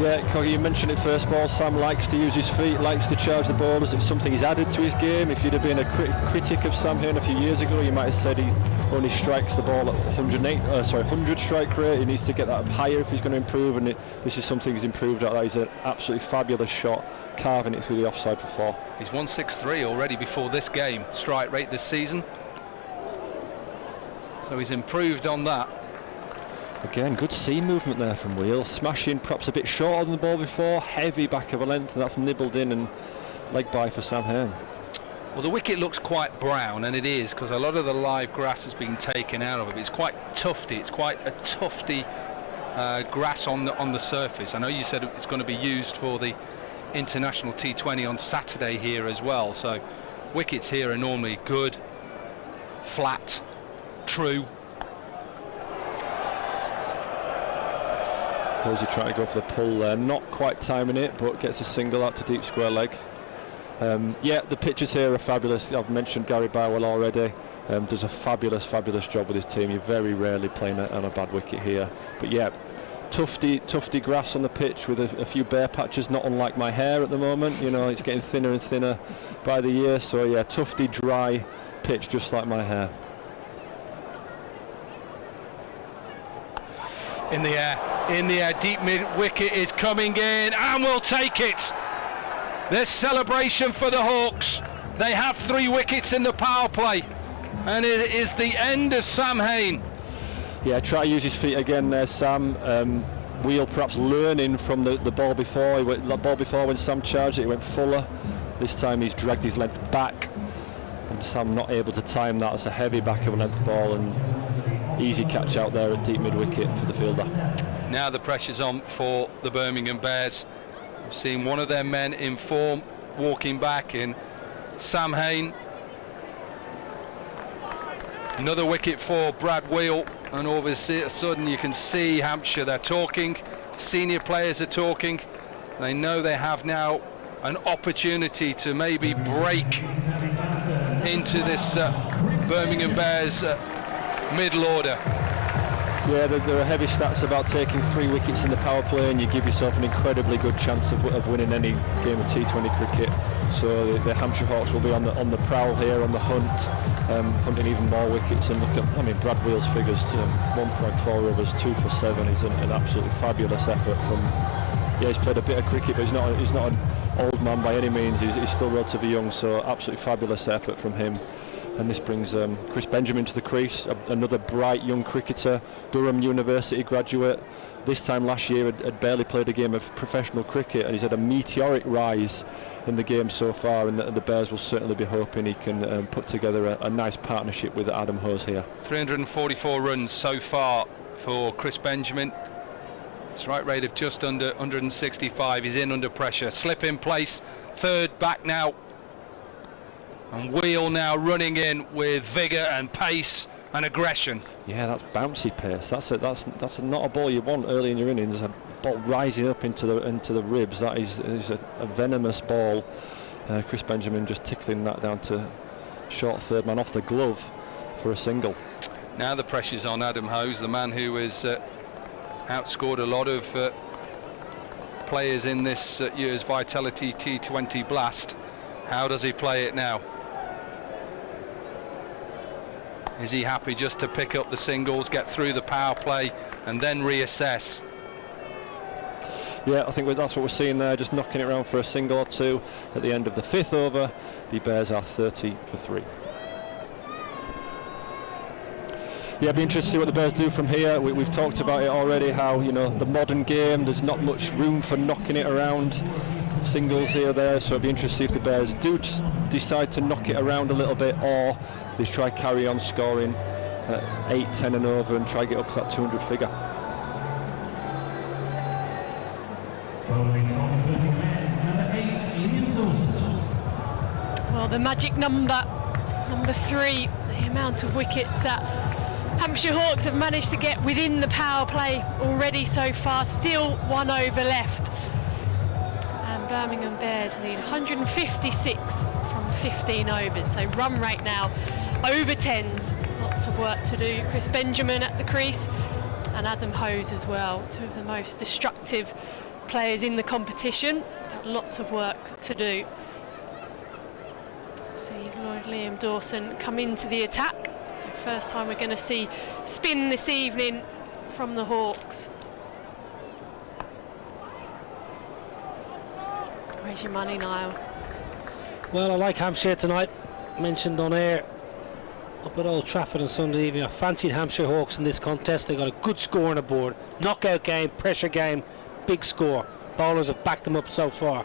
Yeah, Coggy, you mentioned it first ball. Sam likes to use his feet, likes to charge the bowlers. It's something he's added to his game. If you'd have been a critic of Sam Hain a few years ago, you might have said he only strikes the ball at 100 strike rate. He needs to get that up higher if he's going to improve, and this is something he's improved at. He's an absolutely fabulous shot, carving it through the offside for 4. He's 163 already before this game, strike rate this season. So he's improved on that. Again, good seam movement there from Wheel. Smashing, perhaps a bit shorter than the ball before. Heavy back of a length, and that's nibbled in, and leg bye for Sam Hain. Well, the wicket looks quite brown, and it is, because a lot of the live grass has been taken out of it. It's quite tufty. It's quite a tufty grass on the surface. I know you said it's going to be used for the international T20 on Saturday here as well. So wickets here are normally good, flat, true. Posey trying to go for the pull there, not quite timing it, but gets a single out to deep square leg. Yeah, the pitches here are fabulous. I've mentioned Gary Barwell already. Does a fabulous job with his team. You're very rarely playing on a bad wicket here. But yeah, tufty grass on the pitch with a few bare patches, not unlike my hair at the moment. You know, it's getting thinner and thinner by the year. So yeah, tufty, dry pitch, just like my hair. In the air, deep mid wicket is coming in, and we'll take it. There's celebration for the Hawks. They have 3 wickets in the power play, and it is the end of Sam Hain. Yeah, try to use his feet again there, Sam. Wheel perhaps learning from the ball before. The ball before when Sam charged it, he went fuller. This time he's dragged his length back, and Sam not able to time that. It's a heavy back of a length ball, and easy catch out there at deep mid wicket for the fielder. Now the pressure's on for the Birmingham Bears. We've seen one of their men in form walking back in Sam Hain. Another wicket for Brad Wheel, and all of a sudden you can see Hampshire, they're talking, senior players are talking. They know they have now an opportunity to maybe break into this Birmingham Bears middle order. Yeah, there are heavy stats about taking 3 wickets in the power play, and you give yourself an incredibly good chance of winning any game of T20 cricket. So the Hampshire Hawks will be on the prowl here, on the hunt, hunting even more wickets. And look at, I mean, Brad Wheel's figures: 1.4 overs, 2 for 7 is an absolutely fabulous effort from. Yeah, he's played a bit of cricket, but he's not an old man by any means. He's still relatively young, so absolutely fabulous effort from him. And this brings Chris Benjamin to the crease, another bright young cricketer, Durham University graduate. This time last year had barely played a game of professional cricket, and he's had a meteoric rise in the game so far, and the Bears will certainly be hoping he can put together a nice partnership with Adam Hose here. 344 runs so far for Chris Benjamin. Strike rate of just under 165. He's in under pressure. Slip in place, third back now. And Wheel now running in with vigour and pace and aggression. Yeah, that's bouncy pace. That's not a ball you want early in your innings. A ball rising up into the ribs. That is a venomous ball. Chris Benjamin just tickling that down to short third man off the glove for a single. Now the pressure's on Adam Hose, the man who has outscored a lot of players in this year's Vitality T20 Blast. How does he play it now? Is he happy just to pick up the singles, get through the power play, and then reassess? Yeah, I think that's what we're seeing there, just knocking it around for a single or two. At the end of the 5th over, the Bears are 30 for 3. Yeah, it'd be interesting to see what the Bears do from here. We've talked about it already, how, you know, the modern game, there's not much room for knocking it around, singles here or there, so it'd be interesting to see if the Bears do decide to knock it around a little bit, or if they try carry on scoring 8, 10 and over and try get up to that 200 figure. Following from the Birmingham Bears, number 8, Liam Dawson. Well, the magic number 3, the amount of wickets that Hampshire Hawks have managed to get within the power play already so far. Still 1 over left. And Birmingham Bears need 156 from 15 overs. So run rate now over 10s. Lots of work to do. Chris Benjamin at the crease and Adam Hose as well. Two of the most destructive players in the competition. Lots of work to do. See Liam Dawson come into the attack. First time we're going to see spin this evening from the Hawks. Where's your money, Niall? Well, I like Hampshire tonight. Mentioned on air up at Old Trafford on Sunday evening. I fancied Hampshire Hawks in this contest. They got a good score on the board. Knockout game, pressure game, big score. Bowlers have backed them up so far.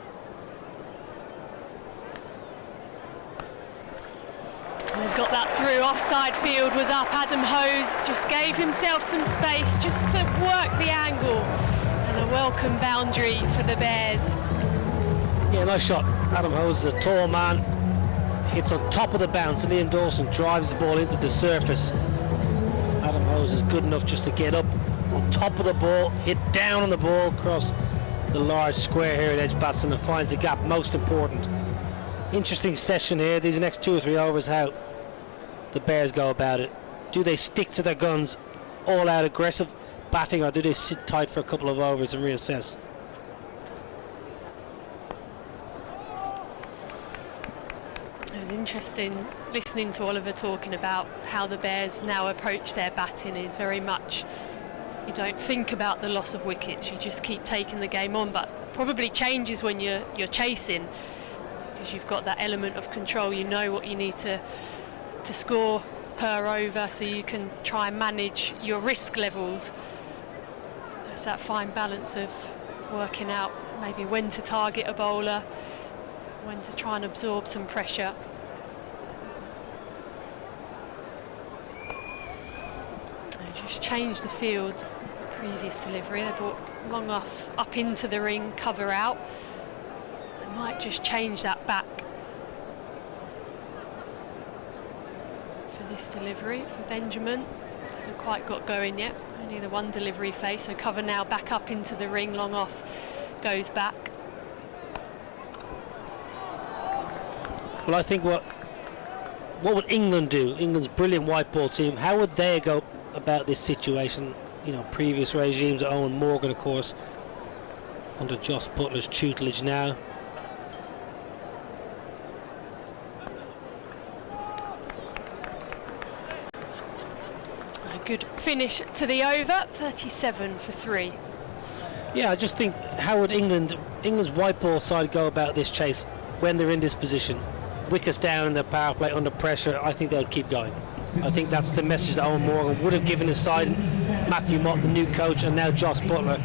He's got that through. Offside field was up. Adam Hose just gave himself some space just to work the angle. And a welcome boundary for the Bears. Yeah, nice shot. Adam Hose is a tall man. Hits on top of the bounce, and Liam Dawson drives the ball into the surface. Adam Hose is good enough just to get up on top of the ball, hit down on the ball across the large square here at Edgbaston, and finds the gap most important. Interesting session here. These next 2 or 3 overs, how the Bears go about it. Do they stick to their guns, all out aggressive batting, or do they sit tight for a couple of overs and reassess? It was interesting listening to Oliver talking about how the Bears now approach their batting. Is very much, you don't think about the loss of wickets, you just keep taking the game on, but probably changes when you're chasing, because you've got that element of control. You know what you need to score per over, so you can try and manage your risk levels. It's that fine balance of working out maybe when to target a bowler, when to try and absorb some pressure. They just changed the field. Previous delivery, they brought long off up into the ring, cover out. They might just change that back for this delivery for Benjamin. Hasn't quite got going yet, only the one delivery face, so cover now back up into the ring, long off goes back. Well, I think what would England do? England's brilliant white ball team, how would they go about this situation? You know, previous regimes, Owen Morgan, of course, under Joss Butler's tutelage now. A good finish to the over, 37 for 3. Yeah, I just think, how would England's white ball side go about this chase when they're in this position? Wickets down in the power play under pressure, I think they'll keep going. I think that's the message that Owen Morgan would have given his side. Matthew Mott, the new coach, and now Joss Butler.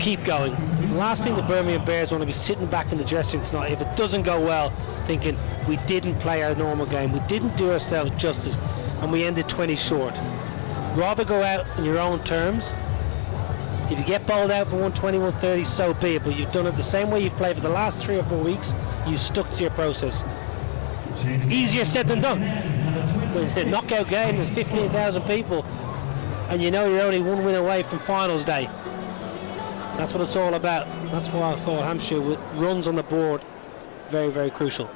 Keep going. The last thing the Birmingham Bears want to be sitting back in the dressing room tonight, if it doesn't go well, thinking we didn't play our normal game, we didn't do ourselves justice, and we ended 20 short. Rather go out in your own terms. If you get bowled out for 120, 130, so be it, but you've done it the same way you've played for the last 3 or 4 weeks. You stuck to your process. Easier said than done. It's a knockout game, there's 15,000 people, and you know you're only 1 win away from finals day. That's what it's all about. That's why I thought Hampshire with runs on the board, very, very crucial.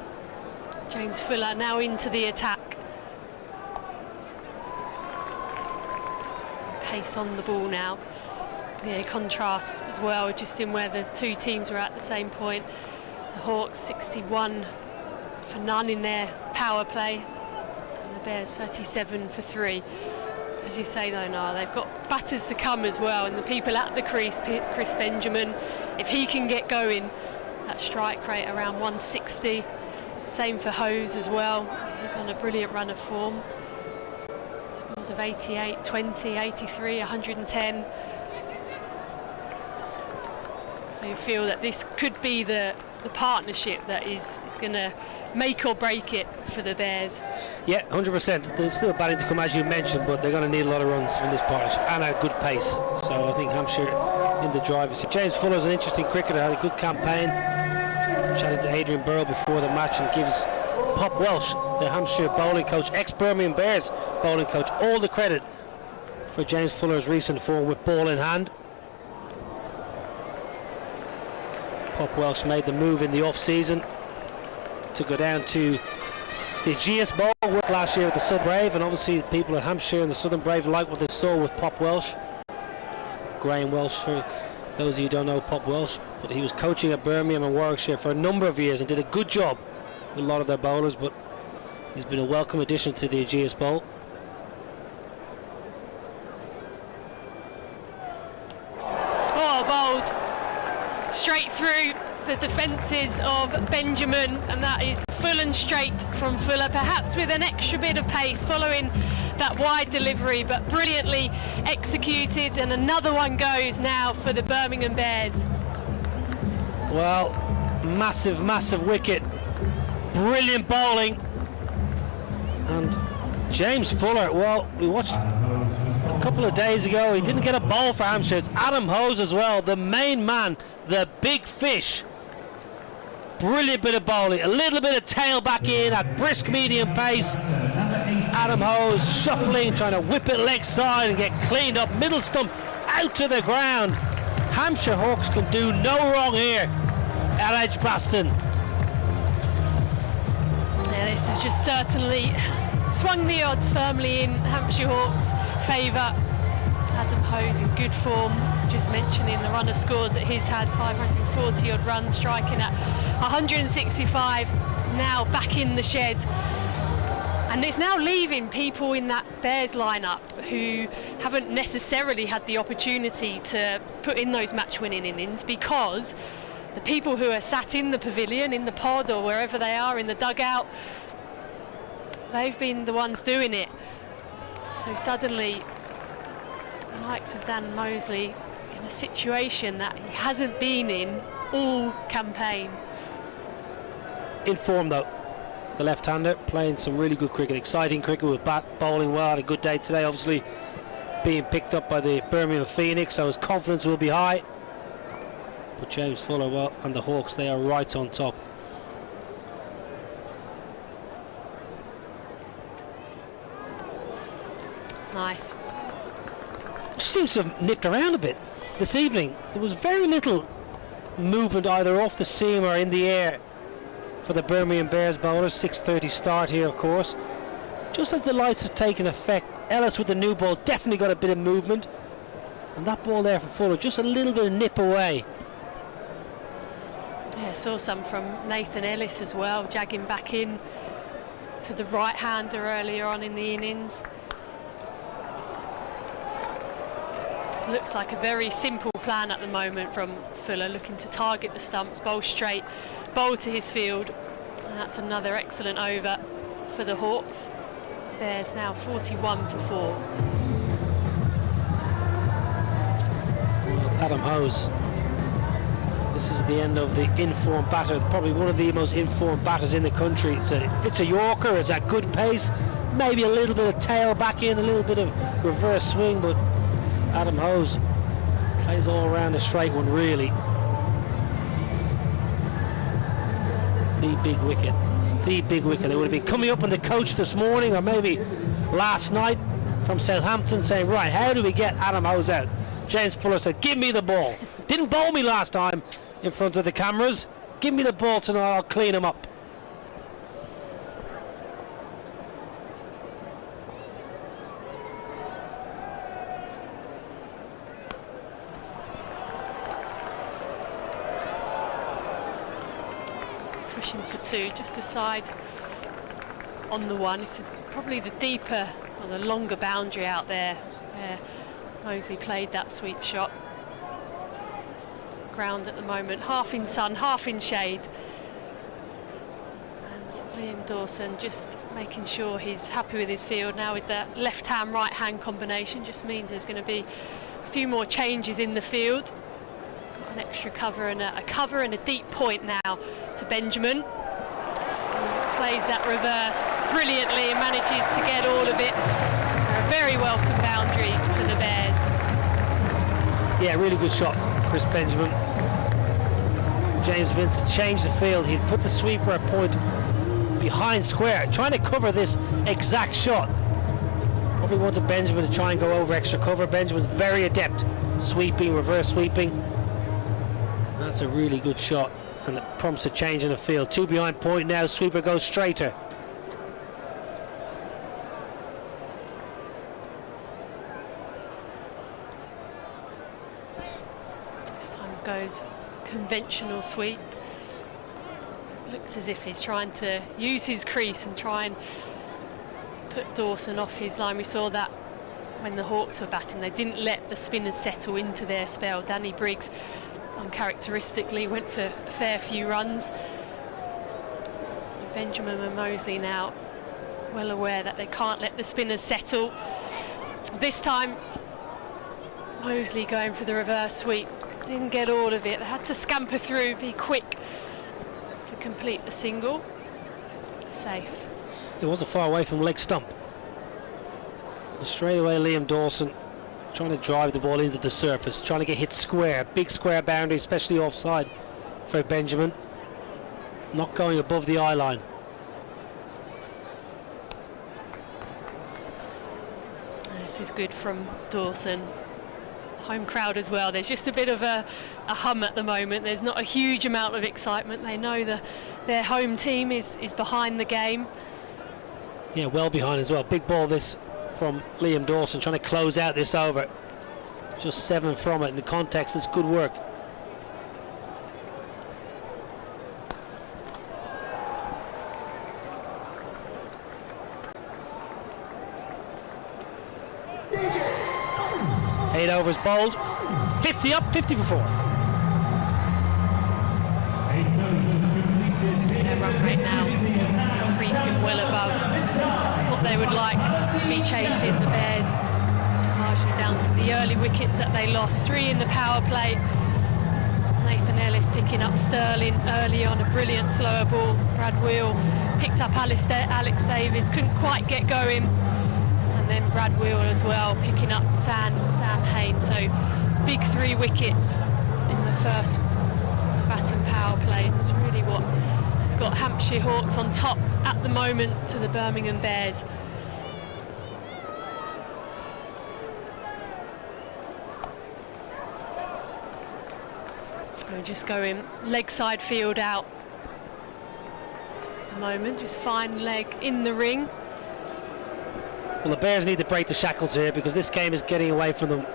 James Fuller now into the attack. Pace on the ball now. Yeah, contrast as well, just in where the two teams were at the same point. The Hawks 61 for none in their power play. And the Bears 37 for 3. As you say though, Niall, they've got batters to come as well, and the people at the crease, Chris Benjamin, if he can get going, that strike rate around 160. Same for Hose as well. He's on a brilliant run of form. Scores of 88, 20, 83, 110. So you feel that this could be the partnership that is going to make or break it for the Bears. Yeah, 100%. There's still batting to come, as you mentioned, but they're going to need a lot of runs from this partnership and a good pace. So I think Hampshire in the driver's seat. James Fuller's an interesting cricketer, had a good campaign. Chatting to Adrian Burrell before the match, and gives Pop Welsh, the Hampshire bowling coach, ex-Birmingham Bears bowling coach, all the credit for James Fuller's recent form with ball in hand. Pop Welsh made the move in the off-season to go down to the GS Bowl, worked last year with the Southern Brave, and obviously the people at Hampshire and the Southern Brave like what they saw with Pop Welsh. Graham Welsh, for those of you who don't know Pop Welsh, but he was coaching at Birmingham and Warwickshire for a number of years and did a good job with a lot of their bowlers, but he's been a welcome addition to the GS Bowl. Oh, bowled straight through the defences of Benjamin, and that is full and straight from Fuller, perhaps with an extra bit of pace following that wide delivery, but brilliantly executed, and another one goes now for the Birmingham Bears. Well, massive wicket, brilliant bowling, and James Fuller, well, we watched a couple of days ago, he didn't get a ball for Hampshire. It's Adam Hose as well, the main man, the big fish. Brilliant bit of bowling, a little bit of tail back in at brisk medium pace. Adam Hose shuffling, trying to whip it leg side and get cleaned up, middle stump out to the ground. Hampshire Hawks can do no wrong here at Edgbaston. Yeah, this has just certainly swung the odds firmly in Hampshire Hawks' favour. Adam Hose in good form, just mentioning the run of scores that he's had, 540 odd runs, striking at 165, now back in the shed. And it's now leaving people in that Bears lineup who haven't necessarily had the opportunity to put in those match-winning innings, because the people who are sat in the pavilion, in the pod, or wherever they are in the dugout, they've been the ones doing it. So suddenly, the likes of Dan Mosley in a situation that he hasn't been in all campaign. In form though, the left-hander playing some really good cricket, exciting cricket with bat, bowling well, had a good day today, obviously being picked up by the Birmingham Phoenix, so his confidence will be high. But James Fuller, well, and the Hawks, they are right on top. Nice. Just seems to have nipped around a bit this evening. There was very little movement either off the seam or in the air for the Birmingham Bears bowlers. 6:30 start here, of course. Just as the lights have taken effect, Ellis with the new ball definitely got a bit of movement, and that ball there for Fuller, just a little bit of nip away. Yeah, saw some from Nathan Ellis as well, jagging back in to the right-hander earlier on in the innings. This looks like a very simple plan at the moment from Fuller, looking to target the stumps, bowl straight, bowl to his field, and that's another excellent over for the Hawks. Bears now 41 for 4. Adam Hose. This is the end of the informed batter, probably one of the most informed batters in the country. It's a Yorker, it's at good pace, maybe a little bit of tail back in, a little bit of reverse swing, but Adam Hose plays all around a straight one, really. The big wicket. It's the big wicket. They would have been coming up on the coach this morning, or maybe last night, from Southampton, saying, right, how do we get Adam Hose out? James Fuller said, give me the ball. Didn't bowl me last time in front of the cameras. Give me the ball tonight, I'll clean him up. Pushing for 2, just aside on the one. It's probably the deeper or the longer boundary out there where Moseley played that sweep shot. Ground at the moment, half in sun, half in shade. And Liam Dawson just making sure he's happy with his field now with the left-hand, right-hand combination. Just means there's going to be a few more changes in the field. Got an extra cover and a cover and a deep point now to Benjamin. Plays that reverse brilliantly and manages to get all of it. A very welcome boundary for the Bears. Yeah, really good shot, Chris Benjamin. James Vincent changed the field. He'd put the sweeper at point behind square, trying to cover this exact shot. Probably wanted Benjamin to try and go over extra cover. Benjamin's very adept sweeping, reverse sweeping. That's a really good shot, and it prompts a change in the field. 2 behind point now, sweeper goes straighter. This time goes conventional sweep. Looks as if he's trying to use his crease and try and put Dawson off his line. We saw that when the Hawks were batting. They didn't let the spinners settle into their spell. Danny Briggs uncharacteristically went for a fair few runs. Benjamin and Moseley now well aware that they can't let the spinners settle. This time Moseley going for the reverse sweep. Didn't get all of it. They had to scamper through, be quick to complete the single. Safe. It wasn't far away from leg stump. But straight away Liam Dawson trying to drive the ball into the surface, trying to get hit square, big square boundary, especially offside for Benjamin. Not going above the eye line. This is good from Dawson. Home crowd as well. There's just a bit of a hum at the moment. There's not a huge amount of excitement. They know their home team is behind the game. Yeah, well behind as well. Big ball this from Liam Dawson, trying to close out this over. Just 7 from it. In the context, it's good work. Eight overs bowled, 50 up, 50 for 4. Their run rate now creeping well above what they would like to be chasing. The Bears largely down to the early wickets that they lost. 3 in the power play. Nathan Ellis picking up Sterling early on a brilliant slower ball. Brad Wheel picked up Alex Davis, couldn't quite get going. Then Brad Wheel as well, picking up Sam Hain. So big 3 wickets in the first batting power play. It's really what has got Hampshire Hawks on top at the moment to the Birmingham Bears. We're just going leg side field out at the moment, just fine leg in the ring. Well, the Bears need to break the shackles here because this game is getting away from them.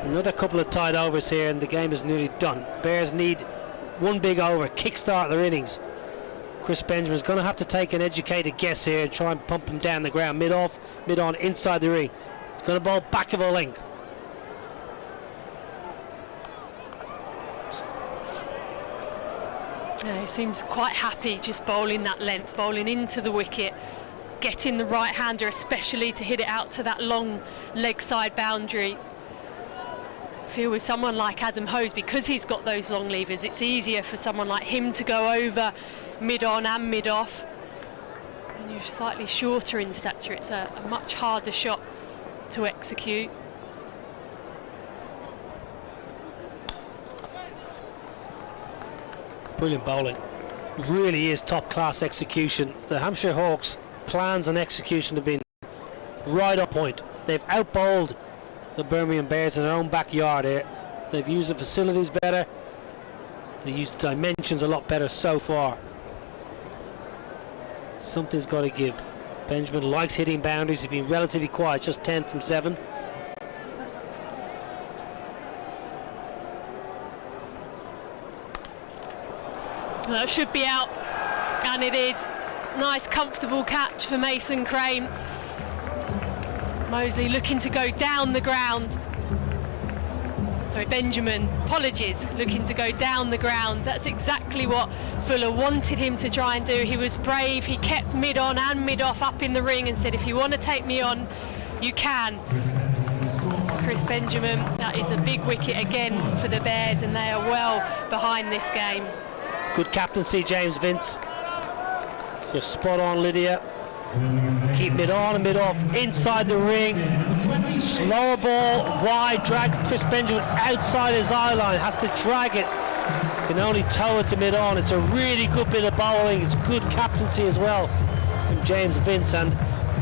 Another couple of tied overs here and the game is nearly done. Bears need 1 big over, kickstart their innings. Chris Benjamin's going to have to take an educated guess here and try and pump him down the ground, mid-off, mid-on, inside the ring. He's going to bowl back of a length. He seems quite happy just bowling that length, bowling into the wicket. Getting the right-hander especially to hit it out to that long leg side boundary. I feel with someone like Adam Hose, because he's got those long levers, it's easier for someone like him to go over mid-on and mid-off. When you're slightly shorter in stature, it's a much harder shot to execute. Brilliant bowling. Really is top-class execution. The Hampshire Hawks plans and execution have been right on point. They've out-bowled the Birmingham Bears in their own backyard here. They've used the facilities better. They used the dimensions a lot better so far. Something's got to give. Benjamin likes hitting boundaries. He's been relatively quiet, just 10 from 7. That should be out, and it is. Nice comfortable catch for Mason Crane. Mosley looking to go down the ground. Sorry, Benjamin, apologies, looking to go down the ground. That's exactly what Fuller wanted him to try and do. He was brave, he kept mid-on and mid-off up in the ring and said, if you want to take me on, you can. Chris Benjamin, that is a big wicket again for the Bears, and they are well behind this game. Good captaincy, James Vince. You're spot on, Lydia. Keep mid on and mid off inside the ring. Slower ball, wide, drag Chris Benjamin outside his eye line, has to drag it. Can only tow it to mid on. It's a really good bit of bowling. It's good captaincy as well from James Vince. And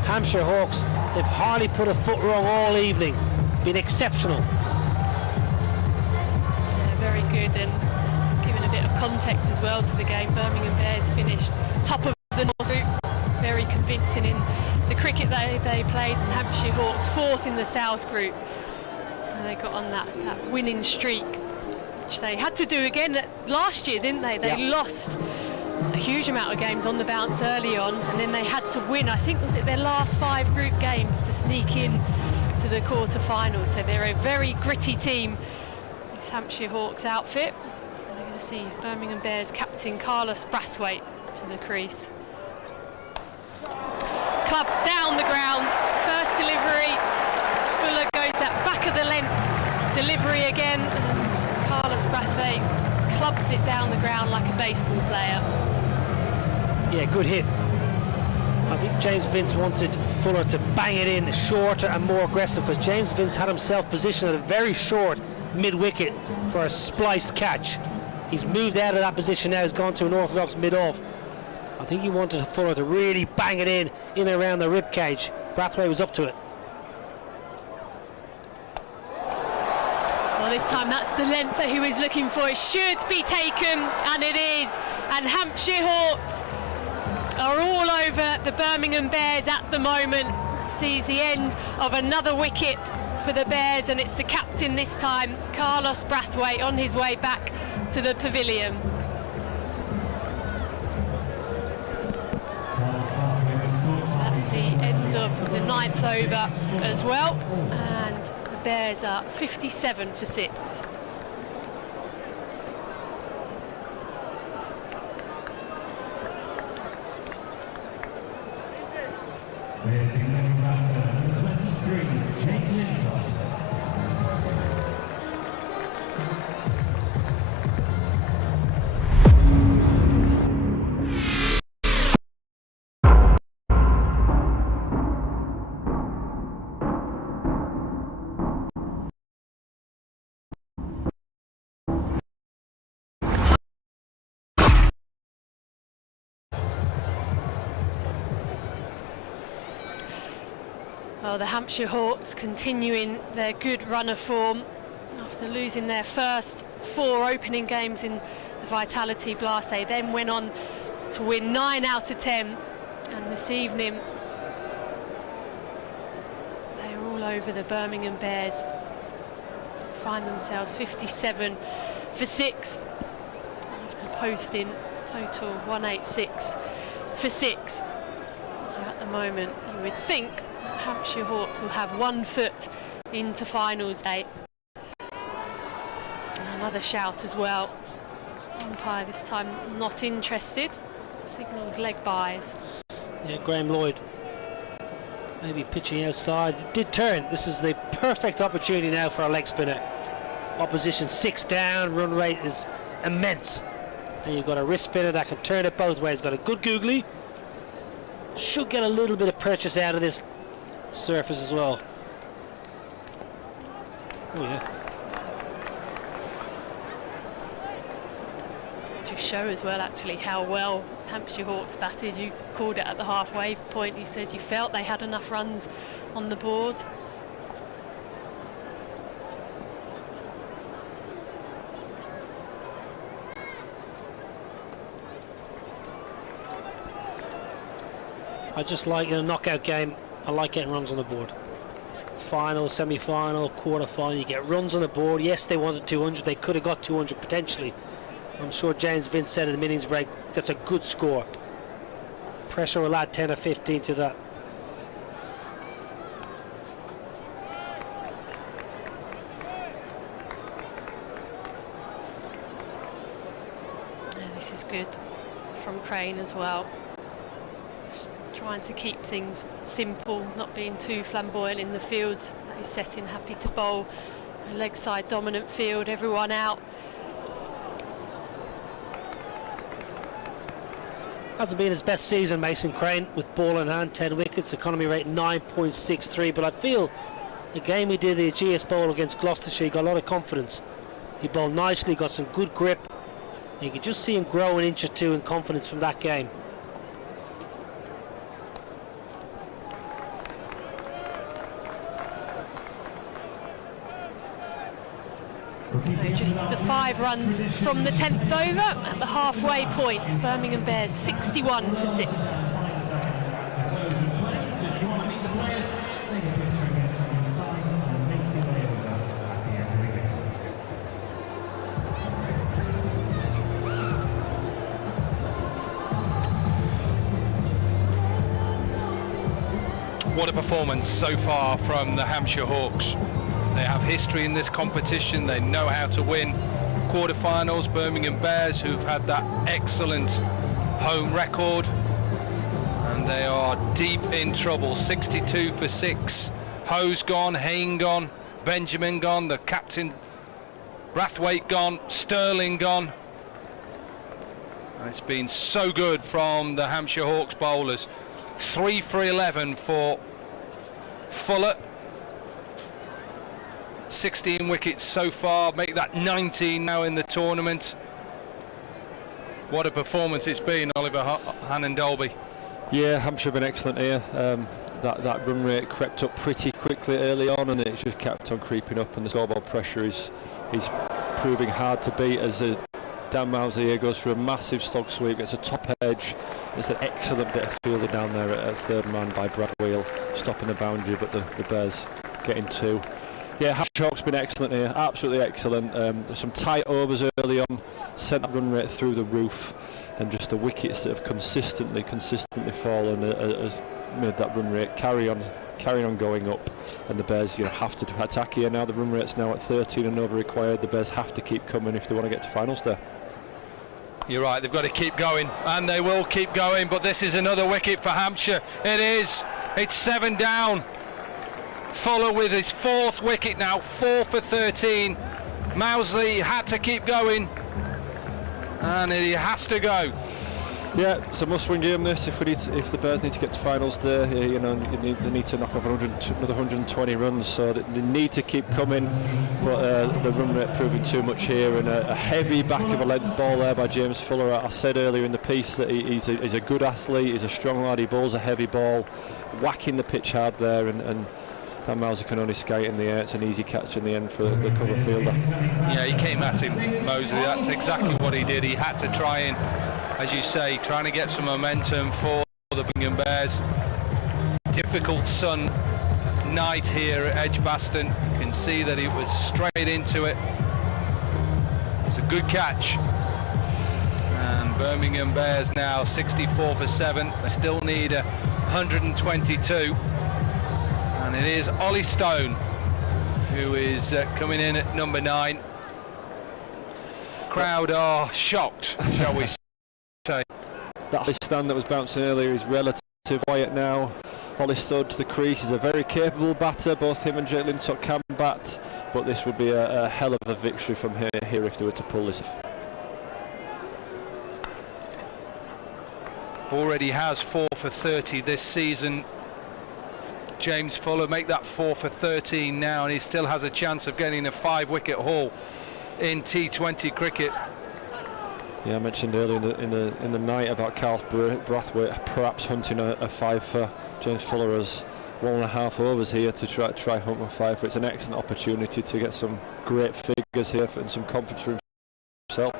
Hampshire Hawks, they've hardly put a foot wrong all evening. Been exceptional. Yeah, very good, and giving a bit of context as well to the game. Birmingham Bears finished top of the North Group. Very convincing in the cricket they played. Hampshire Hawks fourth in the South Group. And they got on that winning streak, which they had to do again last year, didn't they? They lost a huge amount of games on the bounce early on, and then they had to win, I think, was it their last 5 group games to sneak in to the quarter-finals. So they're a very gritty team, this Hampshire Hawks outfit. We're going to see Birmingham Bears captain Carlos Brathwaite to the crease. Club down the ground, first delivery. Fuller goes that back of the length delivery again. Carlos Brathwaite clubs it down the ground like a baseball player. Yeah, good hit. I think James Vince wanted Fuller to bang it in shorter and more aggressive, because James Vince had himself positioned at a very short mid-wicket for a spliced catch. He's moved out of that position now, he's gone to an orthodox mid-off. I think he wanted Fuller to really bang it in and around the rib cage. Brathwaite was up to it. Well, this time that's the length that he was looking for. It should be taken, and it is. And Hampshire Hawks are all over the Birmingham Bears at the moment. Sees the end of another wicket for the Bears, and it's the captain this time, Carlos Brathwaite, on his way back to the pavilion. That's the end of the 9th over as well, and the Bears are 57 for 6. Bears in getting batter, number 23, Jake Lintott. Well, the Hampshire Hawks continuing their good run of form after losing their first 4 opening games in the Vitality Blast. They then went on to win 9 out of 10, and this evening they're all over the Birmingham Bears. Find themselves 57 for 6 after posting total 186 for 6. At the moment, you would think Hampshire Hawks will have 1 foot into finals day. Another shout as well. Umpire this time not interested. Signals leg byes. Yeah, Graham Lloyd maybe pitching outside. Did turn. This is the perfect opportunity now for a leg spinner. Opposition 6 down, run rate is immense. And you've got a wrist spinner that can turn it both ways. Got a good googly. Should get a little bit of purchase out of this surface as well. Oh yeah. To show as well actually how well Hampshire Hawks batted. You called it at the halfway point. You said you felt they had enough runs on the board. I just like, in a knockout game, I like getting runs on the board. Final, semi-final, quarter-final, you get runs on the board. Yes, they wanted 200, they could have got 200 potentially. I'm sure James Vince said in the innings break, that's a good score. Pressure will add 10 or 15 to that. This is good from Crane as well. Just trying to keep things simple, not being too flamboyant in the field. That is setting happy to bowl. A leg side dominant field, everyone out. Hasn't been his best season, Mason Crane, with ball in hand, 10 wickets, economy rate 9.63, but I feel the game he did the GS Bowl against Gloucestershire, he got a lot of confidence. He bowled nicely, got some good grip. You can just see him grow an inch or two in confidence from that game. Just the 5 runs from the 10th over at the halfway point. Birmingham Bears 61 for 6. What a performance so far from the Hampshire Hawks. They have history in this competition, they know how to win. Quarterfinals, Birmingham Bears, who've had that excellent home record, and they are deep in trouble. 62 for 6. Hose gone, Hayne gone, Benjamin gone, the captain Brathwaite gone, Sterling gone. And it's been so good from the Hampshire Hawks bowlers. 3 for 11 for Fuller. 16 wickets so far, make that 19 now in the tournament. What a performance it's been, Oliver Hannon-Dolby. Yeah, Hampshire have been excellent here. That run rate crept up pretty quickly early on, and it's just kept on creeping up, and the scoreboard pressure is proving hard to beat as Dan Mouser here goes for a massive slog sweep, gets a top edge. There's an excellent bit of fielding down there at third man by Brad Wheel, stopping the boundary, but the Bears getting 2. Yeah, Hampshire Hawks been excellent here, absolutely excellent. Some tight overs early on, sent that run rate through the roof, and just the wickets that have consistently fallen has made that run rate carry on going up. And the Bears, have to attack here now. The run rate's now at 13 and over required. The Bears have to keep coming if they want to get to finals there. You're right, they've got to keep going, and they will keep going, but this is another wicket for Hampshire. It is. It's 7 down. Fuller with his 4th wicket now, 4 for 13. Mousley had to keep going, and he has to go. Yeah, it's a must-win game this. If the Bears need to get to finals there, they need to knock off another 120 runs, so they need to keep coming. But the run rate proving too much here, and a heavy back of a length ball there by James Fuller. I said earlier in the piece that he's a good athlete, he's a strong lad, he bowls a heavy ball, whacking the pitch hard there, and Dan Mouser can only skate in the air. It's an easy catch in the end for the cover fielder. Yeah, he came at him, Mosley. That's exactly what he did. He had to try and, as you say, trying to get some momentum for the Birmingham Bears. Difficult sun night here at Edgbaston. You can see that he was straight into it. It's a good catch. And Birmingham Bears now 64 for 7. They still need 122. And it is Ollie Stone who is coming in at number 9. Crowd are shocked, shall we say. That stand that was bouncing earlier is relatively quiet now. Ollie Stone to the crease. He's a very capable batter. Both him and Jake Lintott can bat, but this would be a hell of a victory from here if they were to pull this. Already has 4 for 30 this season. James Fuller make that 4 for 13 now, and he still has a chance of getting a 5-wicket haul in T20 cricket. Yeah, I mentioned earlier in the night about Carl Brathwaite perhaps hunting a 5 for James Fuller as 1.5 overs here to try hunt a 5 for. It's an excellent opportunity to get some great figures here and some confidence for himself.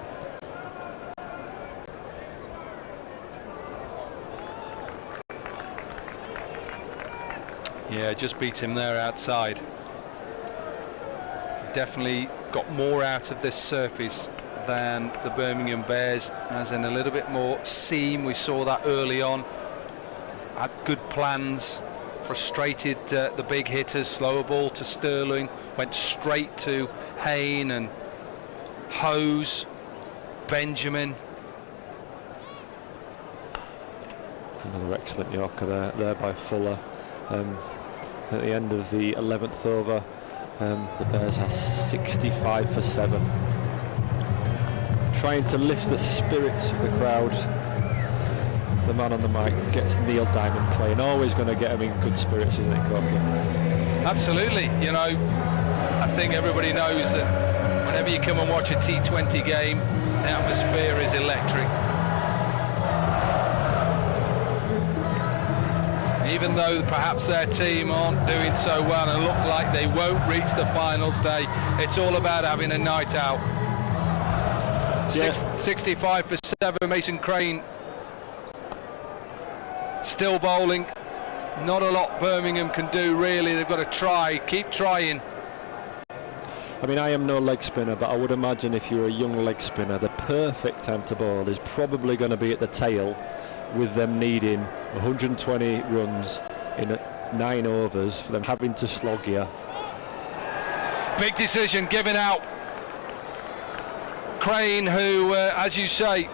Yeah, just beat him there outside. Definitely got more out of this surface than the Birmingham Bears, as in a little bit more seam. We saw that early on. had good plans, frustrated the big hitters. Slower ball to Sterling, went straight to Hayne and Hose, Benjamin. Another excellent Yorker there by Fuller. At the end of the 11th over, the Bears are 65 for 7. Trying to lift the spirits of the crowd. The man on the mic gets Neil Diamond playing. Always going to get him in good spirits, isn't it, Corky? Absolutely. You know, I think everybody knows that whenever you come and watch a T20 game, the atmosphere is electric. Even though perhaps their team aren't doing so well and look like they won't reach the finals day, it's all about having a night out. 65 for 7, Mason Crane still bowling. Not a lot Birmingham can do really. They've got to try, keep trying. I mean, I am no leg spinner, but I would imagine if you're a young leg spinner, the perfect time to bowl is probably going to be at the tail, with them needing 120 runs in 9 overs for them having to slog you. Big decision given out. Crane, who, as you say,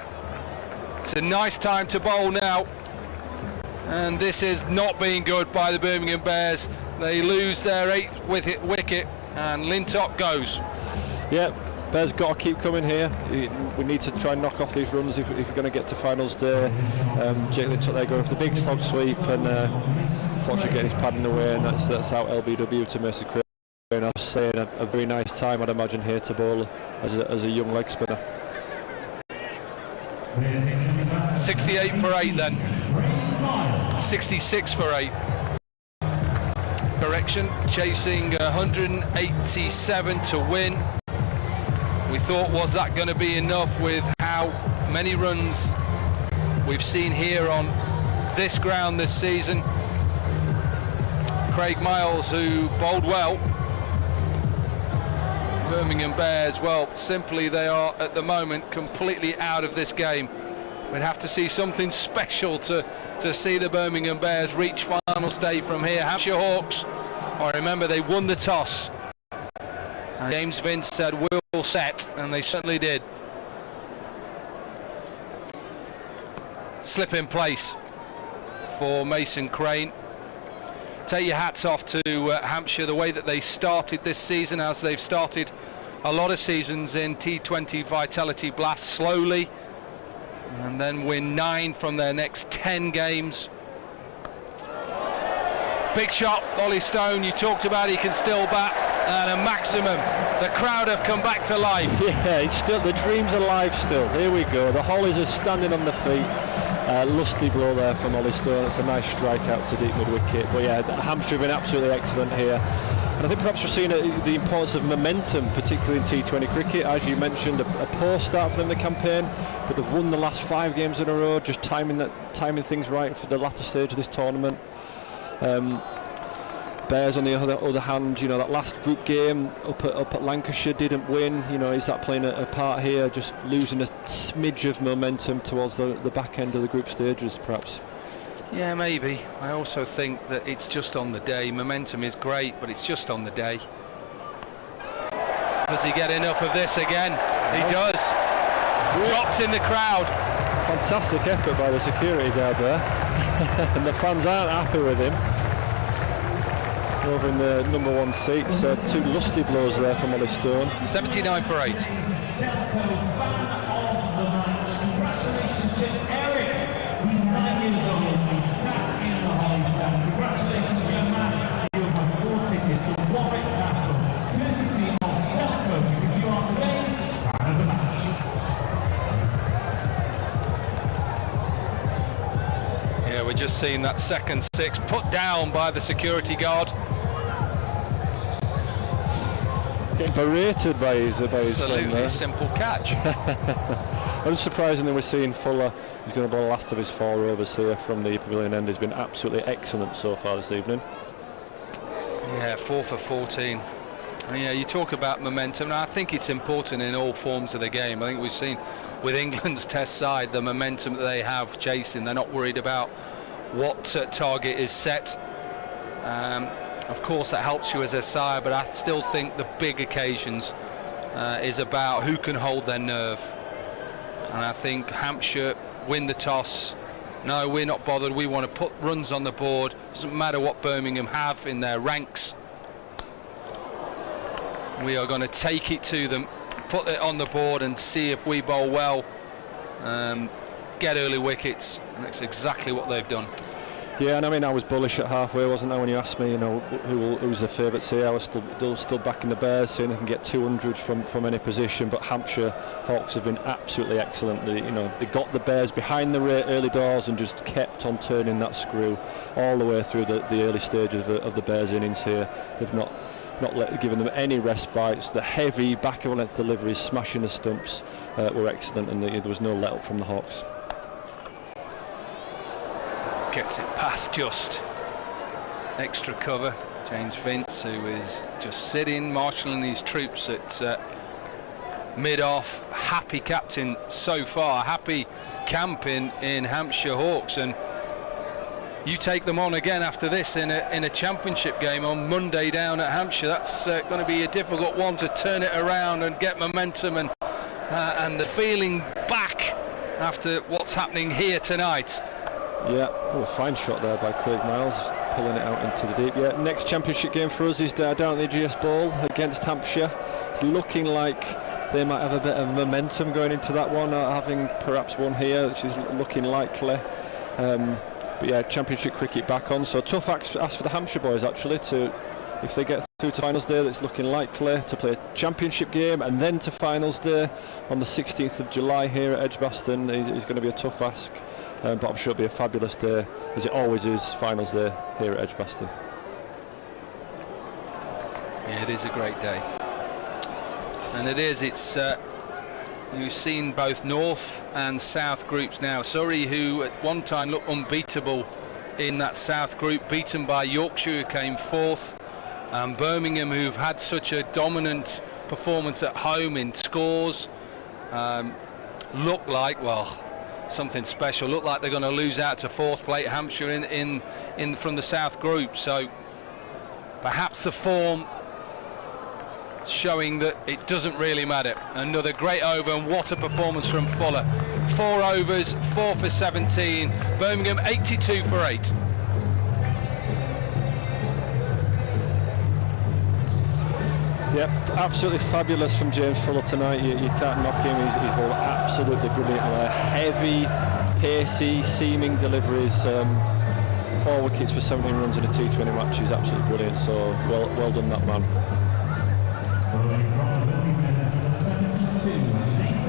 it's a nice time to bowl now. And this is not being good by the Birmingham Bears. They lose their 8th wicket and Lintop goes. Yeah, Bears got to keep coming here. We need to try and knock off these runs if we're going to get to finals day. Jake Lintop there going for the big slog sweep and fortunately getting his padding away, and that's out LBW to Mason Crane. I was saying a very nice time, I'd imagine, here to bowl as a young leg spinner. 68 for 8 then. 66 for 8. Correction, chasing 187 to win. We thought, was that going to be enough with how many runs we've seen here on this ground this season? Craig Miles, who bowled well. Birmingham Bears, well, simply they are at the moment completely out of this game. We'd have to see something special to see the Birmingham Bears reach finals day from here. Hampshire Hawks, I remember they won the toss. And James Vince said, we'll set, and they certainly did. Slip in place for Mason Crane. Take your hats off to Hampshire, the way that they started this season, as they've started a lot of seasons in T20 Vitality Blast, slowly, and then win 9 from their next 10 games. Big shot, Ollie Stone, you talked about he can still bat, and a maximum. The crowd have come back to life. Yeah, it's still, the dream's alive still. Here we go, the Hollies are standing on the feet. Lusty blow there from Ollie Stone. It's a nice strike out to deep mid-wicket. But yeah, Hampshire have been absolutely excellent here. And I think perhaps we're seeing the importance of momentum, particularly in T20 cricket. As you mentioned, a poor start for them in the campaign, but they've won the last 5 games in a row, just timing things right for the latter stage of this tournament. Bears, on the other hand, you know, that last group game up at Lancashire didn't win. You know, is that playing a part here? Just losing a smidge of momentum towards the back end of the group stages, perhaps. Yeah, maybe. I also think that it's just on the day. Momentum is great, but it's just on the day. Does he get enough of this again? He does. Drops in the crowd. Fantastic effort by the security guard there. And the fans aren't happy with him. Over in the #1 seats, 2 lusty blows there from Ollie Stone. 79 for 8. Congratulations to Eric. He's 9 years old and sat in the Holly stand. Congratulations, young man. You'll have 4 tickets to Warwickshire, courtesy of Selco, because you are today's fan of the match. Yeah, we're just seeing that second 6 put down by the security guard. Getting berated by his absolutely simple catch. Unsurprisingly, we're seeing Fuller, who's going to bowl the last of his 4 overs here from the pavilion end. He's been absolutely excellent so far this evening. Yeah, 4 for 14. And yeah, you talk about momentum, and I think it's important in all forms of the game. I think we've seen with England's test side the momentum that they have chasing. They're not worried about what target is set. Of course that helps you as a side, but I still think the big occasions is about who can hold their nerve. And I think Hampshire win the toss. No, we're not bothered, we want to put runs on the board. Doesn't matter what Birmingham have in their ranks. We are going to take it to them, put it on the board and see if we bowl well, get early wickets. And that's exactly what they've done. Yeah, and I mean, I was bullish at halfway, wasn't I, when you asked me, you know, who's the favourites here? I was still backing the Bears, saying they can get 200 from any position, but Hampshire Hawks have been absolutely excellent. They got the Bears behind the early doors and just kept on turning that screw all the way through the early stages of the Bears' innings here. They've not given them any respites. The heavy back of length deliveries, smashing the stumps, were excellent, and there was no let up from the Hawks. Gets it past just extra cover. James Vince, who is just sitting, marshalling his troops at mid-off. Happy captain so far, happy camp in Hampshire Hawks, and you take them on again after this in a championship game on Monday down at Hampshire. That's going to be a difficult one to turn it around and get momentum and the feeling back after what's happening here tonight. Yeah, a fine shot there by Craig Miles, pulling it out into the deep. Yeah, next championship game for us is down at the GS Bowl against Hampshire. It's looking like they might have a bit of momentum going into that one, having perhaps won here, which is looking likely. But yeah, championship cricket back on, so tough ask for the Hampshire boys actually, if they get through to finals day. That's looking likely to play a championship game and then to finals day on the 16th of July here at Edgbaston. Is going to be a tough ask. But I'm sure it'll be a fabulous day, as it always is, finals day here at Edgbaston. Yeah, it is a great day. And it's you've seen both North and South groups now. Surrey, who at one time looked unbeatable in that South group, beaten by Yorkshire, who came fourth. Birmingham, who've had such a dominant performance at home in scores, look like, well, something special. Look like they're going to lose out to fourth place Hampshire in from the South group. So perhaps the form showing that it doesn't really matter. Another great over, and what a performance from Fuller. 4 overs, 4 for 17. Birmingham 82 for 8. Yep, absolutely fabulous from James Fuller tonight. You can't knock him. He's bowled absolutely brilliant. Heavy, pacey, seaming deliveries. 4 wickets for 17 runs in a T20 match is absolutely brilliant. So well done, that man.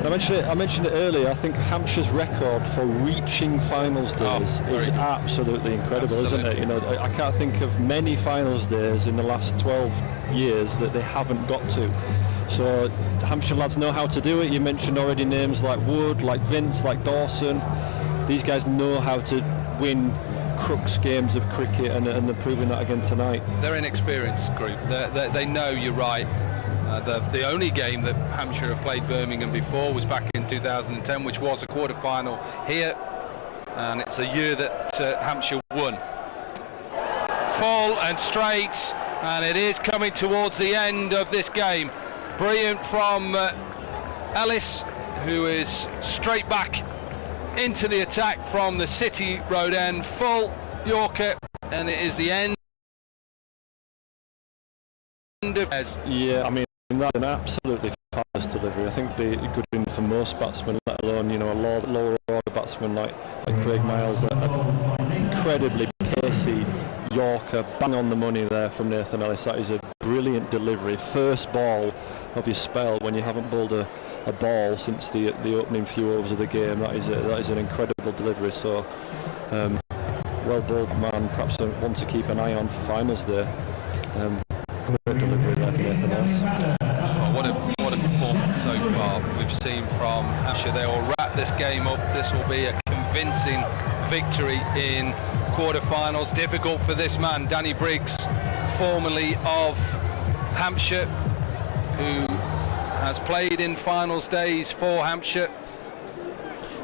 And I mentioned it earlier. I think Hampshire's record for reaching finals days is absolutely incredible, isn't it? You know, I can't think of many finals days in the last 12 years that they haven't got to. So Hampshire lads know how to do it. You mentioned already names like Wood, like Vince, like Dawson. These guys know how to win crux games of cricket, and they're proving that again tonight. They're an experienced group. They know, you're right. The only game that Hampshire have played Birmingham before was back in 2010, which was a quarter-final here, and it's a year that Hampshire won. Full and straight, and it is coming towards the end of this game. Brilliant from Ellis, who is straight back into the attack from the City Road end. Full Yorker, and it is the end of... Yeah, I mean, that's an absolutely fabulous delivery. I think it'd be good for most batsmen, let alone, you know, a lower order batsman like Craig Miles. Incredibly pacey Yorker, bang on the money there from Nathan Ellis. That is a brilliant delivery. First ball of your spell when you haven't bowled a ball since the opening few overs of the game. That is an incredible delivery. So well bowled, man. Perhaps one to keep an eye on for finals day. Great delivery there, Nathan Ellis. What a performance so far we've seen from Hampshire. They will wrap this game up. This will be a convincing victory in quarter-finals. Difficult for this man, Danny Briggs, formerly of Hampshire, who has played in finals days for Hampshire.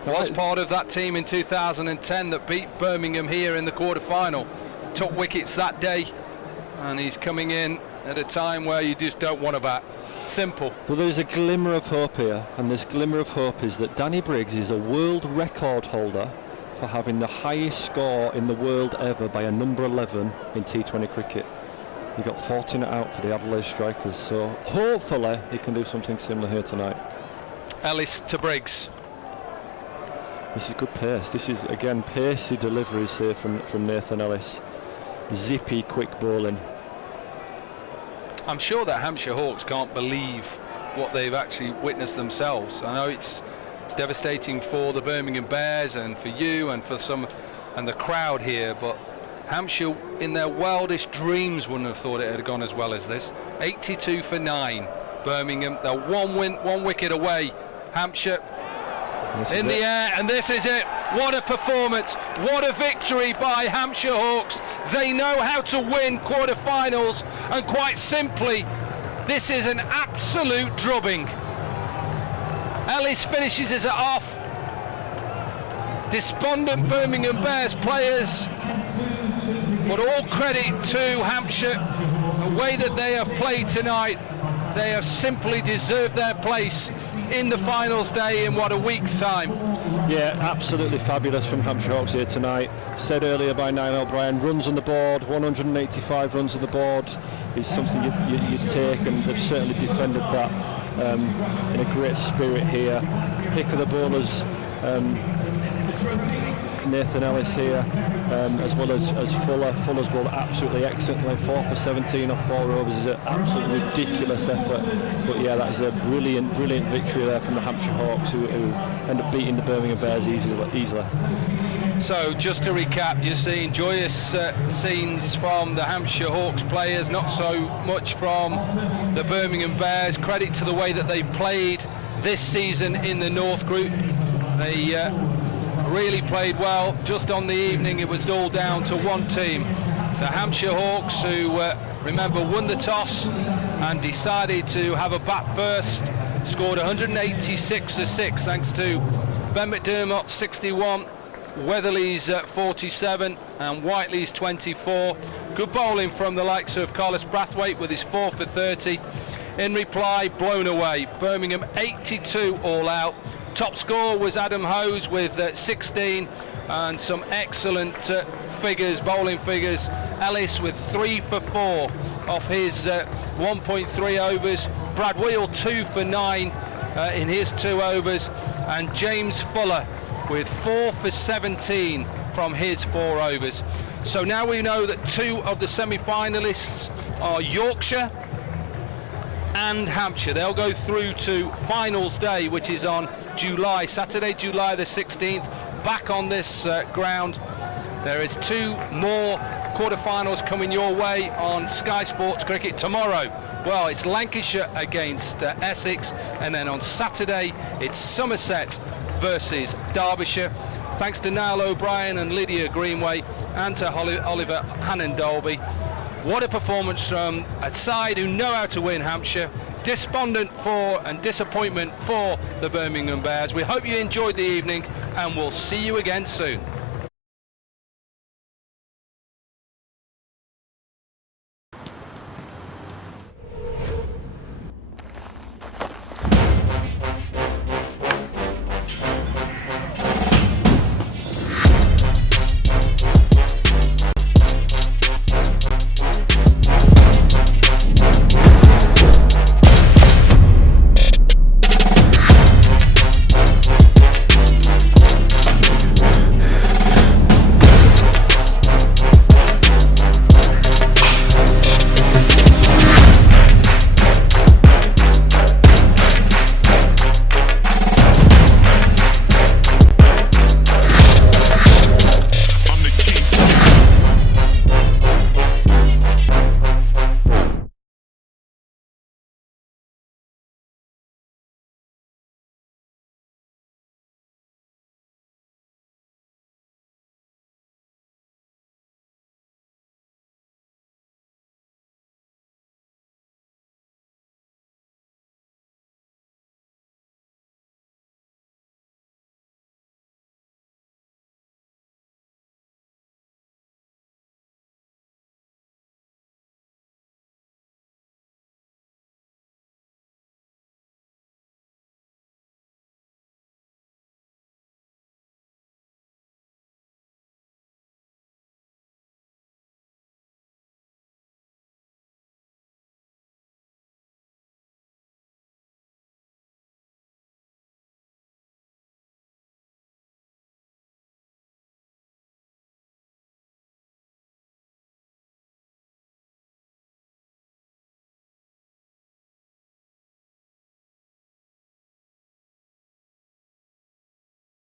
Was part of that team in 2010 that beat Birmingham here in the quarter-final. Took wickets that day, and he's coming in at a time where you just don't want to bat. Simple. Well, there's a glimmer of hope here, and this glimmer of hope is that Danny Briggs is a world record holder for having the highest score in the world ever by a number 11 in T20 cricket. He got 14 out for the Adelaide Strikers, so hopefully he can do something similar here tonight. Ellis to Briggs. This is good pace. This is, again, pacey deliveries here from Nathan Ellis. Zippy, quick bowling. I'm sure that Hampshire Hawks can't believe what they've actually witnessed themselves. I know it's devastating for the Birmingham Bears and for you and for some and the crowd here, but Hampshire in their wildest dreams wouldn't have thought it had gone as well as this. 82 for 9. Birmingham, they're one wicket away. Hampshire in the air, and this is it. What a performance, what a victory by Hampshire Hawks. They know how to win quarter-finals, and quite simply, this is an absolute drubbing. Ellis finishes it off. Despondent Birmingham Bears players, but all credit to Hampshire. The way that they have played tonight, they have simply deserved their place in the finals day in what, a week's time. Yeah, absolutely fabulous from Hampshire Hawks here tonight. Said earlier by Niall O'Brien, runs on the board, 185 runs on the board is something you take, and they've certainly defended that in a great spirit here. Pick of the bowlers, Nathan Ellis here, as well as Fuller. Fuller's bowled absolutely excellently, 4 for 17 off 4 overs is an absolutely ridiculous effort. But yeah, that is a brilliant victory there from the Hampshire Hawks, who end up beating the Birmingham Bears easily. So just to recap, you're seeing joyous scenes from the Hampshire Hawks players, not so much from the Birmingham Bears. Credit to the way that they played this season in the North Group. They really played well. Just on the evening, it was all down to one team, the Hampshire Hawks, who remember won the toss and decided to have a bat first. Scored 186 to 6 thanks to Ben McDermott's 61, Weatherly's 47 and Whiteley's 24. Good bowling from the likes of Carlos Brathwaite with his 4 for 30. In reply, blown away. Birmingham 82 all out. Top score was Adam Hose with 16 and some excellent figures, bowling figures. Ellis with 3 for 4 off his 1.3 overs. Brad Wheel 2 for 9 in his 2 overs, and James Fuller with 4 for 17 from his 4 overs. So now we know that 2 of the semi-finalists are Yorkshire and Hampshire. They'll go through to finals day, which is on Saturday, July the 16th, back on this ground. There is 2 more quarterfinals coming your way on Sky Sports Cricket tomorrow. Well, it's Lancashire against Essex, and then on Saturday it's Somerset versus Derbyshire. Thanks to Niall O'Brien and Lydia Greenway, and to Oliver Hannon-Dolby. What a performance from a side who know how to win, Hampshire. Despondent for and disappointment for the Birmingham Bears. We hope you enjoyed the evening, and we'll see you again soon.